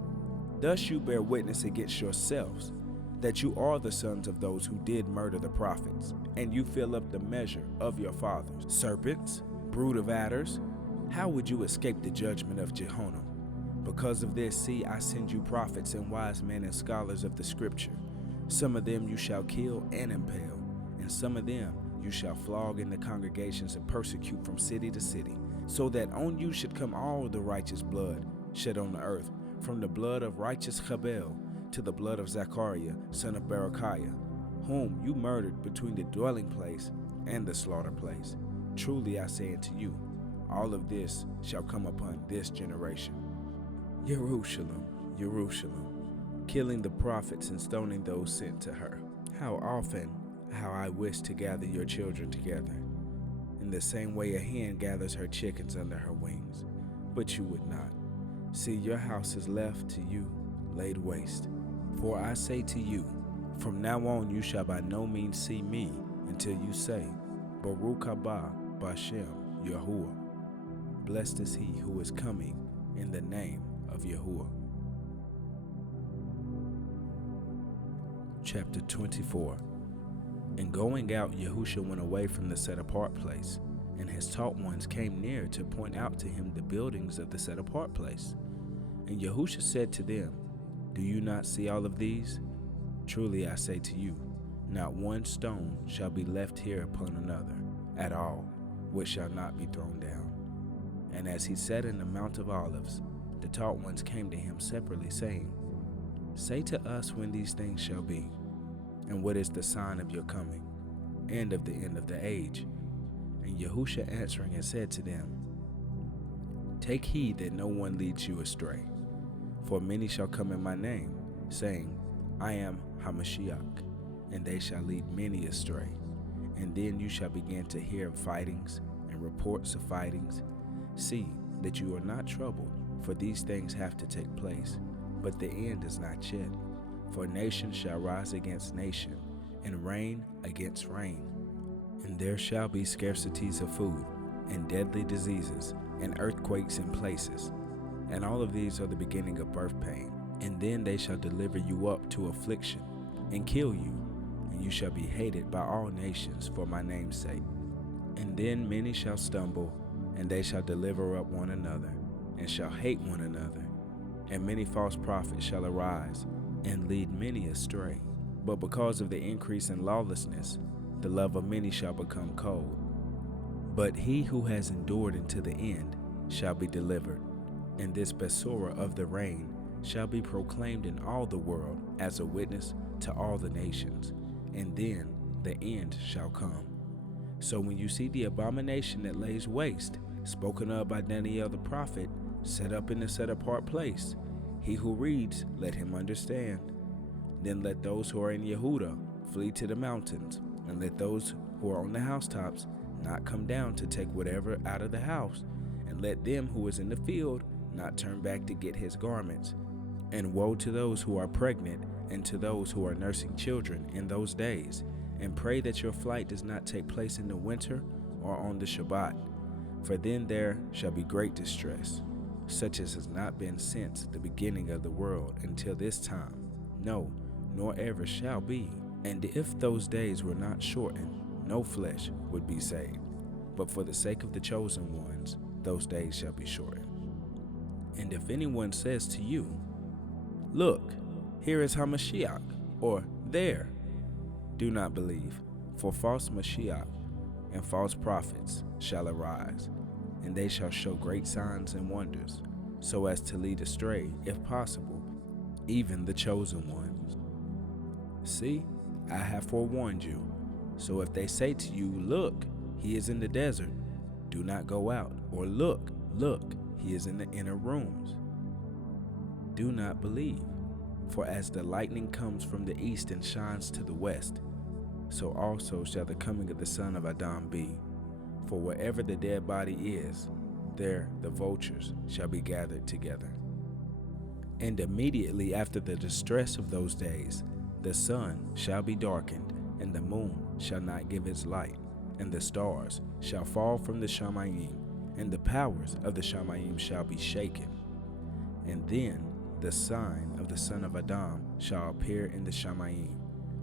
Thus you bear witness against yourselves that you are the sons of those who did murder the prophets, and you fill up the measure of your fathers. Serpents, brood of adders, how would you escape the judgment of Jehoram? Because of this, see, I send you prophets and wise men and scholars of the scripture. Some of them you shall kill and impale, and some of them you shall flog in the congregations and persecute from city to city, so that on you should come all the righteous blood shed on the earth, from the blood of righteous Abel to the blood of Zechariah, son of Barak YAHUAH, whom you murdered between the dwelling place and the slaughter place. Truly I say unto you, all of this shall come upon this generation. Jerusalem, Jerusalem, killing the prophets and stoning those sent to her. How often, how I wish to gather your children together, in the same way a hen gathers her chickens under her wings, but you would not. See, your house is left to you laid waste. For I say to you, from now on you shall by no means see me until you say, Baruch haba b'Shem YaHUAH. Blessed is he who is coming in the name of YaHUAH. Chapter 24. And going out, YaHUsHa went away from the set-apart place, and his taught ones came near to point out to him the buildings of the set-apart place. And YaHUsHa said to them, do you not see all of these? Truly I say to you, not one stone shall be left here upon another at all, which shall not be thrown down. And as he sat in the Mount of Olives, the taught ones came to him separately, saying, say to us when these things shall be, and what is the sign of your coming, and of the end of the age? And YaHUsHa answering and said to them, take heed that no one leads you astray. For many shall come in my name, saying, I am HaMashiach, and they shall lead many astray. And then you shall begin to hear of fightings and reports of fightings. See that you are not troubled, for these things have to take place, but the end is not yet. For nation shall rise against nation, and reign against reign. And there shall be scarcities of food, and deadly diseases, and earthquakes in places. And all of these are the beginning of birth pain. And then they shall deliver you up to affliction, and kill you, and you shall be hated by all nations for my name's sake. And then many shall stumble, and they shall deliver up one another, and shall hate one another. And many false prophets shall arise, and lead many astray. But because of the increase in lawlessness, the love of many shall become cold. But he who has endured unto the end shall be delivered. And this HaBasura of the reign shall be proclaimed in all the world as a witness to all the nations, and then the end shall come. So when you see the abomination that lays waste, spoken of by Daniel the prophet, set up in the set-apart place, he who reads, let him understand. Then let those who are in Yehuda flee to the mountains, and let those who are on the housetops not come down to take whatever out of the house, and let them who is in the field not turn back to get his garments. And woe to those who are pregnant and to those who are nursing children in those days, and pray that your flight does not take place in the winter or on the Shabbat, for then there shall be great distress, such as has not been since the beginning of the world until this time, no, nor ever shall be. And if those days were not shortened, no flesh would be saved. But for the sake of the chosen ones, those days shall be shortened. And if anyone says to you, "Look, here is HaMashiach," or "There," do not believe, for false Mashiach and false prophets shall arise, and they shall show great signs and wonders, so as to lead astray, if possible, even the chosen ones. See, I have forewarned you. So if they say to you, "Look, he is in the desert," do not go out, or "Look, he is in the inner rooms." Do not believe, for as the lightning comes from the east and shines to the west, so also shall the coming of the Son of Adam be. For wherever the dead body is, there the vultures shall be gathered together. And immediately after the distress of those days, the sun shall be darkened, and the moon shall not give its light, and the stars shall fall from the Shamayim, and the powers of the Shamayim shall be shaken. And then the sign of the Son of Adam shall appear in the Shamayim,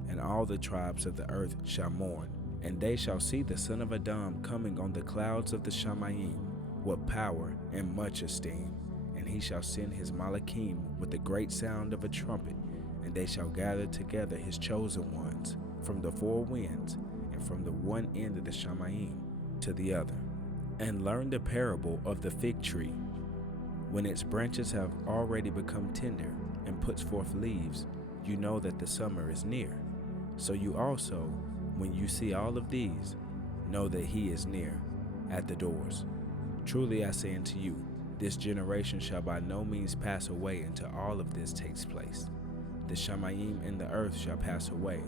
and all the tribes of the earth shall mourn, and they shall see the Son of Adam coming on the clouds of the Shamayim with power and much esteem. And he shall send his Malachim with the great sound of a trumpet, and they shall gather together his chosen ones from the four winds, and from the one end of the Shamayim to the other. And learn the parable of the fig tree. When its branches have already become tender and puts forth leaves, you know that the summer is near. So you also, when you see all of these, know that he is near, at the doors. Truly I say unto you, this generation shall by no means pass away until all of this takes place. The Shamayim and the earth shall pass away,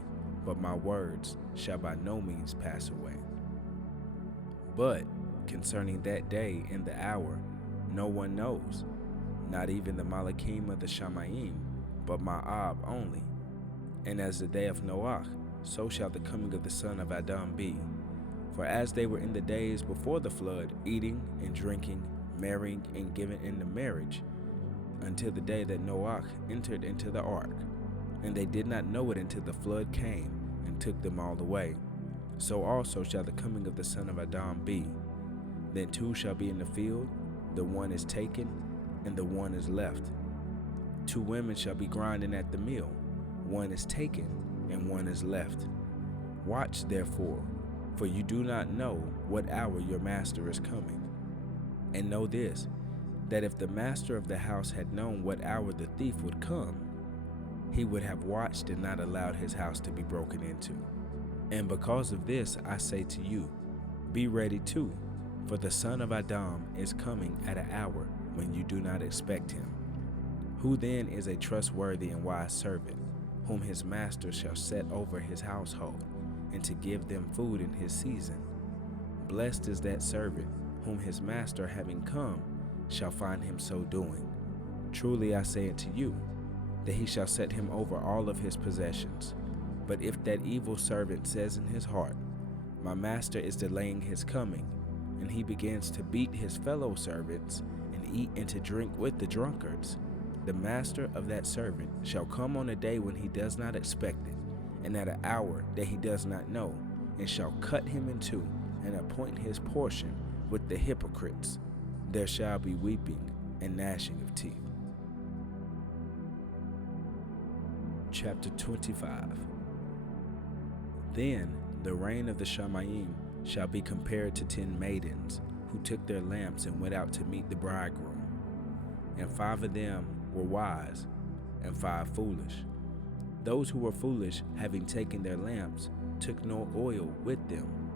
but my words shall by no means pass away. But concerning that day and the hour, no one knows, not even the Malachim of the Shamayim, but my Ab only. And as the day of Noah, so shall the coming of the Son of Adam be. For as they were in the days before the flood, eating and drinking, marrying and giving in marriage, until the day that Noah entered into the ark, and they did not know it until the flood came and took them all away, so also shall the coming of the Son of Adam be. Then two shall be in the field, the one is taken, and the one is left. Two women shall be grinding at the mill, one is taken, and one is left. Watch therefore, for you do not know what hour your master is coming. And know this, that if the master of the house had known what hour the thief would come, he would have watched and not allowed his house to be broken into. And because of this I say to you, be ready too, for the Son of Adam is coming at an hour when you do not expect him. Who then is a trustworthy and wise servant, whom his master shall set over his household, and to give them food in his season? Blessed is that servant, whom his master having come shall find him so doing. Truly I say unto you, that he shall set him over all of his possessions. But if that evil servant says in his heart, my master is delaying his coming, and he begins to beat his fellow servants, and eat and to drink with the drunkards, the master of that servant shall come on a day when he does not expect it, and at an hour that he does not know, and shall cut him in two, and appoint his portion with the hypocrites. There shall be weeping and gnashing of teeth. Chapter 25. Then the reign of the Shamayim shall be compared to 10 maidens, who took their lamps and went out to meet the bridegroom. And 5 of them were wise, and 5 foolish. Those who were foolish, having taken their lamps, took no oil with them,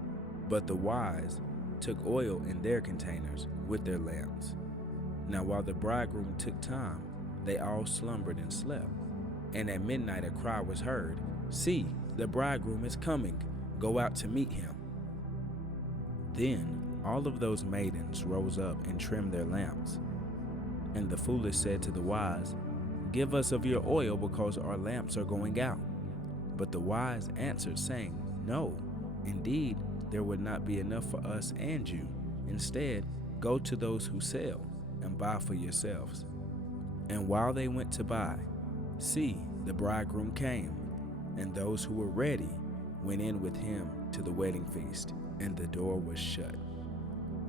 but the wise took oil in their containers with their lamps. Now while the bridegroom took time, they all slumbered and slept. And at midnight a cry was heard, See, the bridegroom is coming, go out to meet him. Then all of those maidens rose up and trimmed their lamps. And the foolish said to the wise, Give us of your oil, because our lamps are going out. But the wise answered, saying, No, indeed, there would not be enough for us and you. Instead, go to those who sell and buy for yourselves. And while they went to buy, see, the bridegroom came, and those who were ready went in with him to the wedding feast, and the door was shut.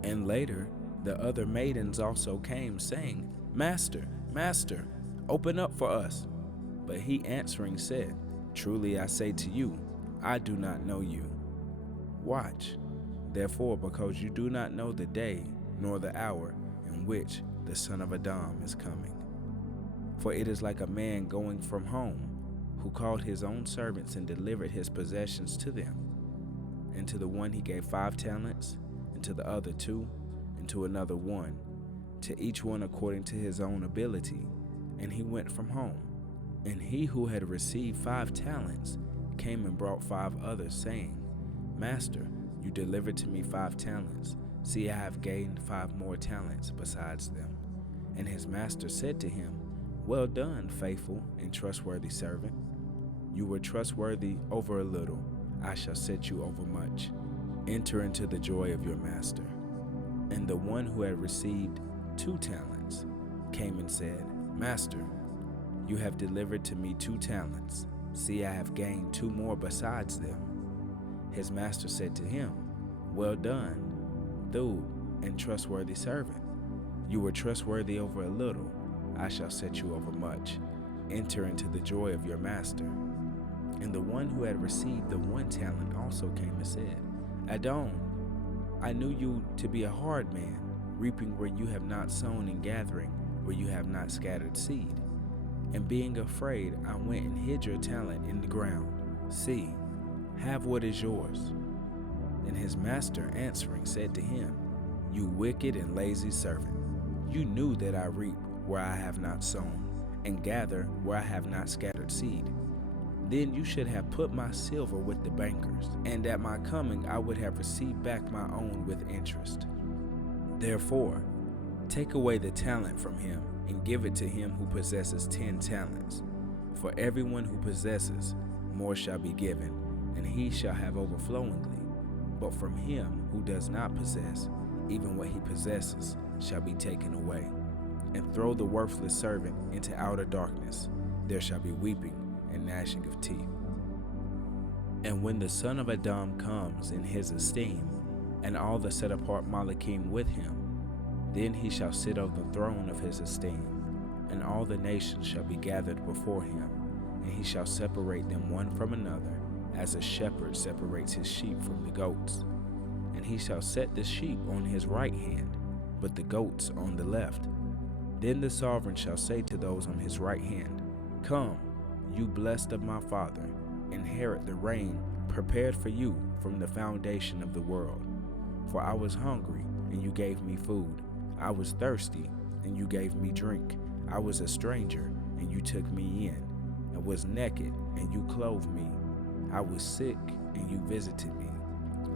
And later The other maidens also came, saying, Master, Master, open up for us. But he answering said, Truly I say to you, I do not know you. Watch, therefore, because you do not know the day nor the hour in which the Son of Adam is coming. For it is like a man going from home, who called his own servants and delivered his possessions to them. And to the one he gave 5 talents, and to the other 2, and to another 1, to each one according to his own ability. And he went from home. And he who had received 5 talents came and brought 5 others, saying, Master, you delivered to me 5 talents. See, I have gained 5 more talents besides them. And his master said to him, Well done, faithful and trustworthy servant. You were trustworthy over a little. I shall set you over much. Enter into the joy of your master. And the one who had received 2 talents came and said, Master, you have delivered to me 2 talents. See, I have gained 2 more besides them. His master said to him, Well done, thou and trustworthy servant. You were trustworthy over a little. I shall set you over much. Enter into the joy of your master. And the one who had received the 1 talent also came and said, Adon, I knew you to be a hard man, reaping where you have not sown and gathering where you have not scattered seed. And being afraid, I went and hid your talent in the ground. See, have what is yours. And his master answering said to him, You wicked and lazy servant, you knew that I reap where I have not sown, and gather where I have not scattered seed. Then you should have put my silver with the bankers, and at my coming I would have received back my own with interest. Therefore, take away the talent from him, and give it to him who possesses 10 talents. For everyone who possesses, more shall be given, and he shall have overflowingly. But from him who does not possess, even what he possesses shall be taken away. And throw the worthless servant into outer darkness. There shall be weeping and gnashing of teeth. And when the Son of Adam comes in his esteem, and all the set apart Malachim with him, then he shall sit on the throne of his esteem, and all the nations shall be gathered before him, and he shall separate them one from another, as a shepherd separates his sheep from the goats. And he shall set the sheep on his right hand, but the goats on the left. Then the sovereign shall say to those on his right hand, Come, you blessed of my Father, inherit the reign prepared for you from the foundation of the world. For I was hungry, and you gave me food. I was thirsty, and you gave me drink. I was a stranger, and you took me in. I was naked, and you clothed me. I was sick, and you visited me.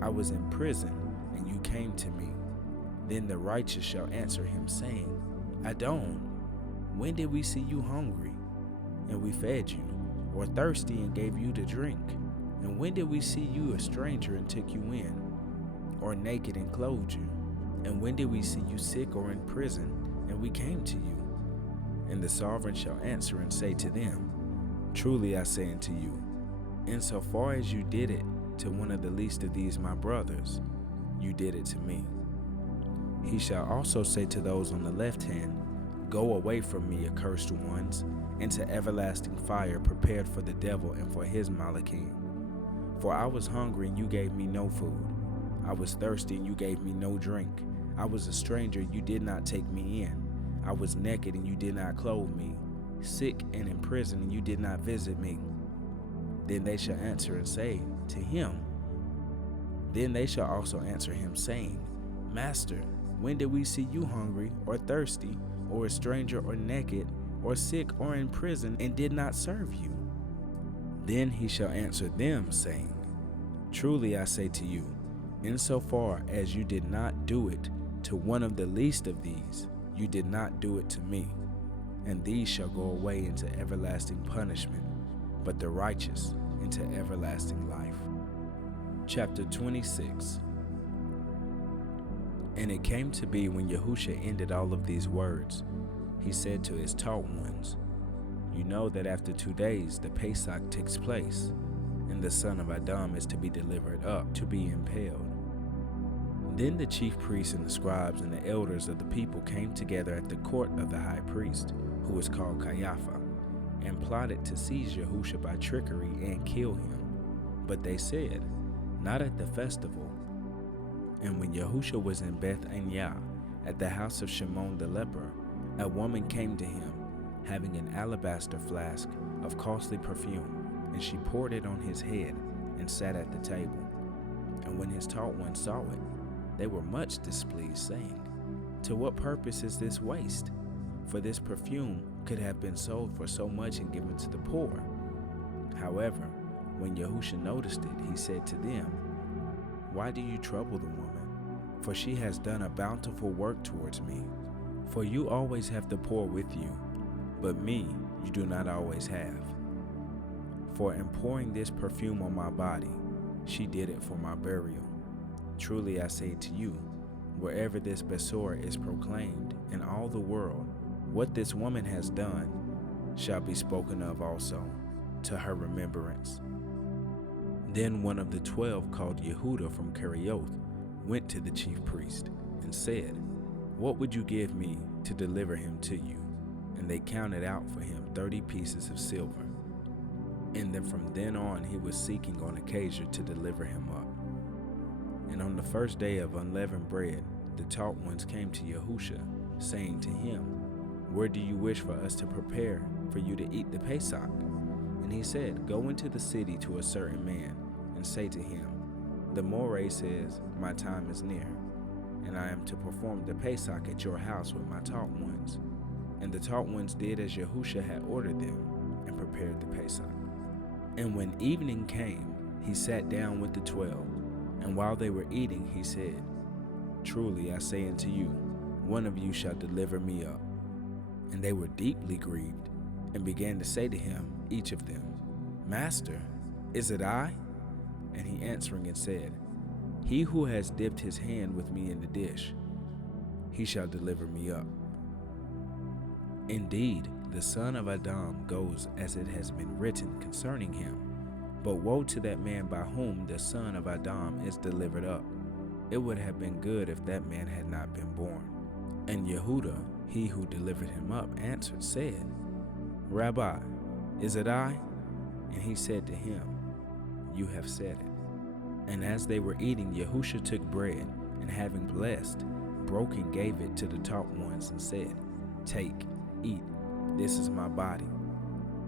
I was in prison, and you came to me. Then the righteous shall answer him, saying, Adon, when did we see you hungry, and we fed you, or thirsty, and gave you to drink? And when did we see you a stranger, and took you in, or naked, and clothed you? And when did we see you sick or in prison, and we came to you? And the sovereign shall answer and say to them, Truly I say unto you, insofar as you did it to one of the least of these my brothers, you did it to me. He shall also say to those on the left hand, Go away from me, accursed ones, into everlasting fire prepared for the devil and for his Malachim. For I was hungry, and you gave me no food. I was thirsty, and you gave me no drink. I was a stranger, you did not take me in. I was naked, and you did not clothe me. Sick and in prison, and you did not visit me. Then they shall answer and say to him, Then they shall also answer him, saying, Master, when did we see you hungry, or thirsty, or a stranger, or naked, or sick, or in prison, and did not serve you? Then he shall answer them, saying, Truly I say to you, insofar as you did not do it to one of the least of these, you did not do it to me. And these shall go away into everlasting punishment, but the righteous into everlasting life. Chapter 26. And it came to be when YaHUsHa ended all of these words, he said to his taught ones, You know that after 2 days the Pesach takes place, and the Son of Adam is to be delivered up to be impaled. Then the chief priests and the scribes and the elders of the people came together at the court of the high priest, who was called Caiaphas, and plotted to seize YaHUsHa by trickery and kill him. But they said, "Not at the festival." And when YaHUsHa was in Beth-Anya, at the house of Shimon the leper, a woman came to him, having an alabaster flask of costly perfume, and she poured it on his head and sat at the table. And when his taught ones saw it, they were much displeased, saying, "To what purpose is this waste? For this perfume could have been sold for so much and given to the poor." However, when YaHUsHa noticed it, he said to them, "Why do you trouble the woman? For she has done a bountiful work towards me. For you always have the poor with you, but me you do not always have. For in pouring this perfume on my body, she did it for my burial. Truly I say to you, wherever this HaBasura is proclaimed in all the world, what this woman has done shall be spoken of also, to her remembrance." Then one of the 12, called Yehuda from Kerioth, went to the chief priest and said, "What would you give me to deliver him to you?" And they counted out for him 30 pieces of silver. And then from then on he was seeking on occasion to deliver him up. And on the first day of unleavened bread, the taught ones came to YaHUsHa, saying to him, "Where do you wish for us to prepare for you to eat the Pesach?" And he said, "Go into the city to a certain man, and say to him, the Moreh says, my time is near, and I am to perform the Pesach at your house with my taught ones." And the taught ones did as YaHUsHa had ordered them, and prepared the Pesach. And when evening came, he sat down with the 12, and while they were eating, he said, "Truly I say unto you, one of you shall deliver me up." And they were deeply grieved, and began to say to him, each of them, "Master, is it I?" And he answering and said, "He who has dipped his hand with me in the dish, he shall deliver me up. Indeed, the son of Adam goes as it has been written concerning him. But woe to that man by whom the son of Adam is delivered up. It would have been good if that man had not been born." And Yehuda, he who delivered him up, answered, said, "Rabbi, is it I?" And he said to him, "You have said it." And as they were eating, YaHUsHa took bread, and having blessed, broke and gave it to the taught ones, and said, "Take, eat, this is my body."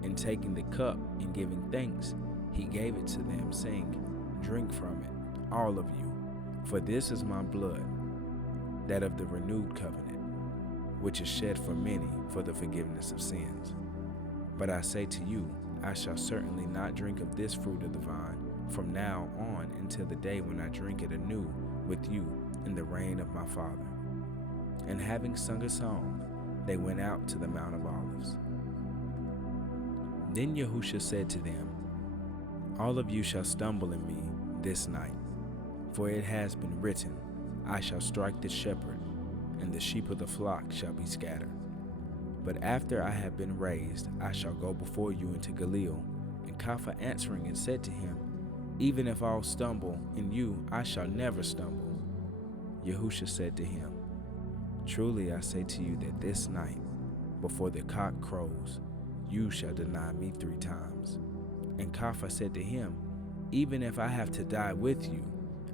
And taking the cup and giving thanks, he gave it to them, saying, "Drink from it, all of you, for this is my blood, that of the renewed covenant, which is shed for many for the forgiveness of sins. But I say to you, I shall certainly not drink of this fruit of the vine from now on until the day when I drink it anew with you in the reign of my Father." And having sung a song, they went out to the Mount of Olives. Then YaHUsHa said to them, "All of you shall stumble in me this night, for it has been written, I shall strike the shepherd, and the sheep of the flock shall be scattered. But after I have been raised, I shall go before you into Galilee." And Caiaphas answering and said to him, "Even if all stumble in you, I shall never stumble." YaHUsHa said to him, "Truly I say to you that this night, before the cock crows, you shall deny me 3 times. And Caiaphas said to him, "Even if I have to die with you,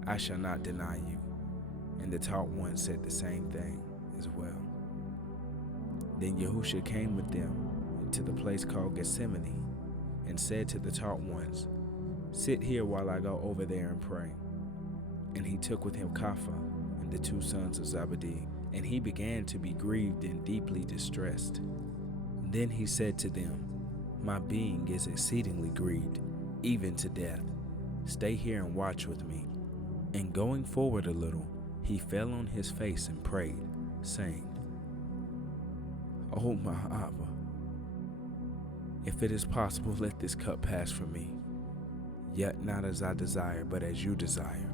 I shall not deny you." And the taught one said the same thing as well. Then YaHUsHa came with them to the place called Gethsemane, and said to the taught ones, "Sit here while I go over there and pray." And he took with him Caiaphas and the 2 sons of Zebedee, and he began to be grieved and deeply distressed. Then he said to them, "My being is exceedingly grieved, even to death. Stay here and watch with me." And going forward a little, he fell on his face and prayed, saying, "O my Abba, if it is possible, let this cup pass from me. Yet not as I desire, but as you desire."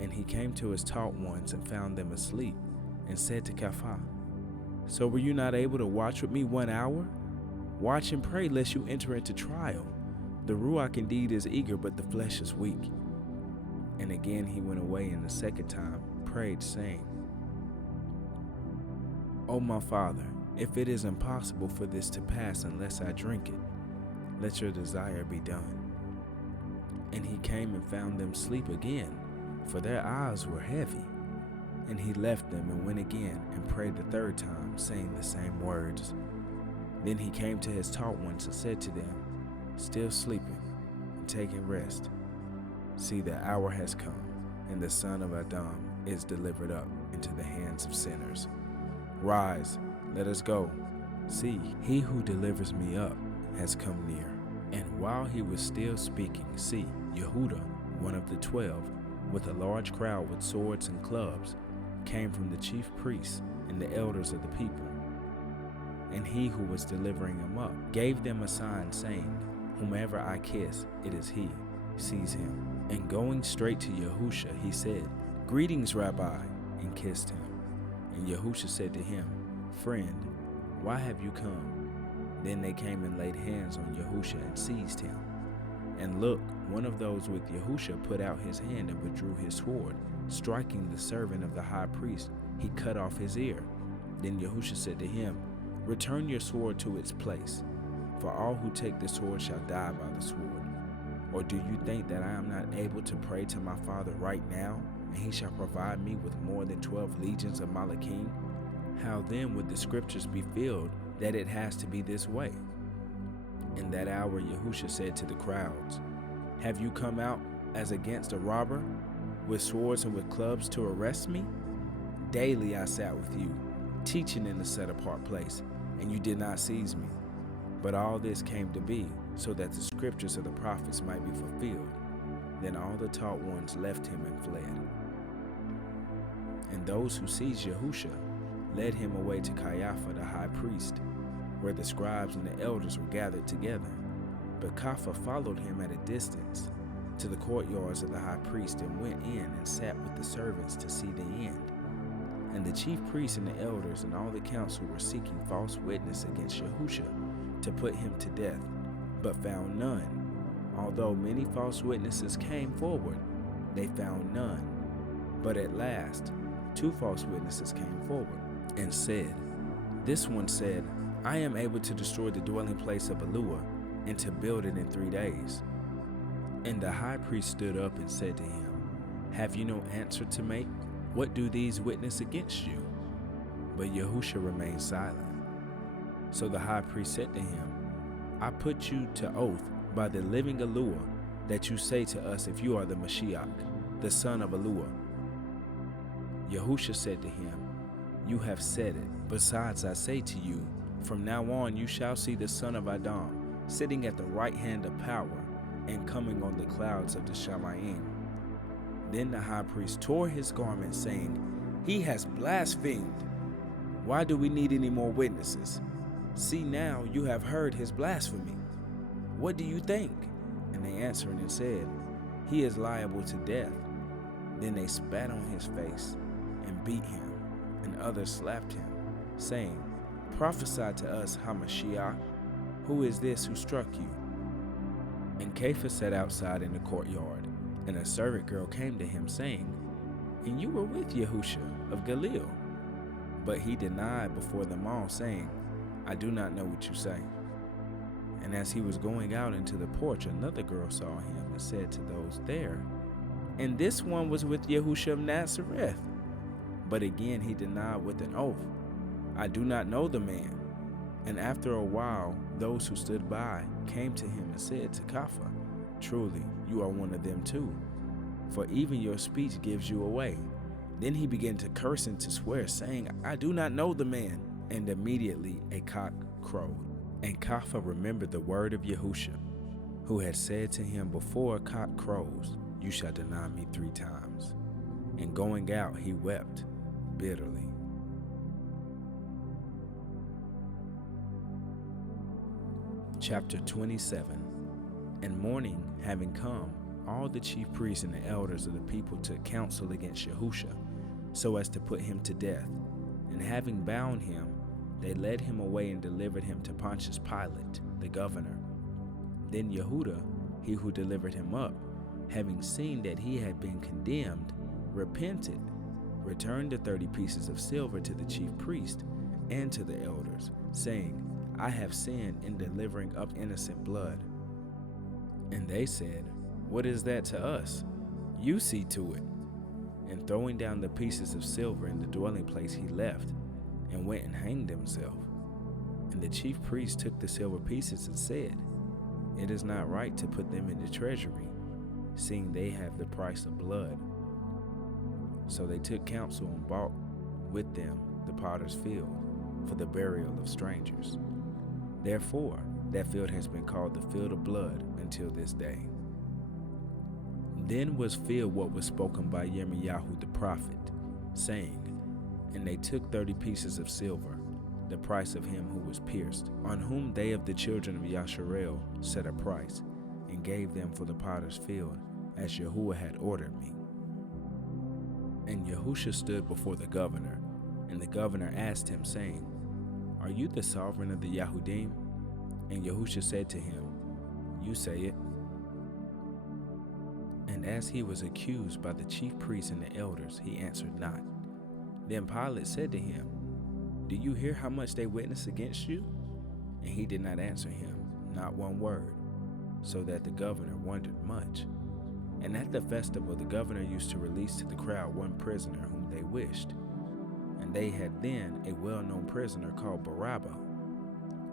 And he came to his taught ones and found them asleep, and said to Caiaphas, "So were you not able to watch with me 1 hour? Watch and pray, lest you enter into trial. The Ruach indeed is eager, but the flesh is weak." And again he went away, and the second time prayed, saying, O my Father, if it is impossible for this to pass unless I drink it, let your desire be done. And he came and found them asleep again, for their eyes were heavy. And he left them and went again and prayed the third time, saying the same words. Then he came to his taught ones and said to them, still sleeping and taking rest, see, the hour has come, and the son of Adam is delivered up into the hands of sinners. Rise, let us go. See, he who delivers me up has come near. And while he was still speaking, see, Yehuda, one of the 12, with a large crowd with swords and clubs, came from the chief priests and the elders of the people. And he who was delivering him up gave them a sign, saying, whomever I kiss, it is he. Seize him. And going straight to YaHUsHa, he said, Greetings, Rabbi, and kissed him. And YaHUsHa said to him, Friend, why have you come? Then they came and laid hands on YaHUsHa and seized him. And look, one of those with YaHUsHa put out his hand and withdrew his sword. Striking the servant of the high priest, he cut off his ear. Then YaHUsHa said to him, Return your sword to its place, for all who take the sword shall die by the sword. Or do you think that I am not able to pray to my Father right now, and he shall provide me with more than 12 legions of Malachim? How then would the scriptures be filled that it has to be this way? In that hour YaHUsHa said to the crowds, Have you come out as against a robber, with swords and with clubs to arrest me? Daily I sat with you, teaching in the set-apart place, and you did not seize me. But all this came to be, so that the scriptures of the prophets might be fulfilled. Then all the taught ones left him and fled. And those who seized YaHUsHa led him away to Caiaphas the high priest, where the scribes and the elders were gathered together. But Caiaphas followed him at a distance to the courtyards of the high priest, and went in and sat with the servants to see the end. And the chief priests and the elders and all the council were seeking false witness against YaHUsHa to put him to death, but found none. Although many false witnesses came forward, they found none. But at last 2 false witnesses came forward and said, This one said, I am able to destroy the dwelling place of YaHUsHa and to build it in 3 days. And the high priest stood up and said to him, Have you no answer to make? What do these witness against you? But YaHUsHa remained silent. So the high priest said to him, I put you to oath by the living YaHUsHa that you say to us if you are the Mashiach, the son of YaHUsHa. YaHUsHa said to him, You have said it. Besides, I say to you, from now on you shall see the son of Adam sitting at the right hand of power and coming on the clouds of the Shamayim. Then the high priest tore his garment, saying, He has blasphemed. Why do we need any more witnesses? See, now you have heard his blasphemy. What do you think? And they answered and said, He is liable to death. Then they spat on his face and beat him, and others slapped him, saying, Prophesy to us, HaMashiach, who is this who struck you? And Caiaphas sat outside in the courtyard, and a servant girl came to him, saying, And you were with YaHUsHa of Galilee. But he denied before them all, saying, I do not know what you say. And as he was going out into the porch, another girl saw him and said to those there, And this one was with YaHUsHa of Nazareth. But again he denied with an oath, I do not know the man. And after a while, those who stood by came to him and said to Caiaphas, Truly, you are one of them too, for even your speech gives you away. Then he began to curse and to swear, saying, I do not know the man. And immediately a cock crowed. And Caiaphas remembered the word of YaHUsHa, who had said to him, Before a cock crows, you shall deny me 3 times. And going out, he wept bitterly. Chapter 27. And morning having come, all the chief priests and the elders of the people took counsel against YaHUsHa, so as to put him to death. And having bound him, they led him away and delivered him to Pontius Pilate, the governor. Then Yehuda, he who delivered him up, having seen that he had been condemned, repented, returned the 30 pieces of silver to the chief priest and to the elders, saying, I have sinned in delivering up innocent blood. And they said, What is that to us? You see to it. And throwing down the pieces of silver in the dwelling place, he left, and went and hanged himself. And the chief priest took the silver pieces and said, It is not right to put them in the treasury, seeing they have the price of blood. So they took counsel and bought with them the potter's field for the burial of strangers. Therefore, that field has been called the field of blood until this day. Then was filled what was spoken by 𝤉𝄄𝄅𝐻u the prophet, saying, And they took 30 pieces of silver, the price of him who was pierced, on whom they of the children of Yasharel set a price, and gave them for the potter's field, as YaHUAH had ordered me. And YaHUsHa stood before the governor, and the governor asked him, saying, Are you the sovereign of the Yahudim? And YaHUsHa said to him, You say it. And as he was accused by the chief priests and the elders, he answered not. Then Pilate said to him, Do you hear how much they witness against you? And he did not answer him, not one word, so that the governor wondered much. And at the festival the governor used to release to the crowd one prisoner whom they wished. And they had then a well-known prisoner called Barabbas.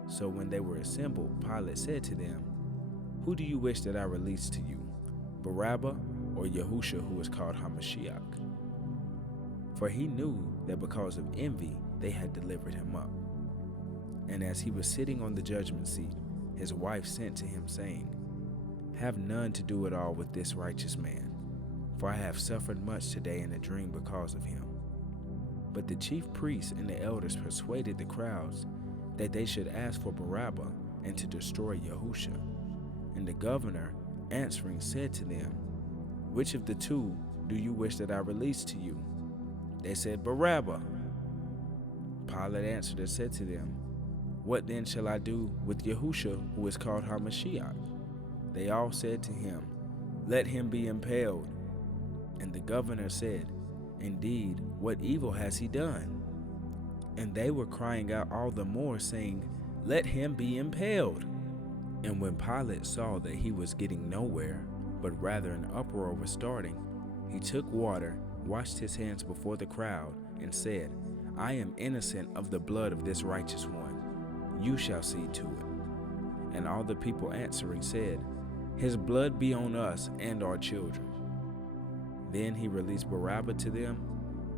So when they were assembled, Pilate said to them, Who do you wish that I release to you, Barabbas or YaHUsHa, who is called HaMashiach? For he knew that because of envy they had delivered him up. And as he was sitting on the judgment seat, his wife sent to him, saying, Have none to do at all with this righteous man, for I have suffered much today in a dream because of him. But the chief priests and the elders persuaded the crowds that they should ask for Barabbas and to destroy YaHUsHa. And the governor, answering, said to them, Which of the two do you wish that I release to you? They said, Barabbas. Pilate answered and said to them, What then shall I do with YaHUsHa, who is called HaMashiach? They all said to him, Let him be impaled. And the governor said, Indeed, what evil has he done? And they were crying out all the more, saying, Let him be impaled. And when Pilate saw that he was getting nowhere, but rather an uproar was starting, he took water, washed his hands before the crowd, and said, I am innocent of the blood of this righteous one. You shall see to it. And all the people answering said, His blood be on us and our children. Then he released Barabbas to them,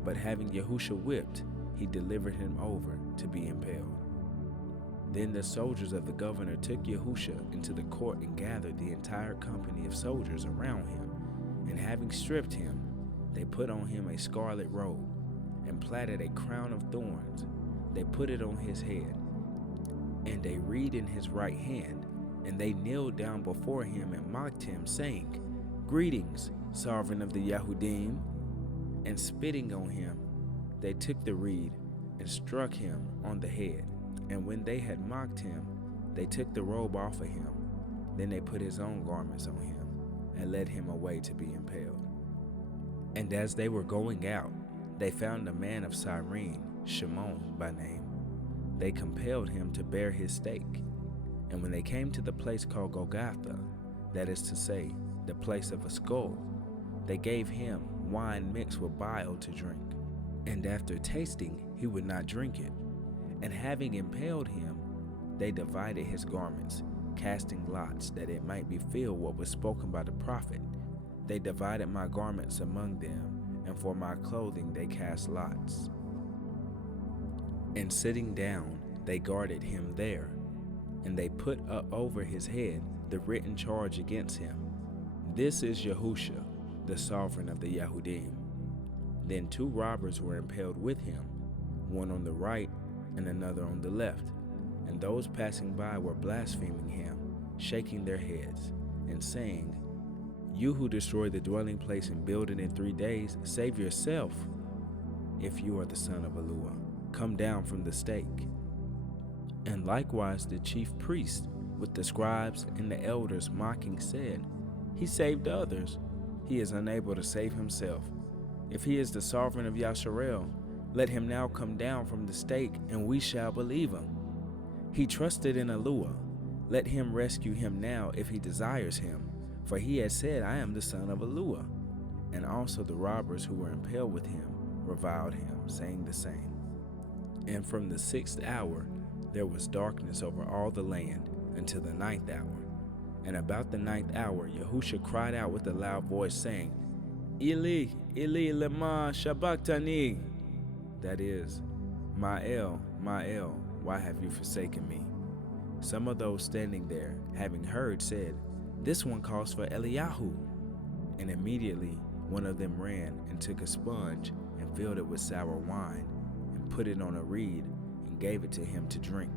but having YaHUsHa whipped, he delivered him over to be impaled. Then the soldiers of the governor took YaHUsHa into the court and gathered the entire company of soldiers around him, and having stripped him, they put on him a scarlet robe, and plaited a crown of thorns. They put it on his head, and a reed in his right hand, and they kneeled down before him and mocked him, saying, Greetings, sovereign of the Yahudim. And spitting on him, they took the reed and struck him on the head. And when they had mocked him, they took the robe off of him. Then they put his own garments on him, and led him away to be impaled. And as they were going out, they found a man of Cyrene, Shimon by name. They compelled him to bear his stake. And when they came to the place called Golgotha, that is to say, the place of a skull, they gave him wine mixed with bile to drink. And after tasting, he would not drink it. And having impaled him, they divided his garments, casting lots, that it might be filled what was spoken by the prophet. They divided my garments among them, and for my clothing they cast lots. And sitting down, they guarded him there, and they put up over his head the written charge against him. This is YaHUsHa, the sovereign of the Yahudim. Then 2 robbers were impaled with him, one on the right and another on the left. And those passing by were blaspheming him, shaking their heads, and saying, You who destroy the dwelling place and build it in 3 days, save yourself. If you are the son of Yahuwah, come down from the stake. And likewise the chief priests, with the scribes and the elders mocking, said, He saved others. he is unable to save himself. If he is the sovereign of Yasharel, let him now come down from the stake, and we shall believe him. He trusted in YaHUAH. Let him rescue him now if he desires him, for he has said, I am the son of YaHUAH. And also the robbers who were impaled with him reviled him, saying the same. And from the 6th hour there was darkness over all the land until the 9th hour. And about the 9th hour YaHUsHa cried out with a loud voice, saying, Eli, Eli, lema sabachthani. That is, Ma'el, Ma'el, why have you forsaken me? Some of those standing there, having heard, said, This one calls for Eliyahu. And immediately one of them ran and took a sponge and filled it with sour wine, and put it on a reed and gave it to him to drink.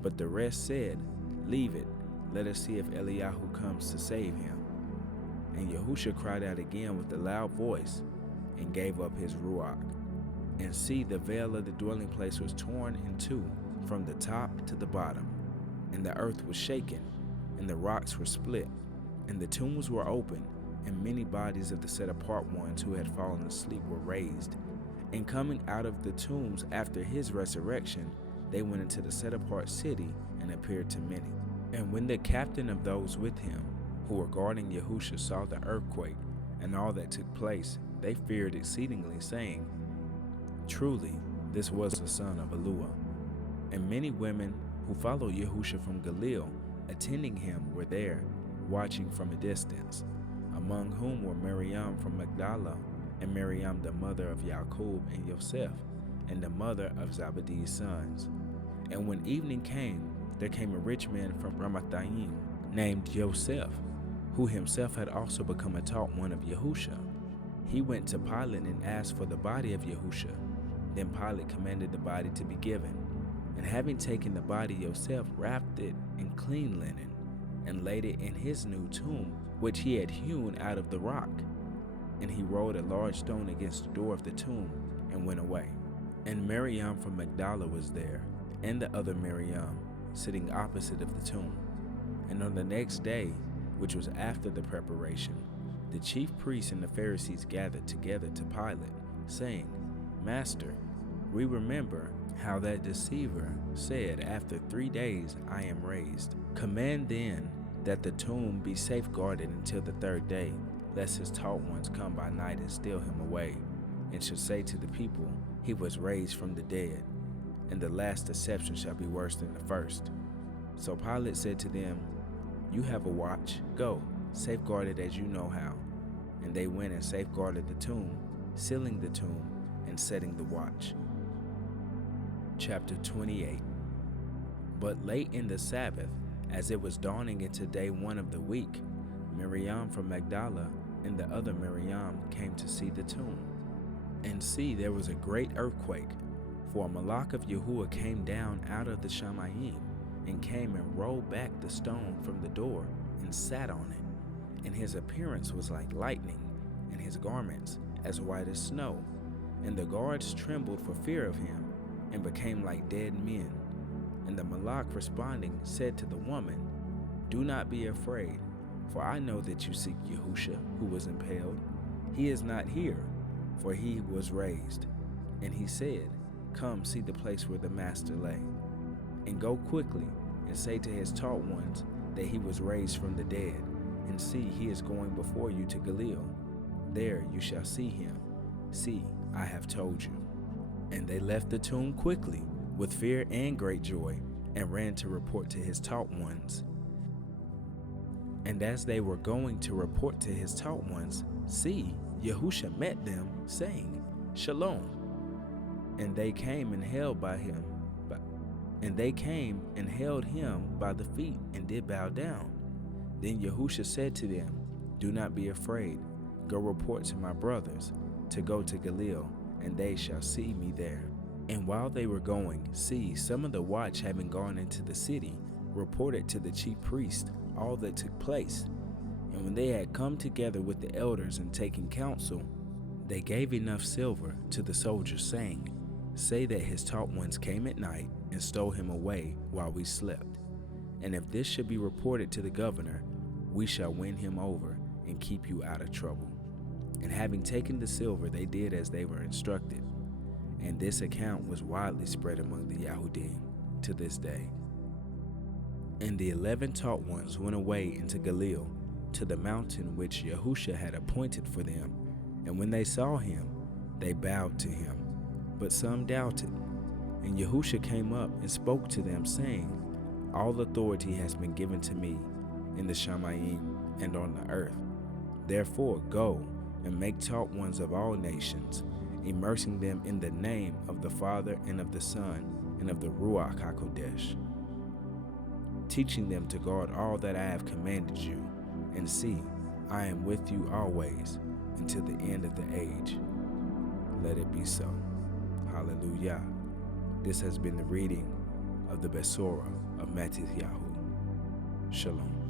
But the rest said, Leave it, let us see if Eliyahu comes to save him. And YaHUsHa cried out again with a loud voice, and gave up his ruach. And see, the veil of the dwelling place was torn in two from the top to the bottom, and the earth was shaken, and the rocks were split, and the tombs were opened, and many bodies of the set-apart ones who had fallen asleep were raised. And coming out of the tombs after his resurrection, they went into the set-apart city and appeared to many. And when the captain of those with him, who were guarding YaHUsHa, saw the earthquake and all that took place, they feared exceedingly, saying, Truly, this was the son of YaHUAH. And many women who followed YaHUsHa from Galilee, attending him, were there, watching from a distance, among whom were Miriam from Magdala, and Miriam the mother of Jacob and Joseph, and the mother of Zebedee's sons. And when evening came, there came a rich man from Ramathaim, named Joseph, who himself had also become a taught one of YaHUsHa. He went to Pilate and asked for the body of YaHUsHa. Then Pilate commanded the body to be given. And having taken the body, Joseph wrapped it in clean linen, and laid it in his new tomb, which he had hewn out of the rock. And he rolled a large stone against the door of the tomb, and went away. And Miriam from Magdala was there, and the other Miriam, sitting opposite of the tomb. And on the next day, which was after the preparation, the chief priests and the Pharisees gathered together to Pilate, saying, Master, we remember how that deceiver said, After 3 days I am raised. Command then that the tomb be safeguarded until the 3rd day, lest his taught ones come by night and steal him away, and should say to the people, He was raised from the dead, and the last deception shall be worse than the first. So Pilate said to them, You have a watch, go, safeguard it as you know how. And they went and safeguarded the tomb, sealing the tomb, and setting the watch. Chapter 28. But late in the Sabbath, as it was dawning into day 1 of the week, Miriam from Magdala and the other Miriam came to see the tomb. And see, there was a great earthquake, for a malach of YaHUAH came down out of the Shamayim, and came and rolled back the stone from the door, and sat on it. And his appearance was like lightning, and his garments as white as snow. And the guards trembled for fear of him, and became like dead men. And the malach responding said to the woman, Do not be afraid, for I know that you seek YaHUsHa, who was impaled. He is not here, for he was raised. And he said, Come see the place where the master lay. And go quickly, and say to his taught ones that he was raised from the dead. And see, he is going before you to Galilee. There you shall see him. See, I have told you. And they left the tomb quickly, with fear and great joy, and ran to report to his taught ones. And as they were going to report to his taught ones, see, YaHUsHa met them, saying, Shalom. And they came and held him by the feet, and did bow down. Then YaHUsHa said to them, Do not be afraid. Go report to my brothers, to go to Galilee, and they shall see me there. And while they were going, see, some of the watch, having gone into the city, reported to the chief priest all that took place. And when they had come together with the elders and taken counsel, they gave enough silver to the soldiers, saying, Say that his taught ones came at night and stole him away while we slept. And if this should be reported to the governor, we shall win him over, and keep you out of trouble. And having taken the silver, they did as they were instructed. And this account was widely spread among the Yahudim to this day. And the 11 taught ones went away into Galilee, to the mountain which YaHUsHa had appointed for them. And when they saw him, they bowed to him. But some doubted. And YaHUsHa came up and spoke to them, saying, All authority has been given to me in the Shamayim and on the earth. Therefore go and make taught ones of all nations, immersing them in the name of the Father and of the Son and of the Ruach HaKodesh, teaching them to guard all that I have commanded you. And see, I am with you always until the end of the age. Let it be so. Hallelujah. This has been the reading of the HaBasura MattithYahu. Shalom.